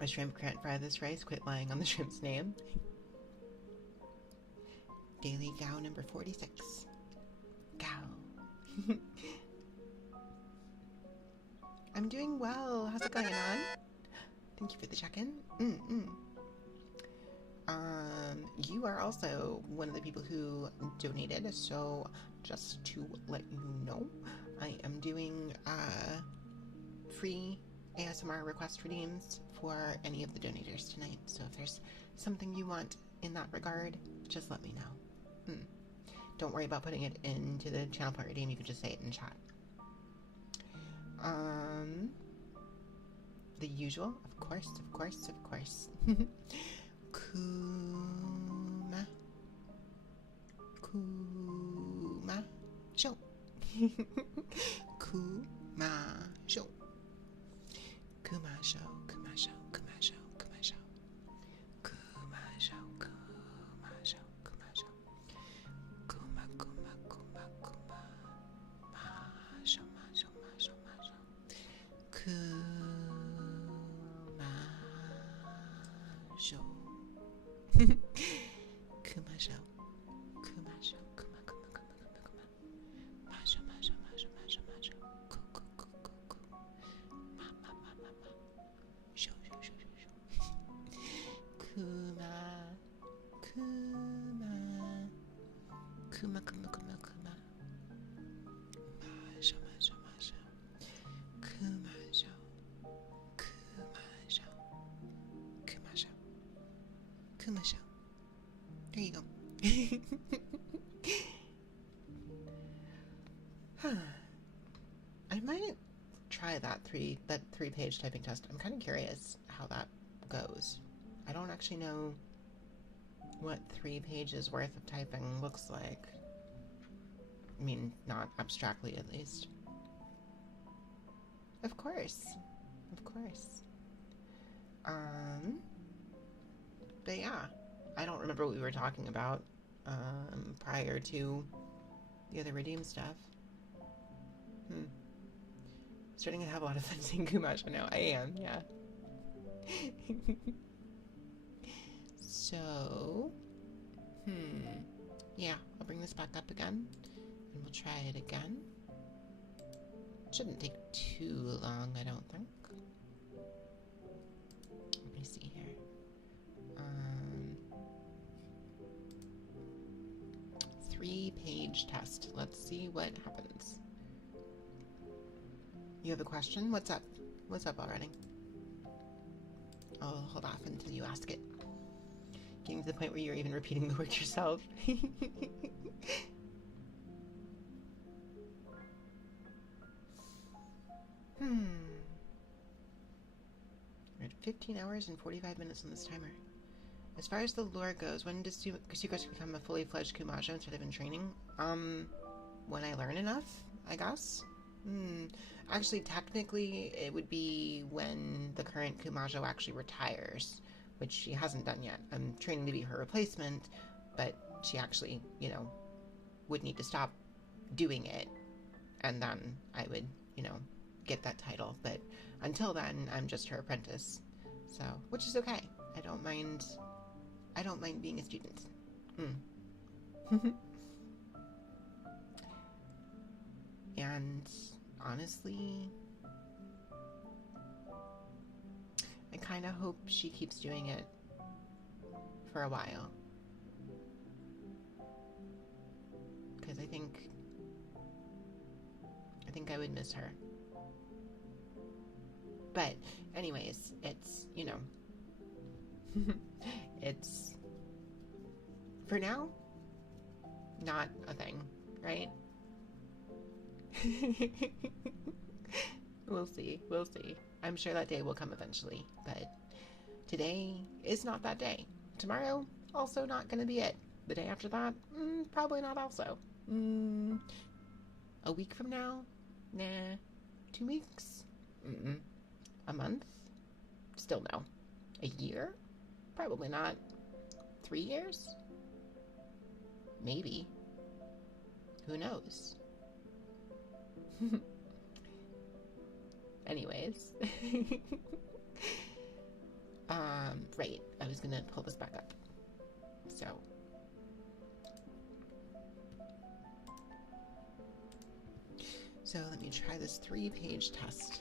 A shrimp can't fry this rice, quit lying on the shrimp's name. Daily Gao number 46. Gao. I'm doing well. How's it going on? Thank you for the check-in. You are also one of the people who donated, so just to let you know, I am doing free ASMR request redeems for any of the donators tonight. So if there's something you want in that regard, just let me know. Don't worry about putting it into the channel point redeem. You can just say it in chat. The usual, of course. Kuma show. Kuma show. Kuma show. There you go. I might try that 3-page typing test. I'm kind of curious how that goes. I don't actually know what 3 pages worth of typing looks like. I mean, not abstractly at least. Of course. But yeah, I don't remember what we were talking about prior to the other redeem stuff. Starting to have a lot of fun saying Kumash. I know, I am, yeah. So, yeah, I'll bring this back up again, and we'll try it again. Shouldn't take too long, I don't think. Let me see here. 3-page test. Let's see what happens. You have a question? What's up? What's up already? I'll hold off until you ask it. Getting to the point where you're even repeating the words yourself. We're at 15 hours and 45 minutes on this timer. As far as the lore goes, when does Sukosh become a fully fledged Kumajo instead of in training? When I learn enough, I guess? Actually, technically, it would be when the current Kumajo actually retires, which she hasn't done yet. I'm training to be her replacement, but she actually, would need to stop doing it, and then I would, get that title. But until then, I'm just her apprentice. So, which is okay. I don't mind being a student. And honestly, I kind of hope she keeps doing it for a while. Because I think I would miss her. But anyways, it's, it's, for now, not a thing, right? We'll see. I'm sure that day will come eventually, but today is not that day. Tomorrow, also not gonna be it. The day after that, probably not also. A week from now? Nah. 2 weeks? A month? Still no. A year? Probably not. 3 years? Maybe. Who knows? Anyways. Right. I was gonna pull this back up. So let me try this 3-page test.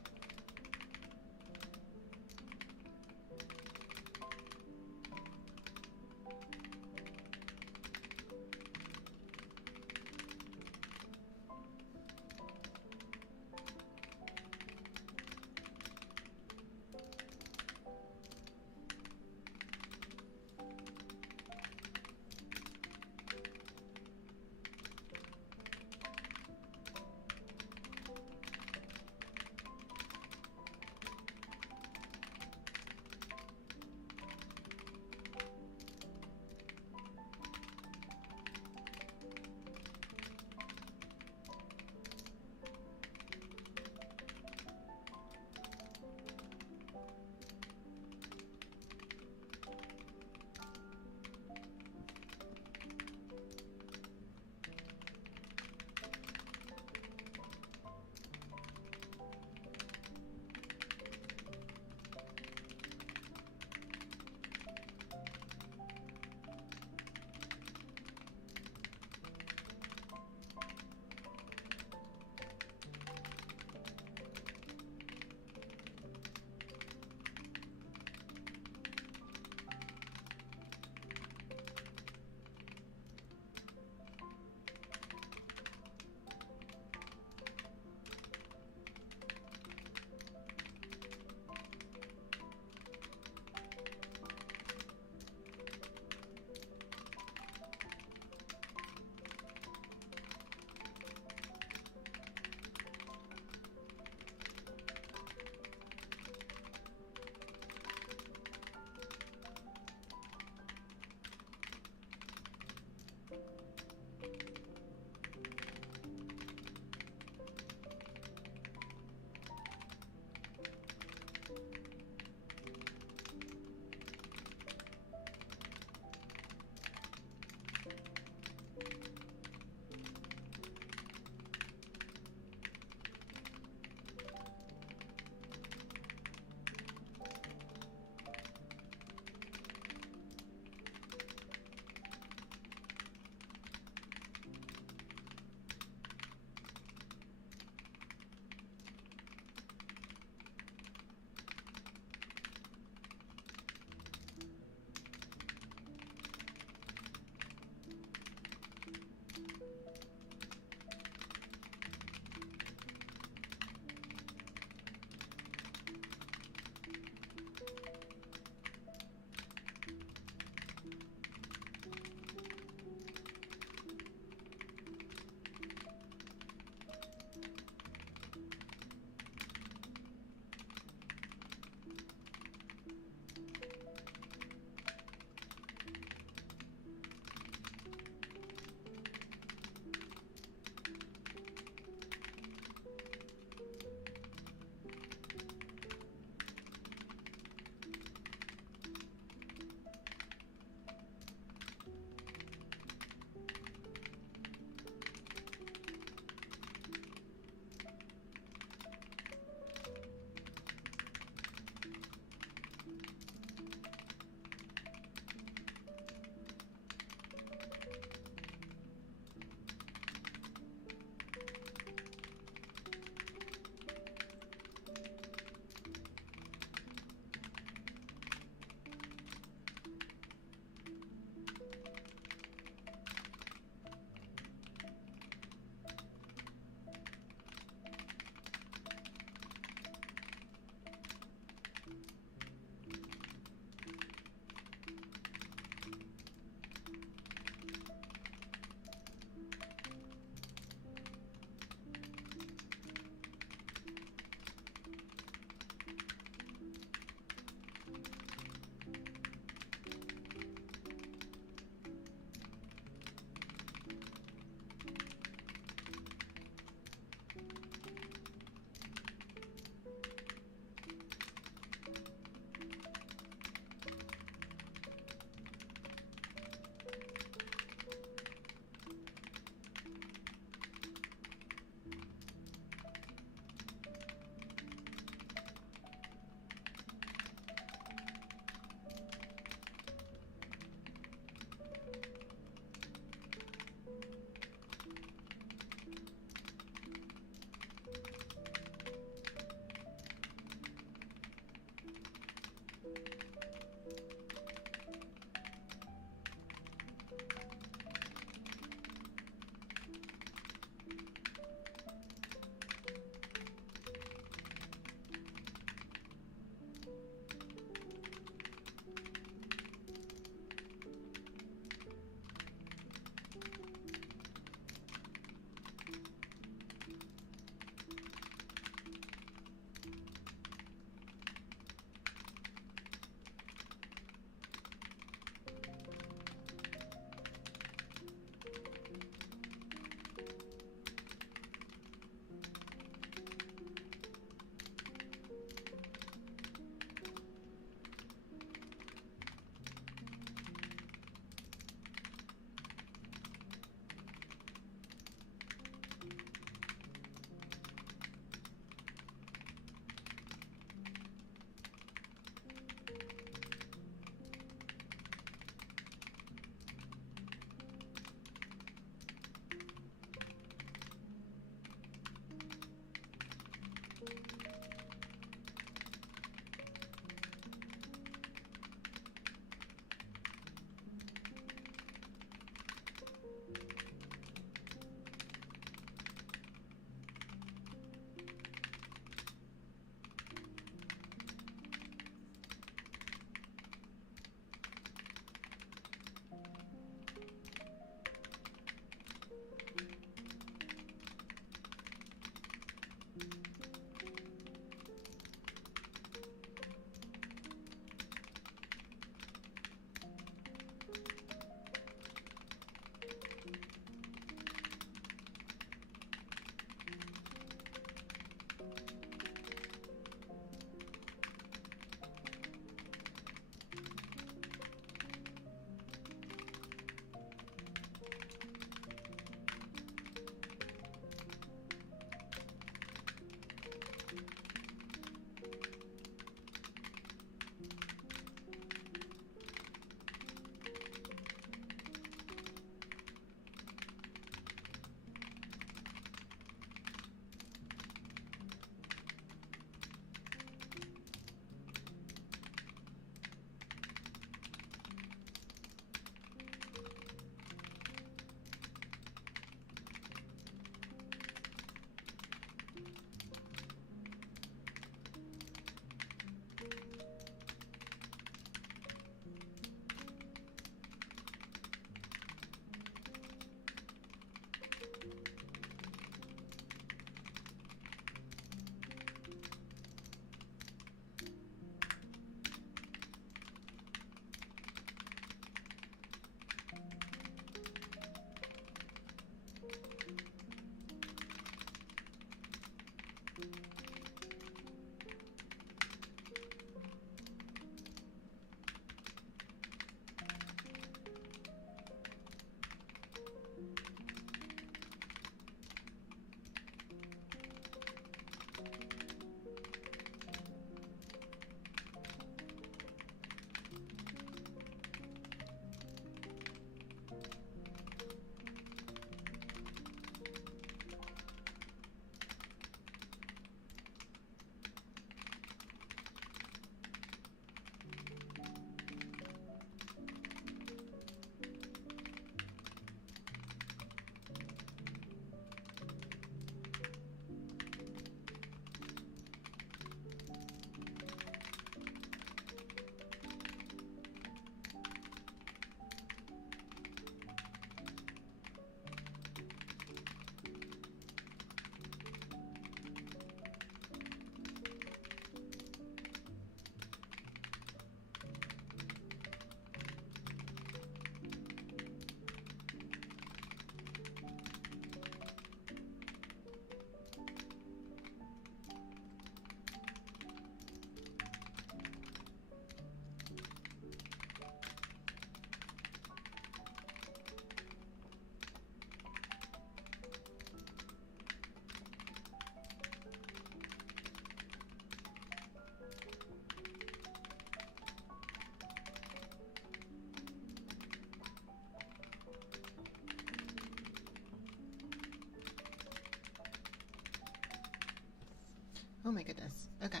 my goodness. Okay.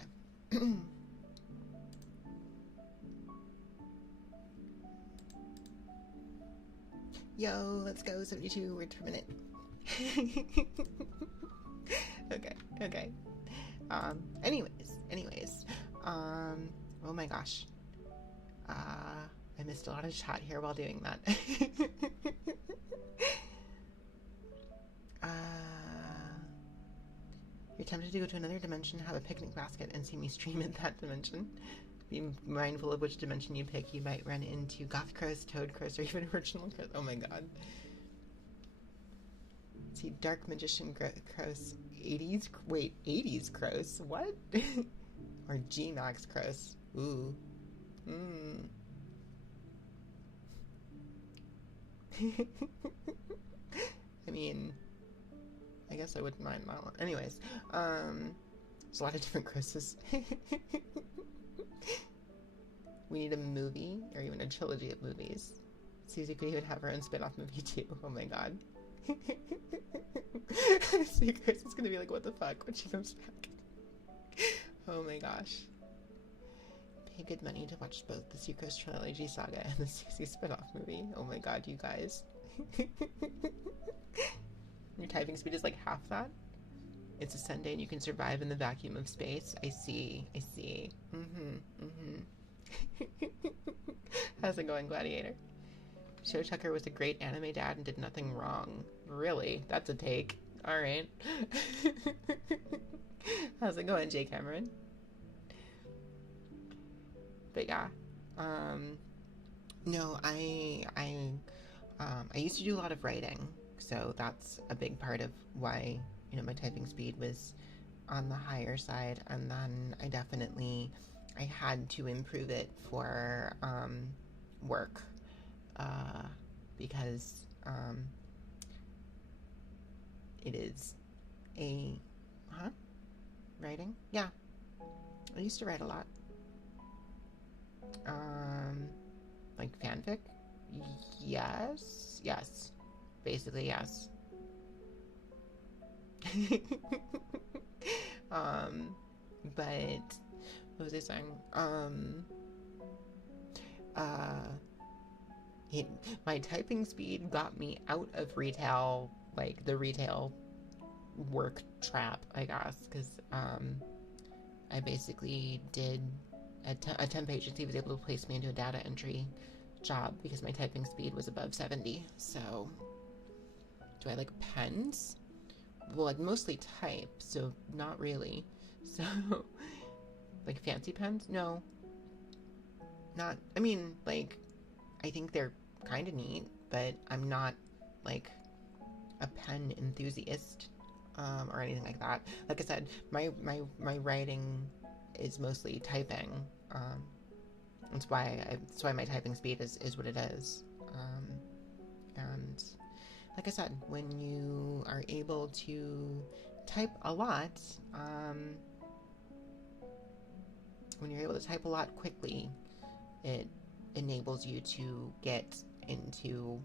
Yo, let's go. 72 words per minute. Okay. Anyways. Oh my gosh. I missed a lot of chat here while doing that. You're tempted to go to another dimension, have a picnic basket, and see me stream in that dimension. Be mindful of which dimension you pick. You might run into Goth Crows, Toad Crows, or even Original Crows. Oh my god. See, Dark Magician Crows. 80s? Wait, 80s Crows? What? Or G-Max Crows. Ooh. I mean, I guess I wouldn't mind that one. Anyways, there's a lot of different Chris's. We need a movie, or even a trilogy of movies. Susie could even have her own spin-off movie too. Oh my god. See, Chris is gonna be like, what the fuck when she comes back. Oh my gosh. Pay good money to watch both the Sucrose Trilogy Saga and the Susie spin-off movie. Oh my god, you guys. Your typing speed is like half that? It's a Sunday and you can survive in the vacuum of space. I see. How's it going, Gladiator? Show Tucker was a great anime dad and did nothing wrong. Really? That's a take. Alright. How's it going, Jay Cameron? But yeah. No, I used to do a lot of writing, so that's a big part of why, you know, my typing speed was on the higher side, and then I had to improve it for work, because it is a writing? Yeah, I used to write a lot. Like fanfic? Yes. Basically, yes. But what was I saying? My typing speed got me out of retail, like the retail work trap, I guess, because I basically did a temp agency was able to place me into a data entry job because my typing speed was above 70. So, do I like pens? Well, I'd mostly type, so not really. So, like fancy pens? No. Not, I mean, like, I think they're kind of neat, but I'm not, like, a pen enthusiast, or anything like that. Like I said, my writing is mostly typing. That's why my typing speed is what it is. And like I said, when you are able to type a lot, when you're able to type a lot quickly, it enables you to get into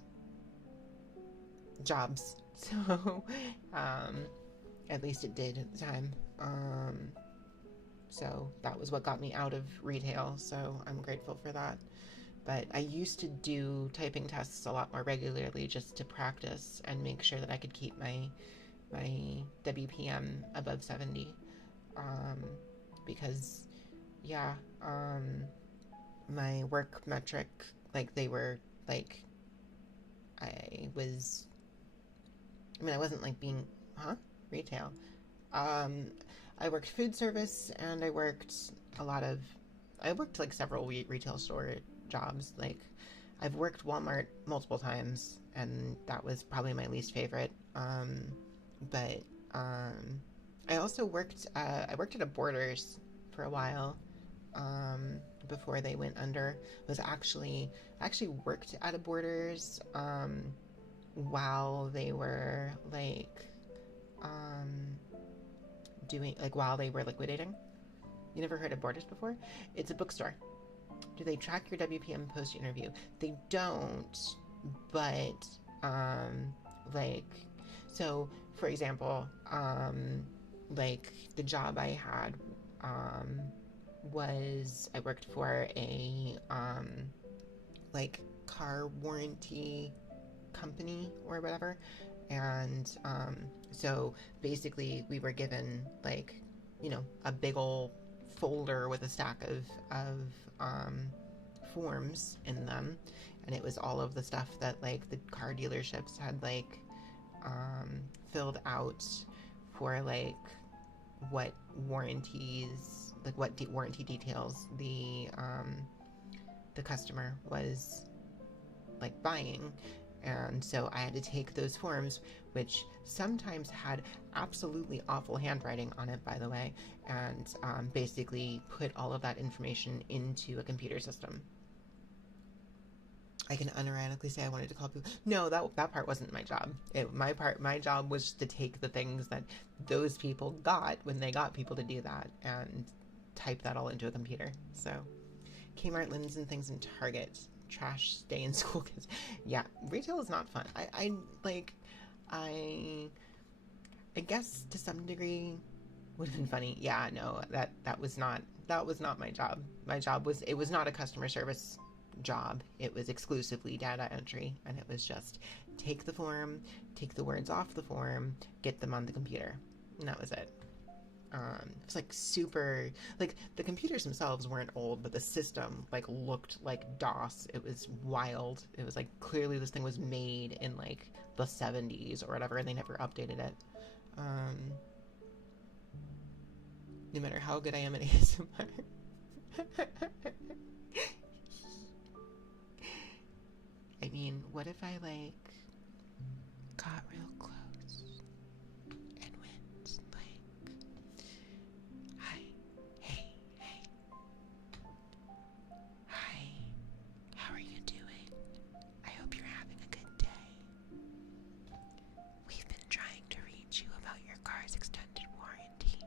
jobs. So, at least it did at the time. So that was what got me out of retail, so I'm grateful for that. But I used to do typing tests a lot more regularly just to practice and make sure that I could keep my WPM above 70. Because, yeah, my work metric, like, they were, like, I wasn't, like, being, retail. I worked food service, and I worked like several retail store jobs. Like, I've worked Walmart multiple times, and that was probably my least favorite. But I also worked at a Borders for a while, before they went under. I actually worked at a Borders, while they were like, while they were liquidating. You never heard of Borders before? It's a bookstore. Do they track your WPM post interview? They don't, but so for example, like the job I had was I worked for a like car warranty company or whatever, and so basically we were given like, you know, a big old folder with a stack of forms in them, and it was all of the stuff that like the car dealerships had like filled out for like what warranties, like what warranty details the customer was like buying. And so I had to take those forms, which sometimes had absolutely awful handwriting on it, by the way, and basically put all of that information into a computer system. I can unironically say I wanted to call people. No, that part wasn't my job. My job was to take the things that those people got when they got people to do that and type that all into a computer. So, Kmart, Linens, and things in Target. Trash stay in school kids. Yeah, retail is not fun. I guess to some degree would have been funny. Yeah, no, that was not my job. My job was, it was not a customer service job. It was exclusively data entry, and it was just take the form, take the words off the form, get them on the computer, and that was it. It was like super, like the computers themselves weren't old, but the system like looked like DOS. It was wild. It was like clearly this thing was made in like the 70s or whatever, and they never updated it. No matter how good I am at ASMR. I mean, what if I like got real close and went like, hi, hey, hi, how are you doing? I hope you're having a good day. We've been trying to reach you about your car's extended warranty.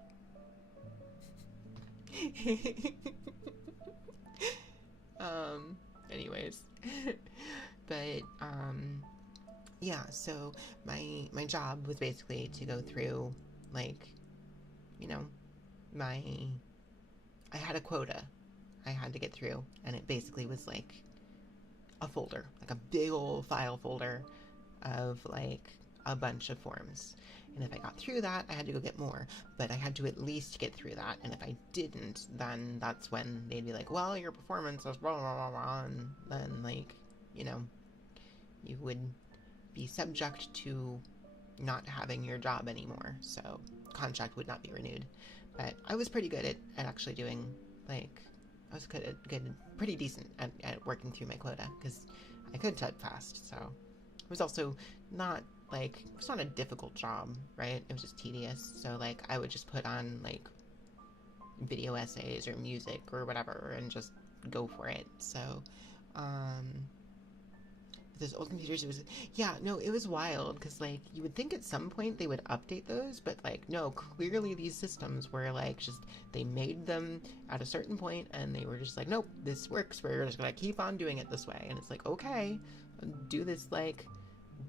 Anyways. But yeah, so my job was basically to go through, like, you know, I had a quota I had to get through, and it basically was like a folder, like a big old file folder of like a bunch of forms. And if I got through that, I had to go get more, but I had to at least get through that. And if I didn't, then that's when they'd be like, well, your performance is blah, blah, blah, blah. And then, like, you know, you would be subject to not having your job anymore. So contract would not be renewed. But I was pretty good at actually doing, like, I was good, pretty decent at working through my quota, because I could type fast. So it was also not, like, it's not a difficult job, right? It was just tedious. So, like, I would just put on, like, video essays or music or whatever and just go for it. So, those old computers, it was, yeah, no, it was wild, because, like, you would think at some point they would update those, but, like, no, clearly these systems were, like, just, they made them at a certain point, and they were just like, nope, this works, we're just gonna keep on doing it this way. And it's like, okay, do this, like,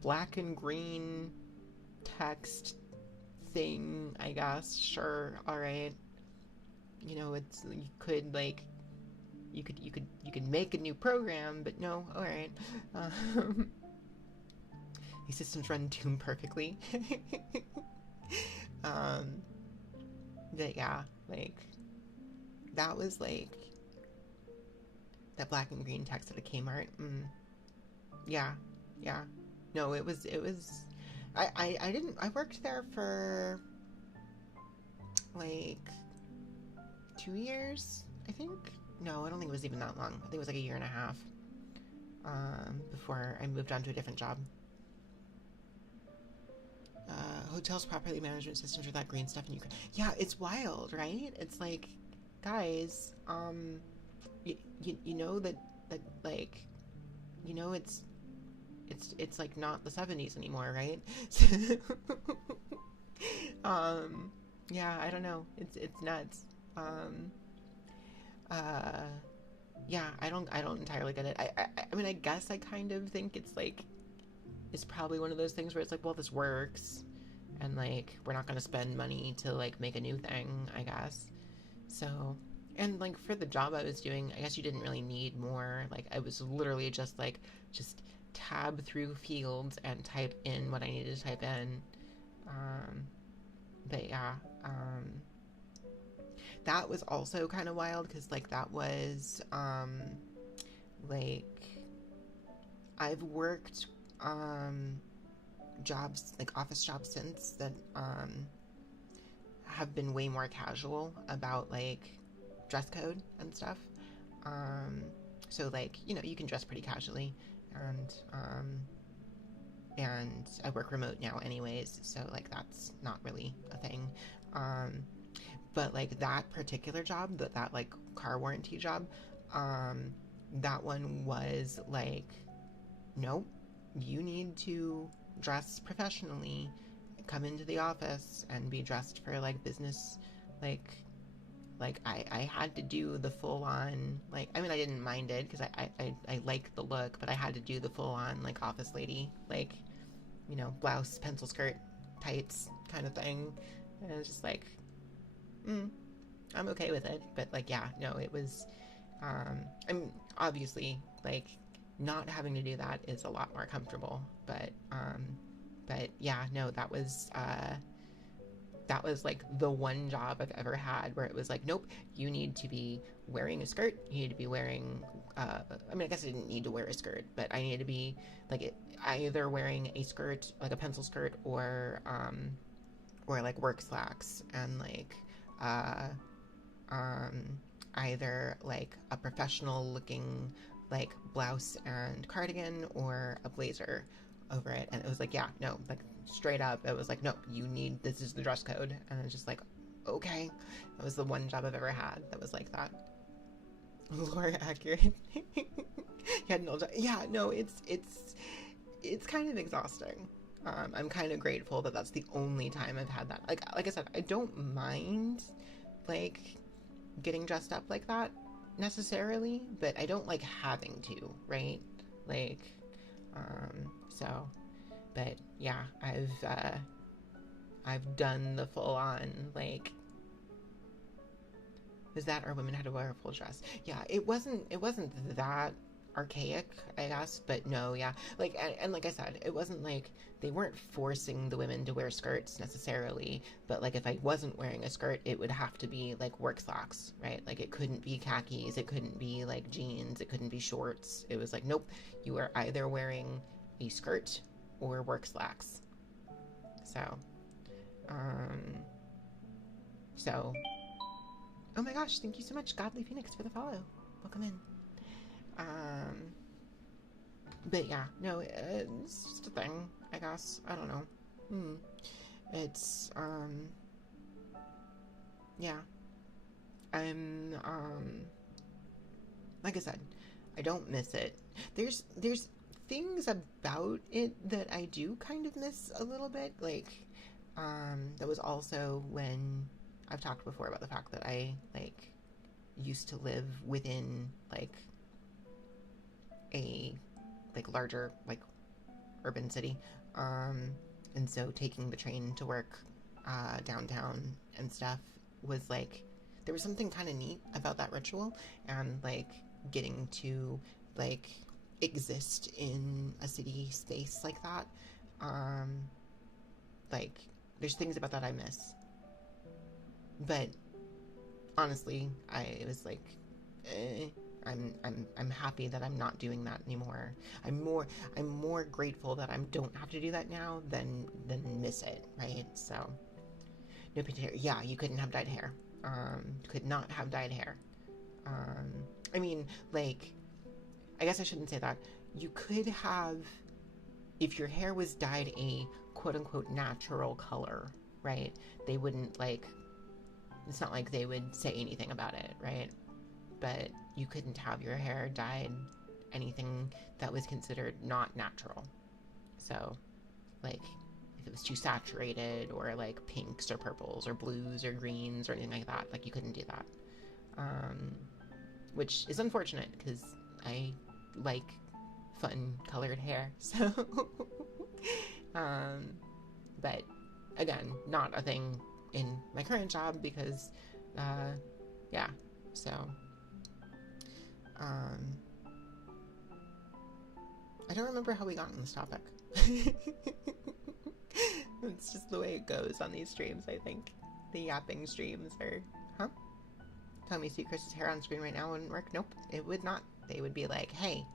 black and green text thing, I guess, sure, alright. You know, it's, you could, like, you could make a new program, but no, alright. These systems run Doom perfectly. But yeah, like, that was, like, that black and green text at a Kmart. Yeah. No, it was, I worked there for, like, 2 years, I think. No, I don't think it was even that long. I think it was like a year and a half before I moved on to a different job. Hotels, property management systems, or that green stuff in Ukraine. Yeah, it's wild, right? It's like, guys, you know that like, you know, it's like not the 70s anymore, right? Yeah, I don't know. It's nuts. Yeah, I don't entirely get it. I mean, I guess I kind of think it's like, it's probably one of those things where it's like, well, this works, and like we're not going to spend money to like make a new thing, I guess. So, and like for the job I was doing, I guess you didn't really need more. Like I was literally just tab through fields and type in what I needed to type in. um but yeah, that was also kind of wild because like that was like I've worked jobs, like office jobs, since that have been way more casual about like dress code and stuff. um so like, you know, you can dress pretty casually, and and I work remote now anyways, so like that's not really a thing. um but like that particular job, that like car warranty job, um that one was like, nope, you need to dress professionally, come into the office and be dressed for like business. like I had to do the full on, like, I mean, I didn't mind it because I like the look, but I had to do the full on like office lady, like, you know, blouse, pencil skirt, tights kind of thing. And it was just like, mm, I'm okay with it. But like, yeah, no, it was, I'm obviously like not having to do that is a lot more comfortable. But yeah, no, that was like the one job I've ever had where it was like, nope, you need to be wearing a skirt. You need to be wearing, I mean, I guess I didn't need to wear a skirt, but I needed to be like either wearing a skirt, like a pencil skirt, or like work slacks, and like, uh, um, either like a professional looking like blouse and cardigan or a blazer over it. And it was like, yeah, no, like straight up, it was like, no, you need, this is the dress code. And I was just like, okay. That was the one job I've ever had that was like that. Lore accurate. Yeah, no, yeah, no, it's kind of exhausting. I'm kind of grateful that that's the only time I've had that. Like I said, I don't mind like getting dressed up like that necessarily, but I don't like having to, right? Like, so, but yeah, I've done the full on like, was that our women had to wear a full dress? Yeah, it wasn't that archaic, I guess, but no, yeah, like, and like I said, it wasn't like they weren't forcing the women to wear skirts necessarily, but like if I wasn't wearing a skirt, it would have to be like work slacks, right? Like it couldn't be khakis, it couldn't be like jeans, it couldn't be shorts. It was like, nope, you are either wearing a skirt or work slacks. So, um, so oh my gosh, thank you so much, Godly Phoenix, for the follow. Welcome in. Um, but yeah, no, it's just a thing, I guess. I don't know. It's, yeah. Like I said, I don't miss it. There's things about it that I do kind of miss a little bit. Like, that was also when I've talked before about the fact that I, like, used to live within, like, a, like, larger, like, urban city. And so taking the train to work, downtown and stuff was, like, there was something kind of neat about that ritual, and, like, getting to, like, exist in a city space like that. Like, there's things about that I miss. But honestly, I was like, I'm happy that I'm not doing that anymore. I'm more grateful that I don't have to do that now than miss it, right? So no pink hair. Yeah, you couldn't have dyed hair. Could not have dyed hair. I mean, like, I guess I shouldn't say that. You could have, if your hair was dyed a quote unquote natural color, right? They wouldn't, like, it's not like they would say anything about it, right? But you couldn't have your hair dyed anything that was considered not natural. So, like, if it was too saturated, or like pinks or purples or blues or greens or anything like that, like, you couldn't do that. Which is unfortunate because I like fun colored hair. So, but again, not a thing in my current job because, yeah, so, I don't remember how we got on this topic. It's just the way it goes on these streams, I think. The yapping streams are, huh? Tell me, see Chris's hair on screen right now wouldn't work? Nope, it would not. They would be like, hey,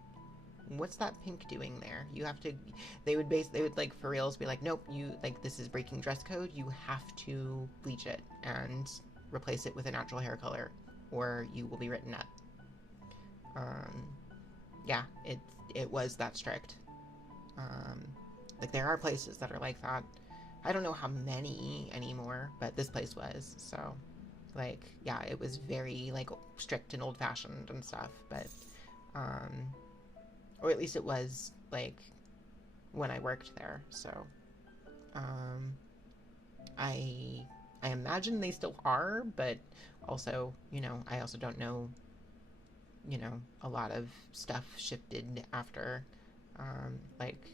what's that pink doing there? You have to, they would like for reals be like, nope, you, like, this is breaking dress code. You have to bleach it and replace it with a natural hair color or you will be written up. Yeah, it was that strict. Like there are places that are like that. I don't know how many anymore, but this place was, so like, yeah, it was very like strict and old-fashioned and stuff, but or at least it was like when I worked there, so I imagine they still are, but also, you know, I also don't know, you know, a lot of stuff shifted after like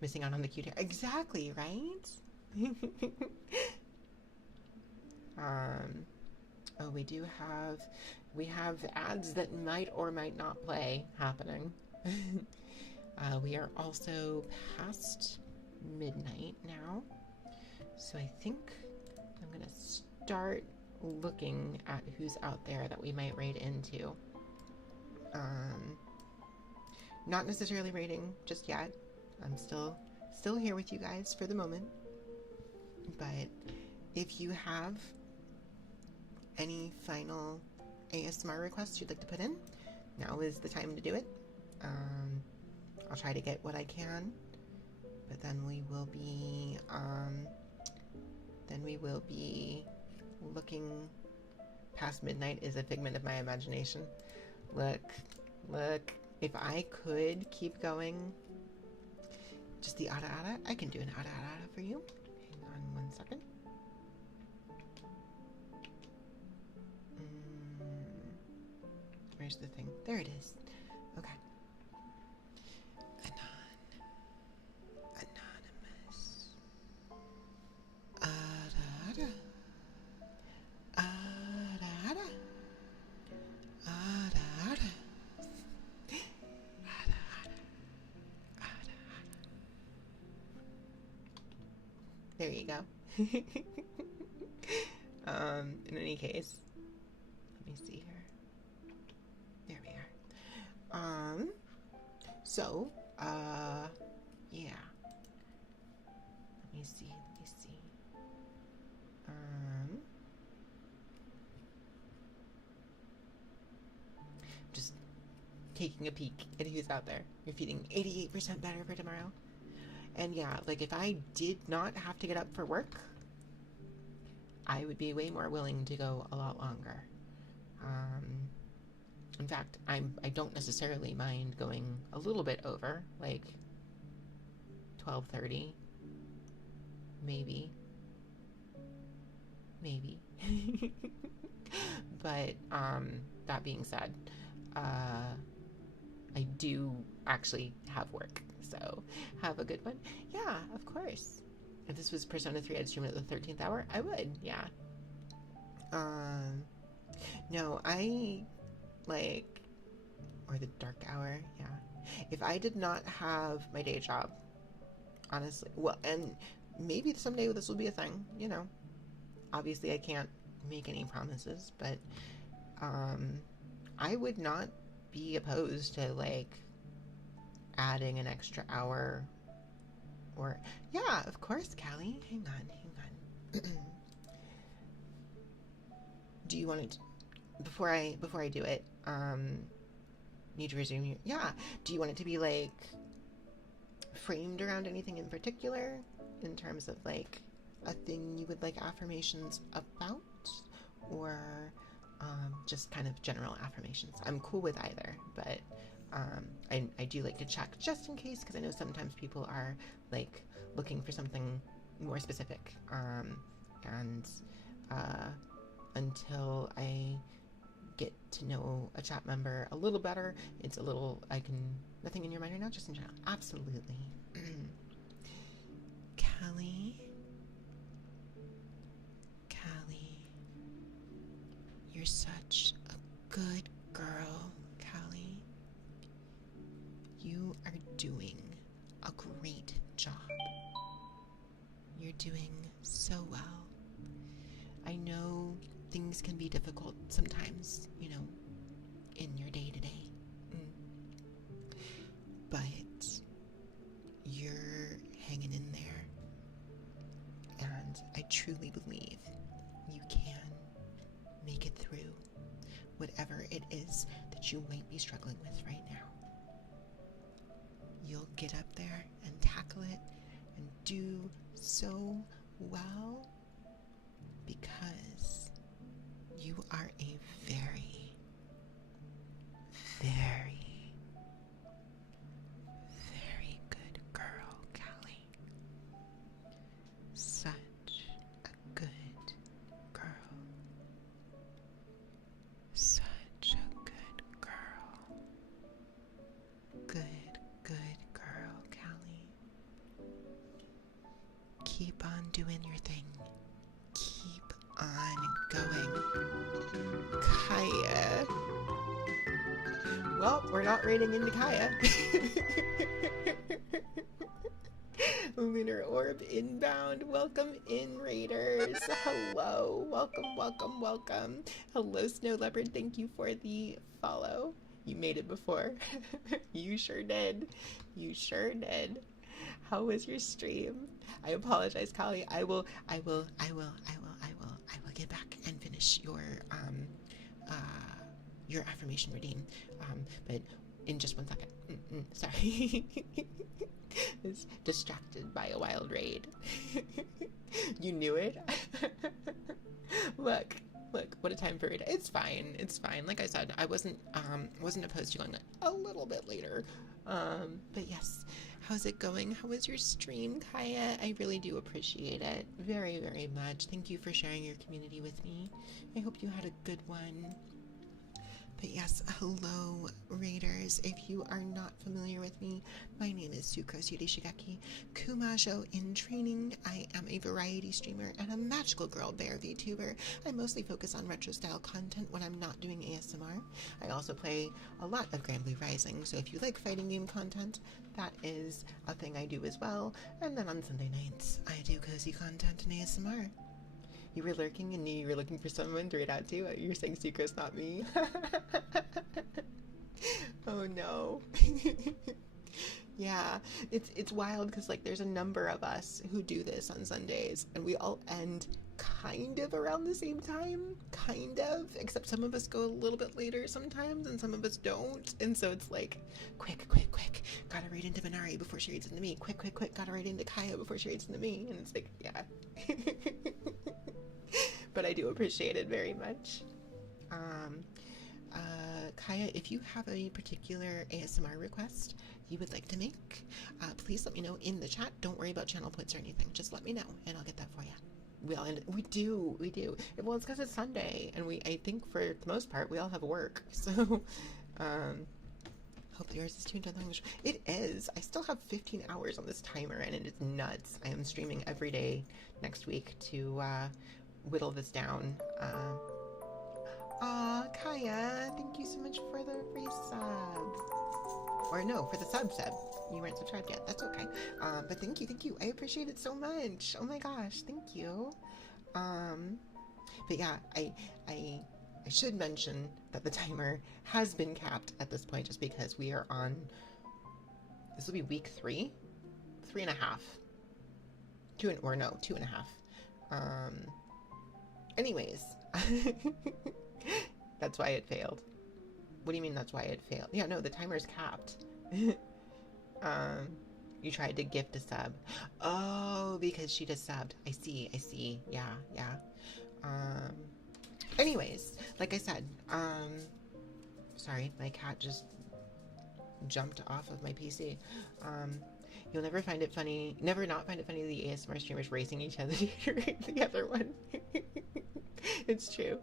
missing out on the cute hair. Exactly, right? Oh, we have ads that might or might not play happening. We are also past midnight now, so I think I'm gonna start looking at who's out there that we might raid into. Not necessarily raiding just yet. I'm still here with you guys for the moment. But if you have any final ASMR requests you'd like to put in, now is the time to do it. I'll try to get what I can, but then we will be looking past midnight is a figment of my imagination. Look, if I could keep going, just the ada, I can do an ada for you. Hang on 1 second. Where's the thing? There it is. Okay. Anonymous. Ada. There you go. In any case, let me see here. There we are. So, yeah. Let me see. Just taking a peek at who's out there. You're feeling 88% better for tomorrow. And yeah, like if I did not have to get up for work, I would be way more willing to go a lot longer. In fact, I don't necessarily mind going a little bit over, like 12:30, maybe. But that being said, I do actually have work, so have a good one. Yeah, of course. If this was Persona 3, I'd stream it at the 13th hour. I would, yeah. No, I like, or the dark hour, yeah. If I did not have my day job, honestly, well, and maybe someday this will be a thing, you know. Obviously, I can't make any promises, but I would not be opposed to like adding an extra hour or yeah, of course, Callie. Hang on. Do you want it before I do it, need to resume your do you want it to be like framed around anything in particular in terms of like a thing you would like affirmations about, or just kind of general affirmations? I'm cool with either, but I do like to check just in case, because I know sometimes people are like looking for something more specific, and until I get to know a chat member a little better, it's a little, nothing in your mind right now, just in general. Absolutely. Callie, You're such a good girl, Callie. You are doing a great job. You're doing so well. I know things can be difficult sometimes, you know, in your day-to-day. But you're hanging in there. And I truly believe you can make it through whatever it is that you might be struggling with right now. You'll get up there and tackle it and do so well because you are a very, very, very good girl, Callie. Such a good girl. Such a good girl. Good, good girl, Callie. Keep on doing your thing. Keep on going. Kaya. Well, we're not raiding into Kaya. Lunar Orb inbound. Welcome in, Raiders. Hello. Welcome, welcome, welcome. Hello, Snow Leopard. Thank you for the follow. You made it before. You sure did. You sure did. How was your stream? I apologize, Callie. I will get back and finish your affirmation routine. But in just 1 second. Sorry. Is distracted by a wild raid. You knew it. Look, what a time for it. It's fine. Like I said, I wasn't opposed to going a little bit later. But yes, how's it going? How was your stream, Kaya? I really do appreciate it very, very much. Thank you for sharing your community with me. I hope you had a good one. But yes, hello, Raiders. If you are not familiar with me, my name is Sucrose Shigeki, Kumajo in training. I am a variety streamer and a magical girl bear VTuber. I mostly focus on retro style content when I'm not doing ASMR. I also play a lot of Grand Blue Rising, so if you like fighting game content, that is a thing I do as well. And then on Sunday nights, I do cozy content and ASMR. You were lurking and you were looking for someone to read out to? You're saying Sucrose, not me? Oh no. Yeah, it's wild because like there's a number of us who do this on Sundays and we all end kind of around the same time, except some of us go a little bit later sometimes and some of us don't, and so it's like quick, gotta read into Minari before she reads into me, quick, gotta read into Kaya before she reads into me, and it's like, yeah. But I do appreciate it very much. Kaya, if you have a particular ASMR request you would like to make, please let me know in the chat. Don't worry about channel points or anything. Just let me know and I'll get that for you. We do. Well, it's because it's Sunday and I think for the most part we all have work. So, hope yours is tuned to the language. It is. I still have 15 hours on this timer and it is nuts. I am streaming every day next week to whittle this down. Kaya, thank you so much for the resub. Or no, for the sub. You weren't subscribed yet. That's okay. But thank you. I appreciate it so much. Oh my gosh, thank you. But yeah, I should mention that the timer has been capped at this point just because we are on, this will be week 3? 3.5. 2.5. Anyways. That's why it failed. What do you mean that's why it failed? Yeah, no, the timer's capped. You tried to gift a sub. Oh, because she just subbed. I see. Yeah. Anyways, like I said, sorry, my cat just jumped off of my PC. You'll never find it funny, never not find it funny the ASMR streamers racing each other to read the other one. It's true.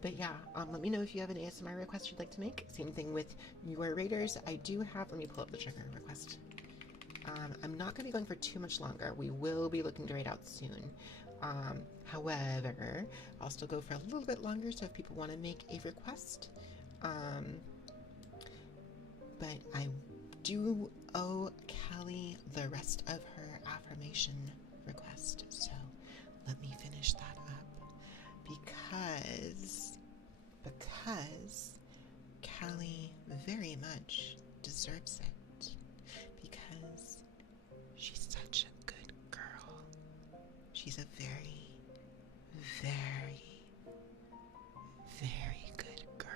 But yeah, let me know if you have an ASMR request you'd like to make. Same thing with your raiders. I do have, let me pull up the trigger request. I'm not going to be going for too much longer. We will be looking to raid out soon. However, I'll still go for a little bit longer, so if people want to make a request, but I do owe Callie the rest of her affirmation request, so let me finish that up because Callie very much deserves it, because she's such a good girl. She's a very, very, very good girl.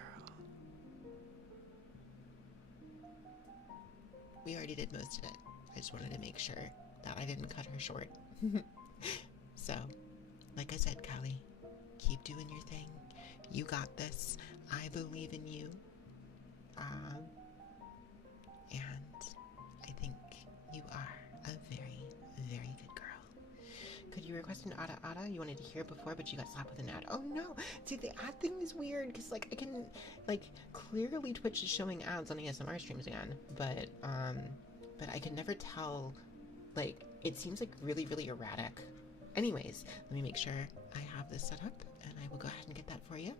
We already did most of it. I just wanted to make sure that I didn't cut her short. So, like I said, Callie, keep doing your thing. You got this. I believe in you. And I think you are a very, very good girl. Could you request an Ada? You wanted to hear before, but you got slapped with an ad. Oh no! See, the ad thing is weird, because, like, I can, like, clearly Twitch is showing ads on ASMR streams again, but I can never tell, like, it seems, like, really, really erratic. Anyways, let me make sure I have this set up, and I will go ahead and get that for you.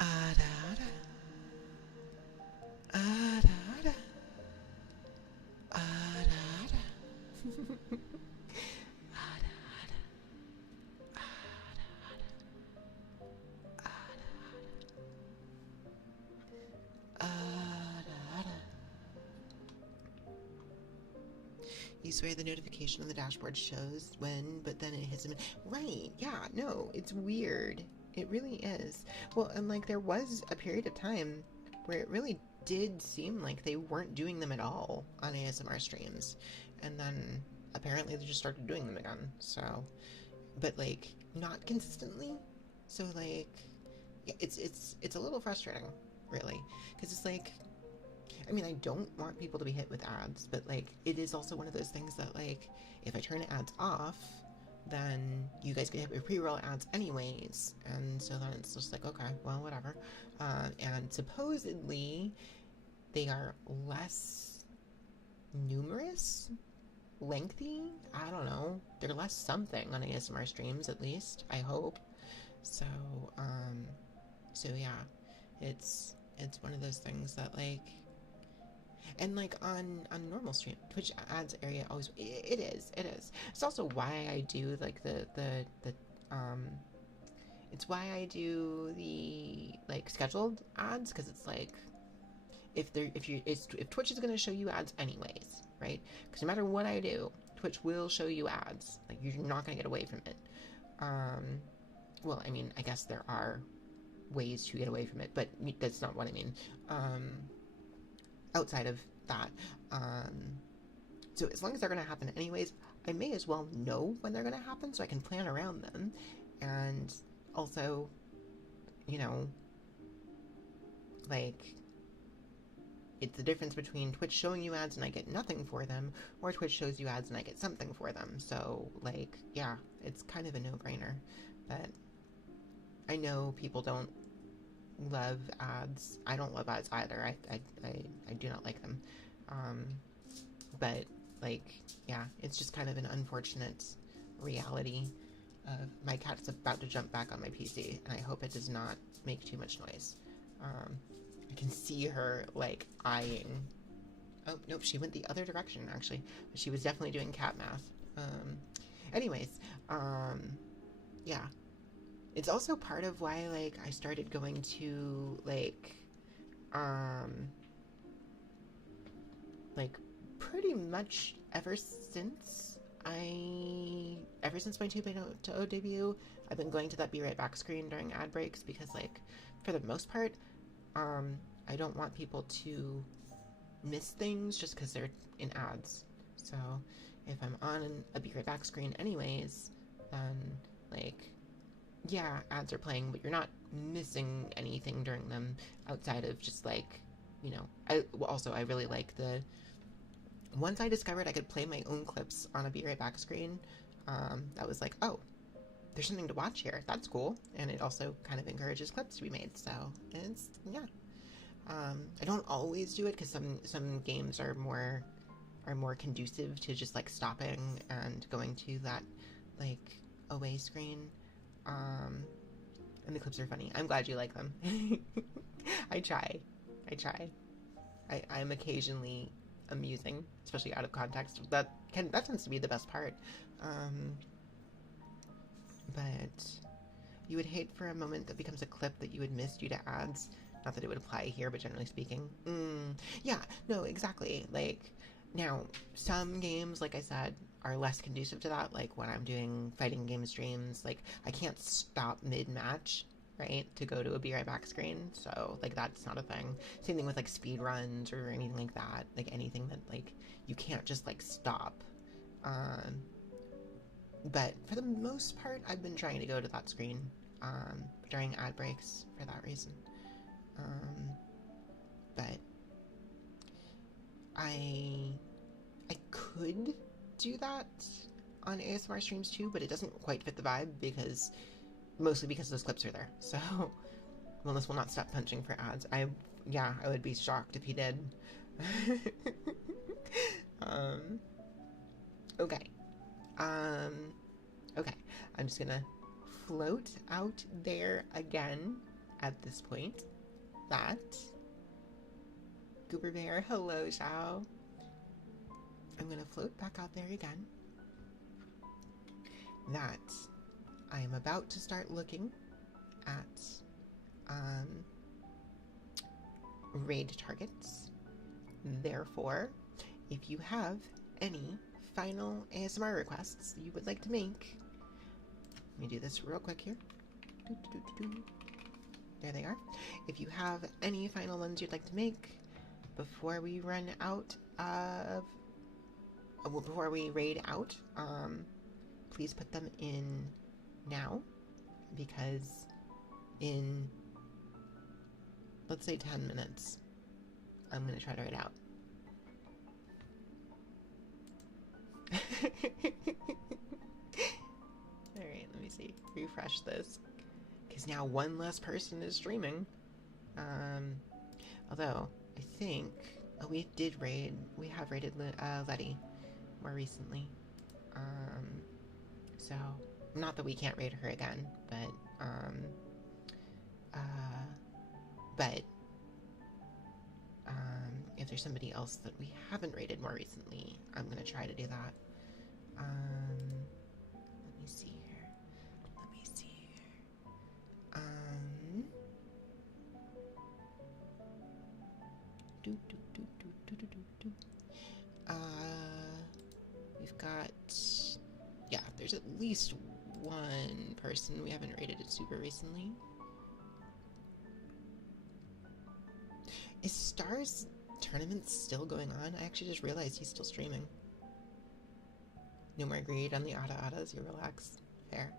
Ada. You swear the notification on the dashboard shows when, but then it hits him. Right, yeah, no, it's weird. It really is. Well, and, like, there was a period of time where it really did seem like they weren't doing them at all on ASMR streams. And then apparently they just started doing them again. So, but, like, not consistently. So, like, yeah, it's a little frustrating, really. Because it's like, I mean, I don't want people to be hit with ads, but, like, it is also one of those things that, like, if I turn ads off, then you guys get hit with pre-roll ads anyways, and so then it's just like, okay, well, whatever. And supposedly they are less numerous, lengthy, I don't know, they're less something on ASMR streams, at least, I hope. So yeah, it's one of those things that, like, and, like, on normal stream, Twitch ads area always, it is. It's also why I do, like, it's why I do the, like, scheduled ads, because it's like, if Twitch is going to show you ads anyways, right? Because no matter what I do, Twitch will show you ads. Like, you're not going to get away from it. Well, I mean, I guess there are ways to get away from it, but that's not what I mean. Outside of that. So as long as they're going to happen anyways, I may as well know when they're going to happen so I can plan around them. And also, you know, like, it's the difference between Twitch showing you ads and I get nothing for them, or Twitch shows you ads and I get something for them. So, like, yeah, it's kind of a no-brainer. But I know people don't love ads. I don't love ads either. I do not like them. But, like, yeah, it's just kind of an unfortunate reality. My cat's about to jump back on my PC, and I hope it does not make too much noise. I can see her, like, eyeing. Oh, nope, she went the other direction, actually. But she was definitely doing cat math. Anyways, yeah. It's also part of why, like, I started going to, like, pretty much ever since my 2.0 debut, I've been going to that Be Right Back screen during ad breaks because, like, for the most part, I don't want people to miss things just because they're in ads. So if I'm on a Be Right Back screen anyways, then, like, yeah, ads are playing, but you're not missing anything during them outside of just, like, you know, I really like once I discovered I could play my own clips on a Be Right Back screen, that was like, oh, there's something to watch here. That's cool. And it also kind of encourages clips to be made. So yeah. I don't always do it because some games are more conducive to just like stopping and going to that like away screen. And the clips are funny. I'm glad you like them. I try. I'm occasionally amusing, especially out of context. That tends to be the best part. But you would hate for a moment that becomes a clip that you would miss due to ads. Not that it would apply here, but generally speaking. Yeah, no, exactly. Like, now, some games, like I said, are less conducive to that. Like when I'm doing fighting game streams, like I can't stop mid-match, right, to go to a be right back screen. So like that's not a thing. Same thing with like speed runs or anything like that. Like anything that like you can't just like stop. But for the most part, I've been trying to go to that screen during ad breaks for that reason. But I could do that on ASMR streams too, but it doesn't quite fit the vibe mostly because those clips are there. So Willis will not stop punching for ads. I would be shocked if he did. Okay. Okay. I'm just gonna float out there again at this point. That Goober Bear, hello, Xiao. I'm gonna float back out there again. That I am about to start looking at raid targets. Therefore, if you have any final ASMR requests you would like to make, let me do this real quick here. There they are. If you have any final ones you'd like to make before we run out of before we raid out, please put them in now, because in, let's say 10 minutes, I'm going to try to raid out. Alright, let me see. Refresh this. Because now one less person is streaming. Although, I think... Oh, we have raided Letty more recently. So, not that we can't raid her again, but, if there's somebody else that we haven't raided more recently, I'm gonna try to do that. Let me see here. We've got, yeah, there's at least one person we haven't rated it super recently. Is Star's tournament still going on? I actually just realized he's still streaming. No more greed on the Ada-Adas, you relax. Fair.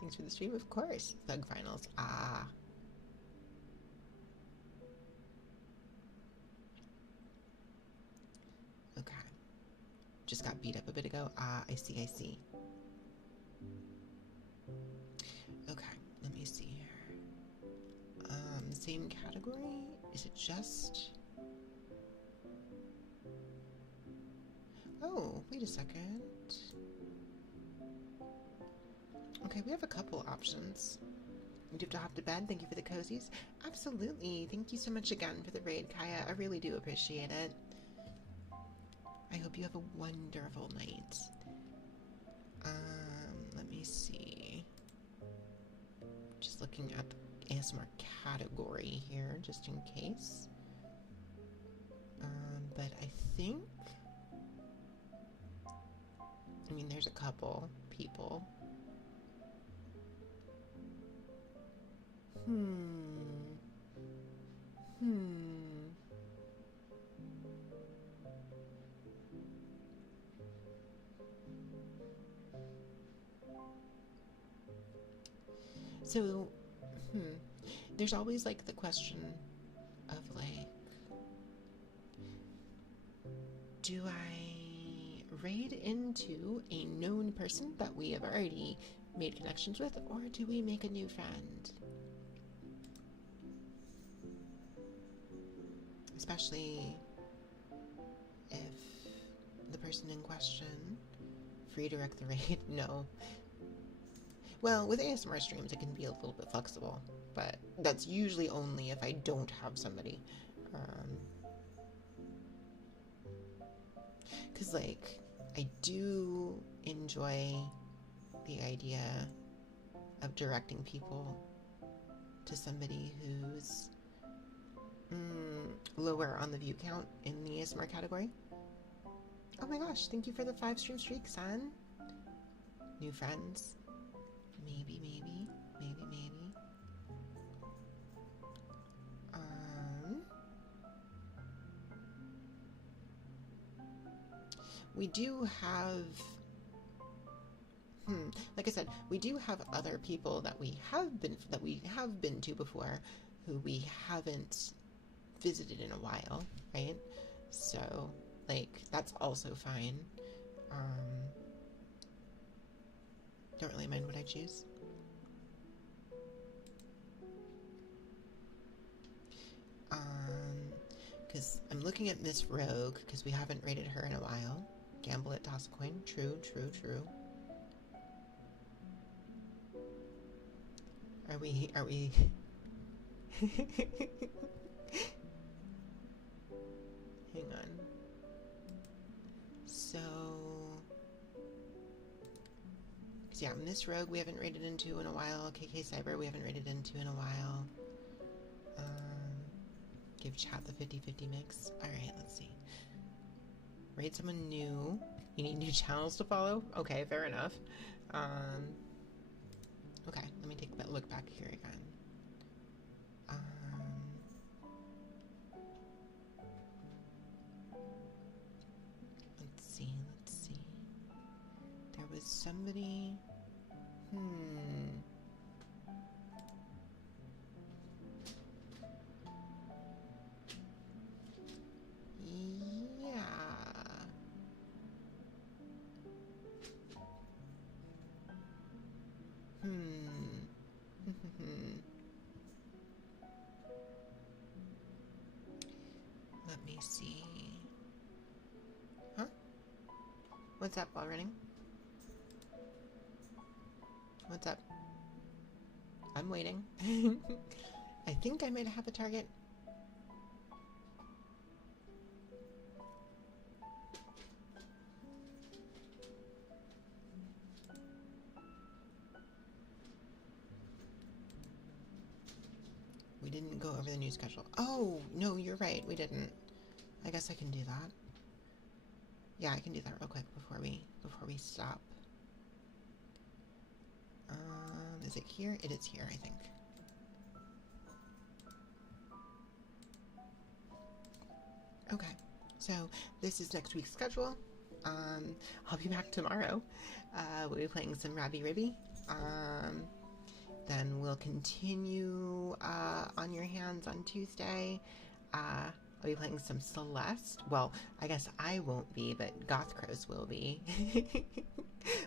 Thanks for the stream, of course. Thug Finals. Ah. Okay. Just got beat up a bit ago. Ah, I see. Okay, let me see here. Same category? Is it just... Oh, wait a second. Okay, we have a couple options. You do have to hop to bed. Thank you for the cozies. Absolutely. Thank you so much again for the raid, Kaya. I really do appreciate it. I hope you have a wonderful night. Let me see. Just looking at the ASMR category here, just in case. But I think... I mean, there's a couple people. So, there's always like the question of like, do I raid into a known person that we have already made connections with, or do we make a new friend? especially if the person in question redirect the raid. No. Well, with ASMR streams, it can be a little bit flexible, but that's usually only if I don't have somebody. Because, like, I do enjoy the idea of directing people to somebody who's lower on the view count in the ASMR category. Oh my gosh, thank you for the 5 stream streak, son. New friends. Maybe. We do have... like I said, we do have other people that we have been to before who we haven't visited in a while, right? So, like, that's also fine. Don't really mind what I choose. Because I'm looking at Miss Rogue, because we haven't rated her in a while. Gamble it, toss a coin. True. Are we... Hang on. So... yeah, Miss Rogue we haven't rated into in a while. KK Cyber we haven't rated into in a while. Give chat the 50-50 mix. Alright, let's see. Raid someone new. You need new channels to follow? Okay, fair enough. Okay, let me take a look back here again. Let's see. There was somebody... Yeah. Let me see. Huh? What's up, ball running? What's up? I'm waiting. I think I might have a target. We didn't go over the new schedule. Oh, no, you're right. We didn't. I guess I can do that. Yeah, I can do that real quick before we stop. Is it here? It is here, I think. Okay, so this is next week's schedule. I'll be back tomorrow. We'll be playing some Rabby Ribby. Then we'll continue on your hands on Tuesday. I'll be playing some Celeste. Well, I guess I won't be, but Goth Crows will be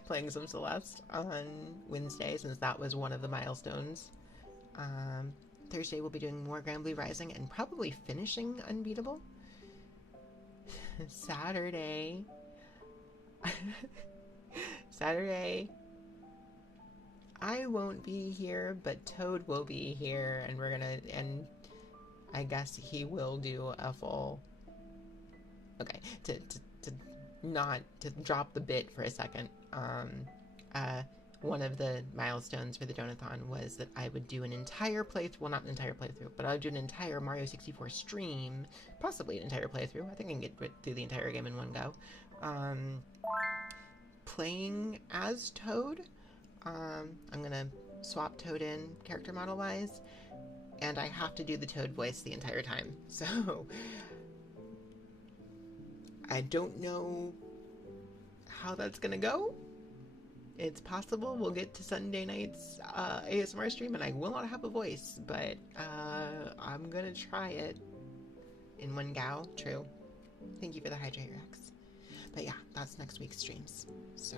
playing some Celeste on Wednesday, since that was one of the milestones. Thursday we'll be doing more Grand Blue Rising and probably finishing Unbeatable. Saturday, I won't be here, but Toad will be here, and and I guess he will do a full... Okay, to drop the bit for a second, one of the milestones for the Donathon was that I would do an entire playthrough, well, not an entire playthrough, but I would do an entire Mario 64 stream, possibly an entire playthrough. I think I can get through the entire game in one go. Playing as Toad. I'm gonna swap Toad in character model wise, and I have to do the Toad voice the entire time. So I don't know how that's gonna go. It's possible we'll get to Sunday night's ASMR stream and I will not have a voice, but I'm gonna try it in one go. True. Thank you for the Hydrate Rex. But yeah, that's next week's streams. So,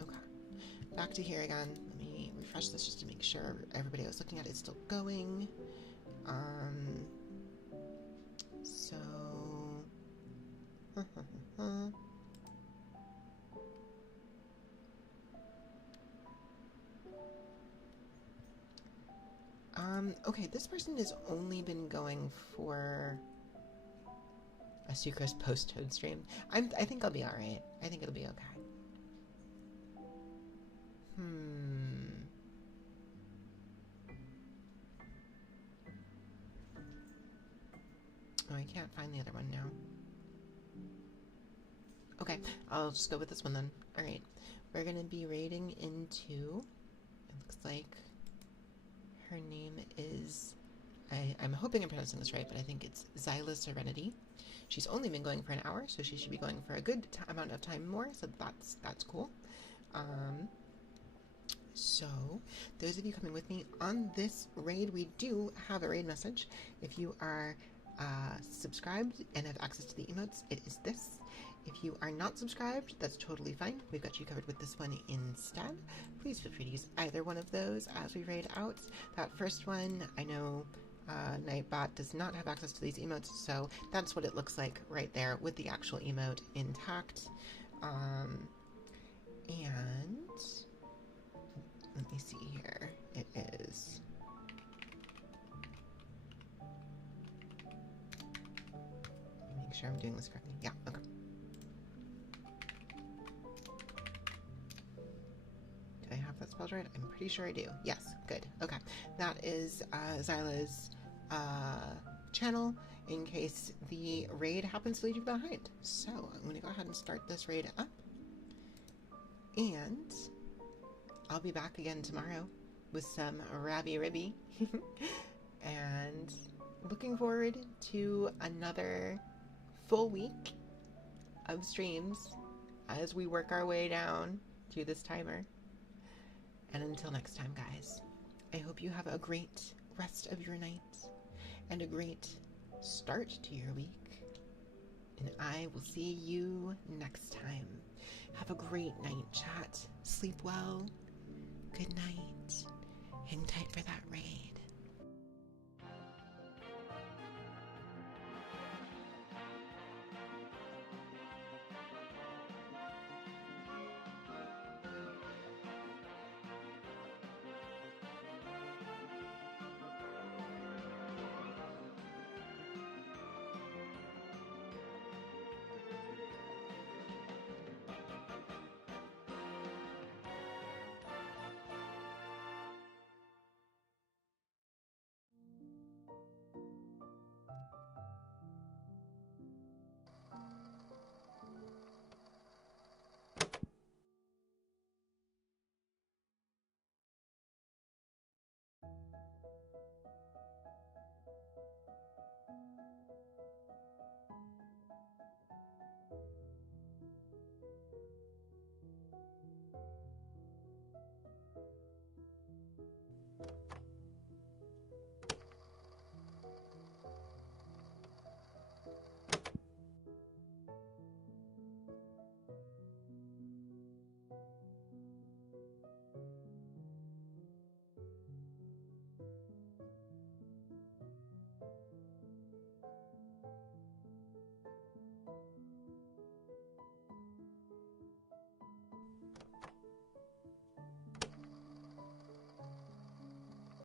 okay. Back to here again. Let me refresh this just to make sure everybody I was looking at is still going. So... okay, this person has only been going for a sucrose post-toad stream. I think I'll be alright. I think it'll be okay. Oh, I can't find the other one now. Okay, I'll just go with this one then. Alright, we're gonna be raiding into... It looks like her name is... I'm hoping I'm pronouncing this right, but I think it's Zyla Serenity. She's only been going for an hour, so she should be going for a good amount of time more, so that's cool. So, those of you coming with me on this raid, we do have a raid message. If you are subscribed and have access to the emotes, it is this. If you are not subscribed, that's totally fine. We've got you covered with this one instead. Please feel free to use either one of those as we raid out. That first one, I know Nightbot does not have access to these emotes, so that's what it looks like right there with the actual emote intact. And let me see here. It is... Let me make sure I'm doing this correctly. Yeah, okay. Do I have that spelled right? I'm pretty sure I do. Yes, good. Okay. That is Zyla's channel in case the raid happens to leave you behind. So I'm going to go ahead and start this raid up. And I'll be back again tomorrow with some Rabby Ribby. And looking forward to another full week of streams as we work our way down to this timer. And until next time, guys, I hope you have a great rest of your night and a great start to your week. And I will see you next time. Have a great night, chat. Sleep well. Good night. Hang tight for that raid.